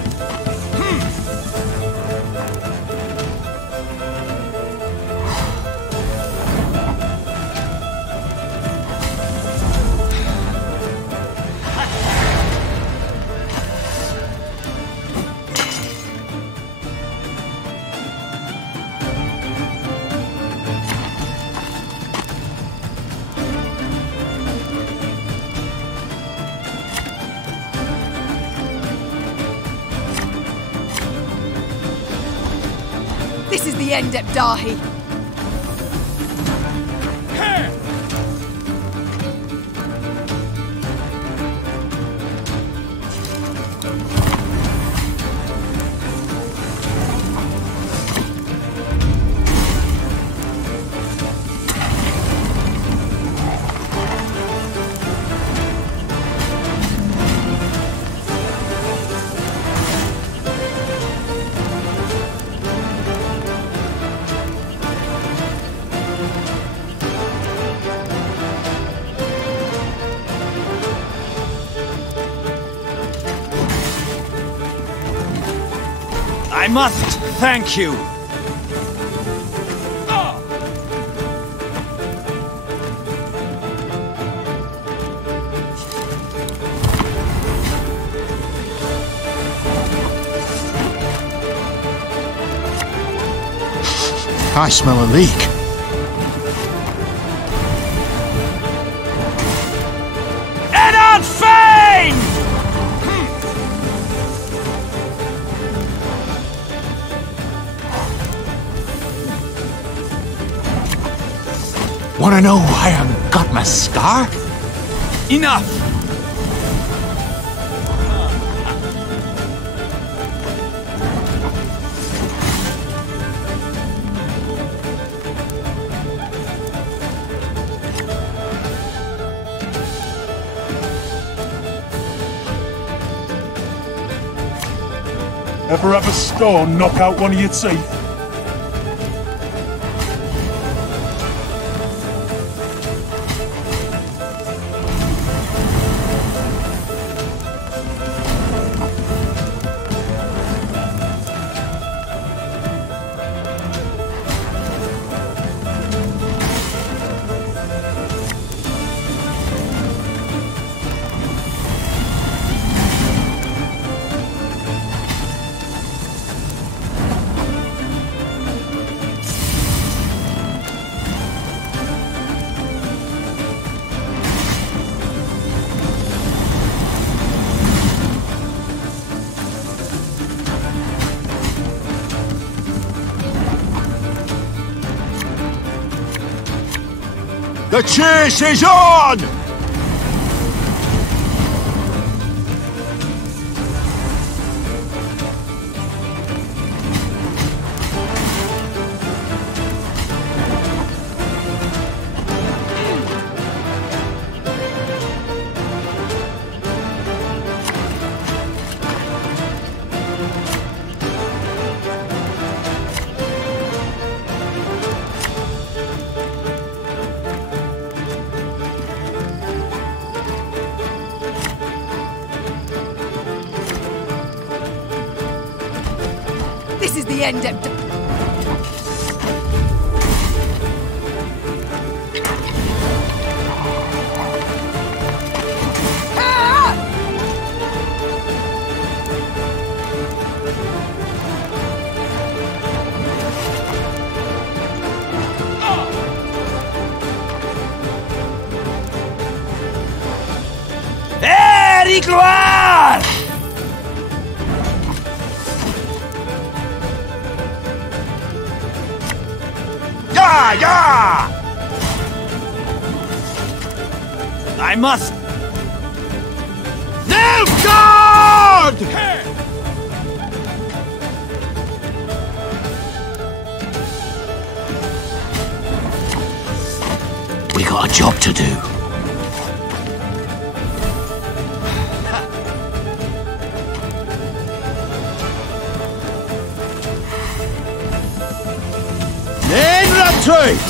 This is the end, Ebdahi. I must thank you. I smell a leak. Eddard Fane! Wanna know why I got my scar? Enough! Ever have a stone knock out one of your teeth? The chase is on! This is the end of... Hey, gloire! Yeah! I must... No God! We got a job to do. Then retreat!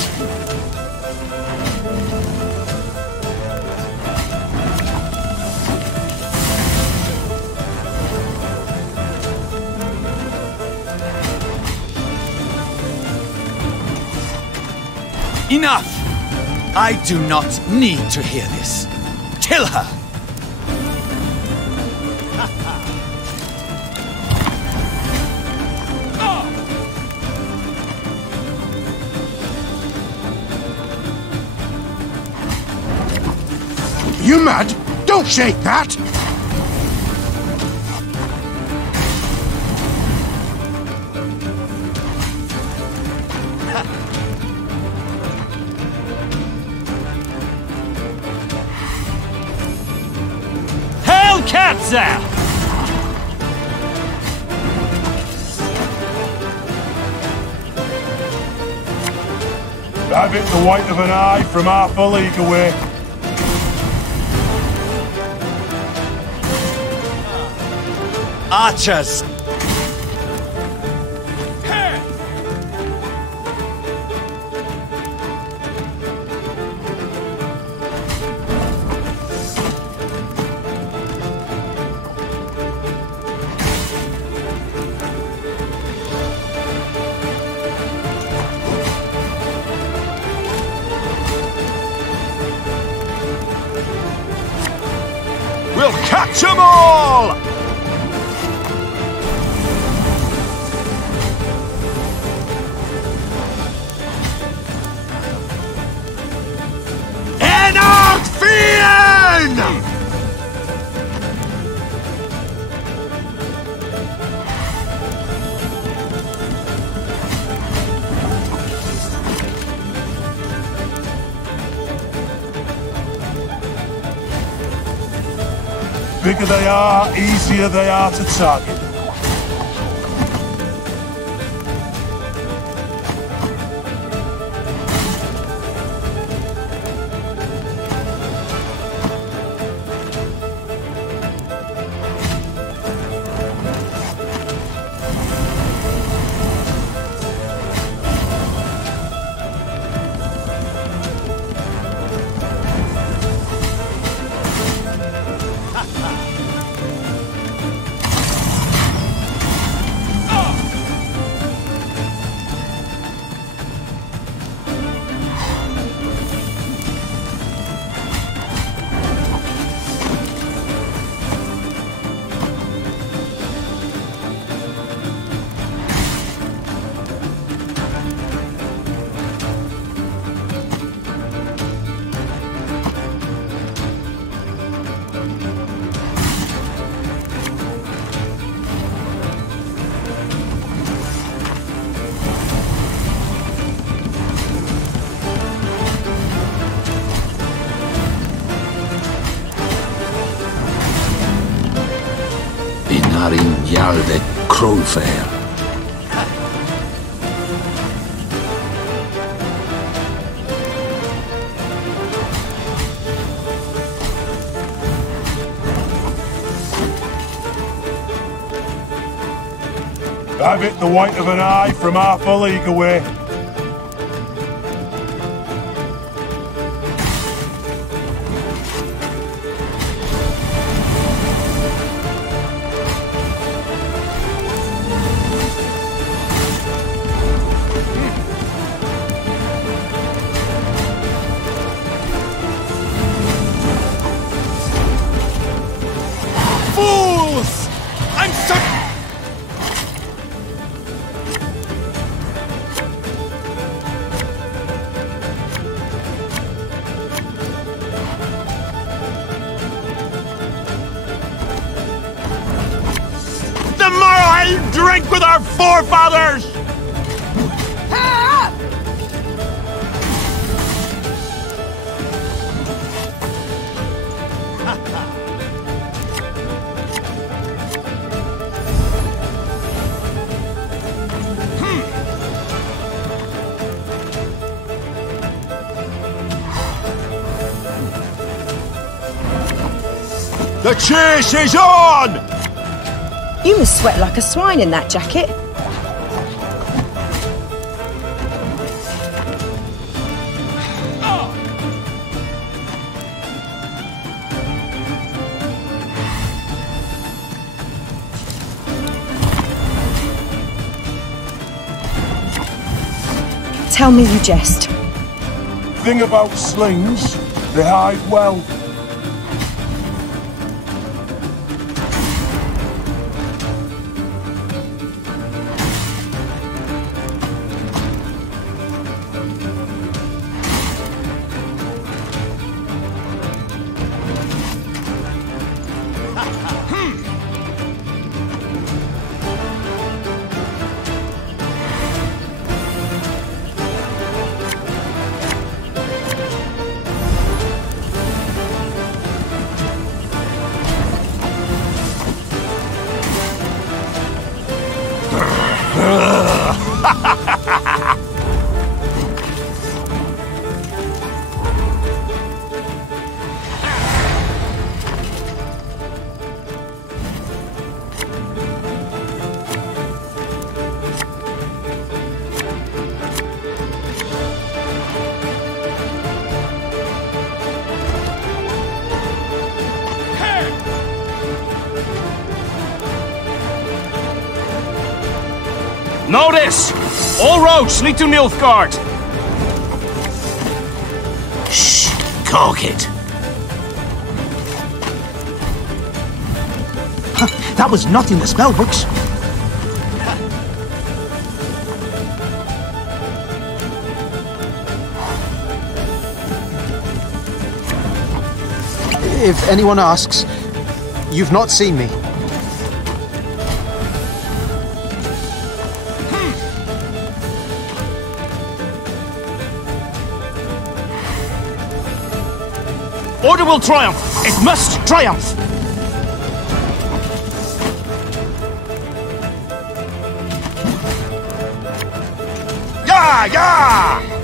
Enough! I do not need to hear this. Kill her! You mad? Don't shake that! Hellcatzer! I've hit the white of an eye from half a league away. Archers! Catch 'em all! Enart Fien! Bigger they are, easier they are to target. Inarin Jarde Krolfair. I've hit the white of an eye from half a league away. Fools! I'm so... The Morrowind drink with our forefathers! The chase is on! You must sweat like a swine in that jacket. Tell me you jest. Thing about slings, they hide well. Notice! All roads lead to Nilfgaard! Shh! Cork it! That was not in the spell books. If anyone asks, you've not seen me. Order will triumph! It must triumph! Yeah!